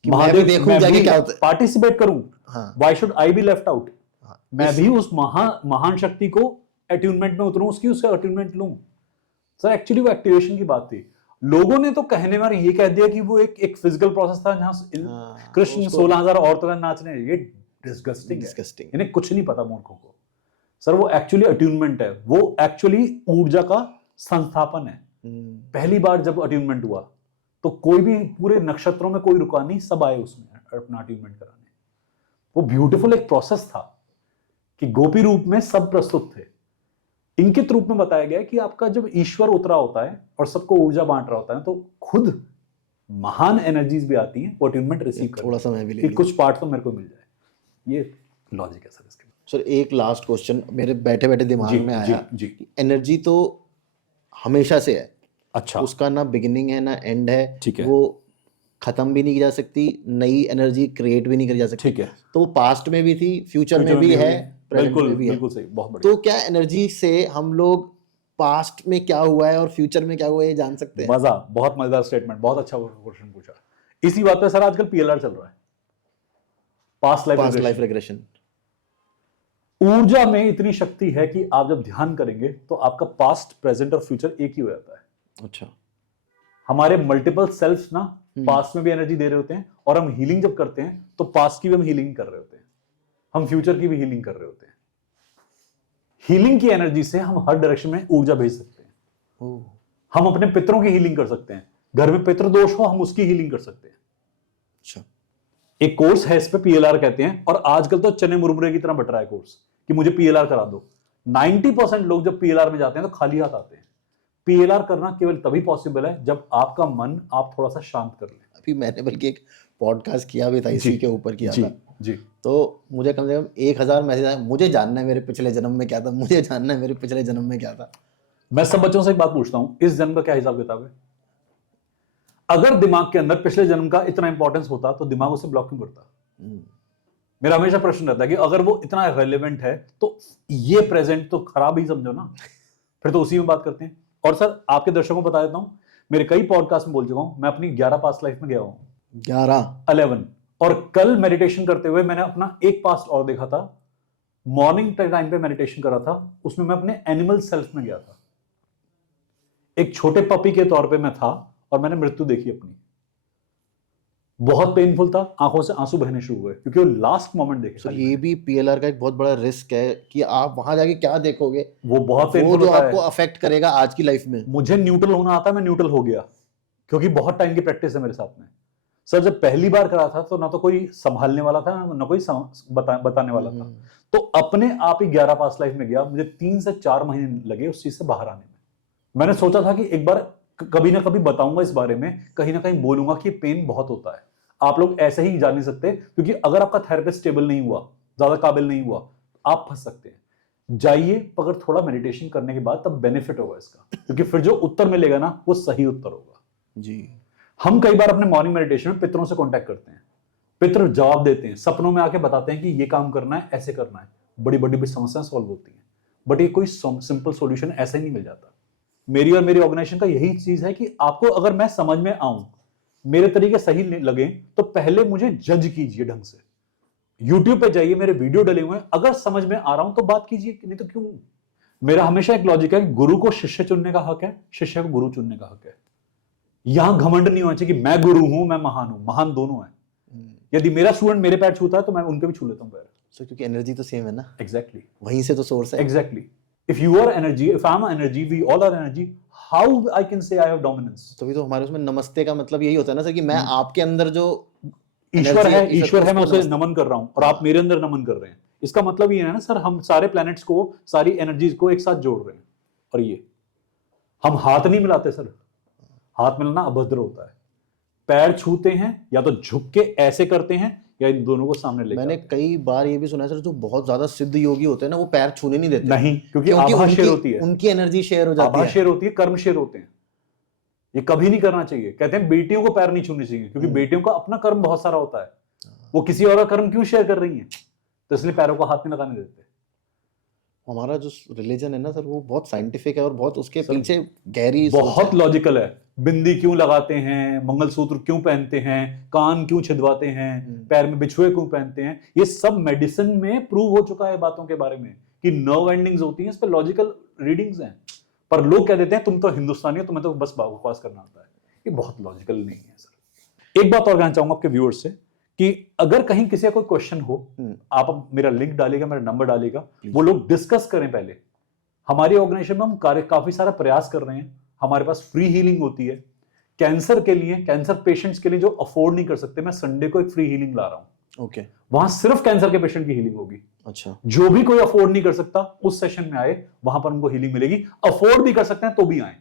महादेव देखूं जाके क्या होता है, पार्टिसिपेट करूं, why should I be left out? मैं भी उस महान शक्ति को अट्यूनमेंट में उतरूं, उसके अट्यूनमेंट लूं। सर एक्चुअली वो एक्टिवेशन की बात थी। लोगों ने तो कहने में ये कह दिया कि वो एक फिजिकल प्रोसेस था जहां कृष्ण 16,000 औरतों का नाच रहे हैं। ये डिस्गस्टिंग है, इन्हें कुछ नहीं पता मूर्खों को। सर वो एक्चुअली अट्यूनमेंट है, वो एक्चुअली ऊर्जा का संस्थापन है। पहली बार जब अट्यूनमेंट हुआ तो कोई भी पूरे नक्षत्रों में कोई रुका नहीं, सब आए उसमें अपना अट्यूनमेंट कराने। वो ब्यूटीफुल एक प्रोसेस था कि गोपी रूप में सब प्रस्तुत थे। इंकित रूप में बताया गया कि आपका जब ईश्वर उतरा होता है और सबको ऊर्जा बांट रहा होता है, तो खुद महान एनर्जीज भी आती हैं वो अट्यूनमेंट रिसीव कर, थोड़ा समय भी लेगी, कुछ पार्ट तो मेरे को मिल जाए। ये लॉजिक है सर इसके। सर एक लास्ट क्वेश्चन मेरे बैठे बैठे दिमाग में आया। जी। एनर्जी तो हमेशा से है। अच्छा। उसका ना बिगिनिंग है ना एंड है। ठीक है। वो खत्म भी नहीं की जा सकती, नई एनर्जी क्रिएट भी नहीं करी जा सकती। ठीक है। तो वो पास्ट में भी थी, फ्यूचर में भी है, प्रेजेंट में भी है। बिल्कुल सही, बहुत बढ़िया। तो क्या एनर्जी से हम लोग पास्ट में क्या हुआ है और फ्यूचर में क्या हुआ है ये जान सकते हैं? मजा, बहुत मजेदार स्टेटमेंट, बहुत अच्छा क्वेश्चन पूछा। इसी बात पे सर आजकल PLR चल रहा है, पास्ट लाइफ रिग्रेशन। ऊर्जा में इतनी शक्ति है कि आप जब ध्यान करेंगे तो आपका पास्ट, प्रेजेंट और फ्यूचर एक ही हो जाता है। अच्छा। हमारे मल्टीपल सेल्फ्स ना पास्ट में भी एनर्जी दे रहे होते हैं, और हम हीलिंग जब करते हैं तो पास्ट की भी हम हीलिंग कर रहे होते हैं, हम फ्यूचर की भी हीलिंग कर रहे होते हैं। हीलिंग की एनर्जी से हम हर डायरेक्शन में ऊर्जा भेज सकते हैं। हम अपने पितरों की हीलिंग कर सकते हैं, घर में पितृ दोष हो हम उसकी हीलिंग कर सकते हैं। अच्छा, एक कोर्स है इस पे, पीएलआर कहते हैं, और आजकल तो चने मुरमुरे की तरह बट रहा है कोर्स कि मुझे पीएलआर करा दो। 90% लोग जब पीएलआर में जाते हैं तो खाली हाथ आते हैं। पीएलआर करना केवल तभी पॉसिबल है जब आपका मन आप थोड़ा सा शांत कर लें। अभी मैंने बल्कि एक पॉडकास्ट किया भी था इसी के ऊपर किया था जी। तो मुझे कम से कम 1000 मैसेज आए, मुझे जानना है मेरे पिछले जन्म में क्या था, मुझे जानना है मेरे पिछले जन्म में क्या था। मैं सब बच्चों से एक बात पूछता हूं, इस जन्म का क्या हिसाब किताब है? अगर दिमाग के अंदर पिछले जन्म का इतना इंपॉर्टेंस होता तो दिमाग उसे ब्लॉक क्यों करता? मेरा हमेशा प्रश्न रहता है कि अगर वो इतना रेलेवेंट है तो ये प्रेजेंट तो खराब ही समझो ना, फिर तो उसी में बात करते हैं। और सर आपके दर्शकों को बता देता हूं, मेरे कई पॉडकास्ट में बोल चुका हूं, मैं अपनी 11 पास्ट लाइफ में गया हूं। 11 और कल मेडिटेशन करते हुए मैंने अपना एक पास्ट और देखा था। मॉर्निंग टाइम पे मेडिटेशन कर रहा था, उसमें मैं अपने एनिमल सेल्फ में गया था। एक छोटे पपी के तौर पे मैं था और मैंने मृत्यु देखी अपनी। बहुत पेनफुल था, आंखों से आंसू बहने शुरू हुए क्योंकि वो लास्ट मोमेंट देखे। तो ये भी पीएलआर का एक बहुत बड़ा रिस्क है कि आप वहां जाके क्या देखोगे, वो बहुत वो जो आपको अफेक्ट करेगा आज की लाइफ में। मुझे न्यूट्रल होना आता है, मैं न्यूट्रल हो गया क्योंकि बहुत टाइम की प्रैक्टिस है मेरे साथ में। सर जब पहली बार करा था तो ना तो कोई संभालने वाला था ना कोई बताने वाला था, तो अपने आप ही 11 पास्ट लाइफ में गया। मुझे 3 से 4 महीने लगे उस चीज से बाहर आने में। मैंने सोचा था कि एक बार कभी ना कभी बताऊंगा इस बारे में, कहीं ना कहीं बोलूंगा कि पेन बहुत होता है। आप लोग ऐसे ही जा नहीं सकते, क्योंकि अगर आपका थेरेपिस्ट स्टेबल नहीं हुआ, ज्यादा काबिल नहीं हुआ, आप फंस सकते हैं। जाइए, अगर थोड़ा मेडिटेशन करने के बाद तब बेनिफिट होगा इसका, क्योंकि फिर जो उत्तर मिलेगा ना वो सही उत्तर होगा। जी, हम कई बार अपने मॉर्निंग मेडिटेशन में पितरों से कांटेक्ट करते हैं, पितर जवाब देते हैं, सपनों में आके बताते हैं कि ये काम करना है, ऐसे करना है। बड़ी बड़ी समस्याएं सॉल्व होती हैं, बट ये कोई सिंपल सॉल्यूशन ऐसे ही नहीं मिल जाता। मेरी और मेरी ऑर्गेनाइजेशन का यही चीज है कि आपको अगर मैं समझ में आऊं, मेरे तरीके सही लगे, तो पहले मुझे जज कीजिए ढंग से। YouTube पे जाइए, मेरे वीडियो डले हुए हैं, अगर समझ में आ रहा हूं तो बात कीजिए, नहीं तो क्यों। मेरा हमेशा एक लॉजिक है, गुरु को शिष्य चुनने का हक है, शिष्य को गुरु चुनने का हक है। यहां घमंड नहीं होना चाहिए कि मैं गुरु हूं, मैं महान हूं। महान दोनों है। यदि मेरा स्टूडेंट मेरे पैर छूता है तो मैं उनके भी छू लेता हूं पैर। सो क्योंकि एनर्जी तो सेम है ना। एग्जैक्टली, वहीं से तो सोर्स है। Exactly. If you are energy, if I am energy, we all are energy, how I can say I have dominance. तभी तो हमारे उसमें नमस्ते का मतलब यही होता है ना सर, कि मैं आपके अंदर जो ईश्वर है मैं उसे नमन कर रहा हूं और आप मेरे अंदर नमन कर रहे हैं। इसका मतलब ये है ना सर, हम सारे प्लैनेट्स को, सारी एनर्जीज को एक साथ जोड़ रहे हैं। और ये हम हाथ नहीं मिलाते सर, हाथ मिलाना अभद्र होता है। पैर छूते हैं या तो झुक के ऐसे करते हैं या इन दोनों को सामने लेकर। मैंने कई बार ये भी सुना है सर, जो बहुत ज्यादा सिद्ध योगी होते हैं ना, वो पैर छूने नहीं देते। नहीं, क्योंकि आभा शेयर होती है, उनकी एनर्जी शेयर हो जाती है, आभा शेयर होती है, कर्म शेयर होते हैं। ये कभी नहीं करना चाहिए। कहते हैं बेटियों को पैर नहीं छूने चाहिए, क्योंकि बेटियों का अपना कर्म बहुत सारा होता है, वो किसी और का कर्म क्यों शेयर कर रही है, तो इसलिए पैरों को हाथ नहीं लगाने देते। हमारा जो रिलीजन है ना सर, वो बहुत साइंटिफिक है और बहुत उसके पीछे गहरी बहुत लॉजिकल है। बिंदी क्यों लगाते हैं, मंगलसूत्र क्यों पहनते हैं, कान क्यों छिदवाते हैं, पैर में बिछुए क्यों पहनते हैं, ये सब मेडिसिन में प्रूव हो चुका है बातों के बारे में कि नर्व एंडिंग्स होती हैं, इस पर लॉजिकल रीडिंग्स हैं। पर लोग कह देते हैं तुम तो हिंदुस्तानी हो, तुम्हें तो बस बकवास करना आता है। ये बहुत लॉजिकल नहीं है सर। एक बात और कहना चाहूंगा आपके व्यूअर्स से कि अगर कहीं किसी का कोई क्वेश्चन हो, आप मेरा लिंक डालेगा, मेरा नंबर डालेगा, वो लोग डिस्कस करें पहले। हमारी ऑर्गेनाइजेशन में हम काफी सारा प्रयास कर रहे हैं। हमारे पास फ्री हीलिंग होती है कैंसर के लिए, कैंसर पेशेंट्स के लिए जो अफोर्ड नहीं कर सकते। मैं संडे को एक फ्री हीलिंग ला रहा हूं। ओके, वहां सिर्फ कैंसर के पेशेंट की हीलिंग होगी। अच्छा, जो भी कोई अफोर्ड नहीं कर सकता उस सेशन में आए, वहां पर उनको हीलिंग मिलेगी। अफोर्ड भी कर सकते हैं तो भी आए,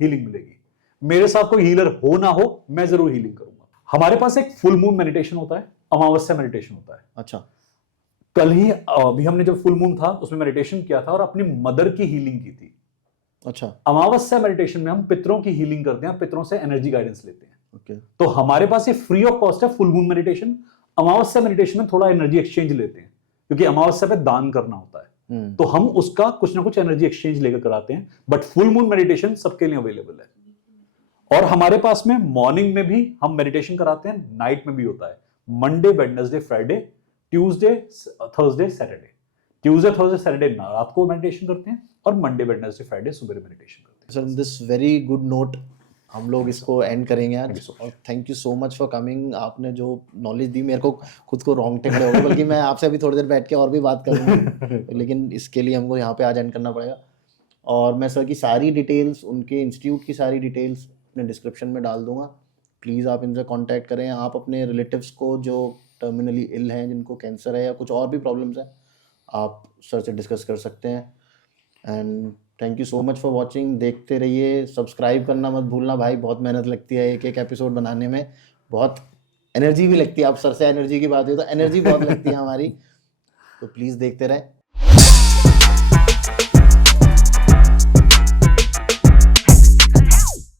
हीलिंग मिलेगी। मेरे साथ कोई हीलर हो ना हो, मैं जरूर हीलिंग करूंगा। हमारे पास एक फुल मून मेडिटेशन होता है, अमावस्या मेडिटेशन होता है। अच्छा, कल ही अभी हमने जब फुल मून था उसमें मेडिटेशन किया था और अपनी मदर की हीलिंग की थी। अच्छा, अमावस्या मेडिटेशन में हम पितरों की हीलिंग करते हैं, पितरों से एनर्जी गाइडेंस लेते हैं। ओके, तो हमारे पास ये फ्री ऑफ कॉस्ट है फुल मून मेडिटेशन। अमावस्या मेडिटेशन में थोड़ा एनर्जी एक्सचेंज लेते हैं, क्योंकि अमावस्या पे दान करना होता है, तो हम उसका कुछ ना कुछ एनर्जी एक्सचेंज लेकर कराते हैं। बट फुल मून मेडिटेशन सबके लिए अवेलेबल है। और हमारे पास में मॉर्निंग में भी हम मेडिटेशन कराते हैं, नाइट में भी होता है। Monday, Wednesday, Friday, Tuesday, Thursday, Saturday. Tuesday, Thursday, Saturday रात को मेडिटेशन करते हैं और मंडे, वेडनेसडे, फ्राइडे सुबह मेडिटेशन करते हैं। Sir this very good note, हम लोग इसको एंड करेंगे Thank आज। you so much. और thank you so much for coming. आपने जो नॉलेज दी मेरे को खुद को रोंगटे खड़े हो गए, बल्कि मैं आपसे अभी थोड़ी देर बैठ के और भी बात करूँगी, लेकिन इसके लिए हमको यहाँ पे आज एंड करना पड़ेगा। और मैं सर की सारी डिटेल्स, उनके इंस्टीट्यूट की सारी डिटेल्स अपने डिस्क्रिप्शन में डाल दूंगा। प्लीज़ आप इनसे कांटेक्ट करें। आप अपने रिलेटिव्स को जो टर्मिनली इल हैं, जिनको कैंसर है या कुछ और भी प्रॉब्लम्स हैं, आप सर से डिस्कस कर सकते हैं। And thank you so much for watching. देखते रहिए, सब्सक्राइब करना मत भूलना भाई, बहुत मेहनत लगती है एक एक एपिसोड बनाने में, बहुत एनर्जी भी लगती है। आप सर से एनर्जी की बात हुई तो एनर्जी बहुत लगती है हमारी, तो प्लीज़ देखते रहें।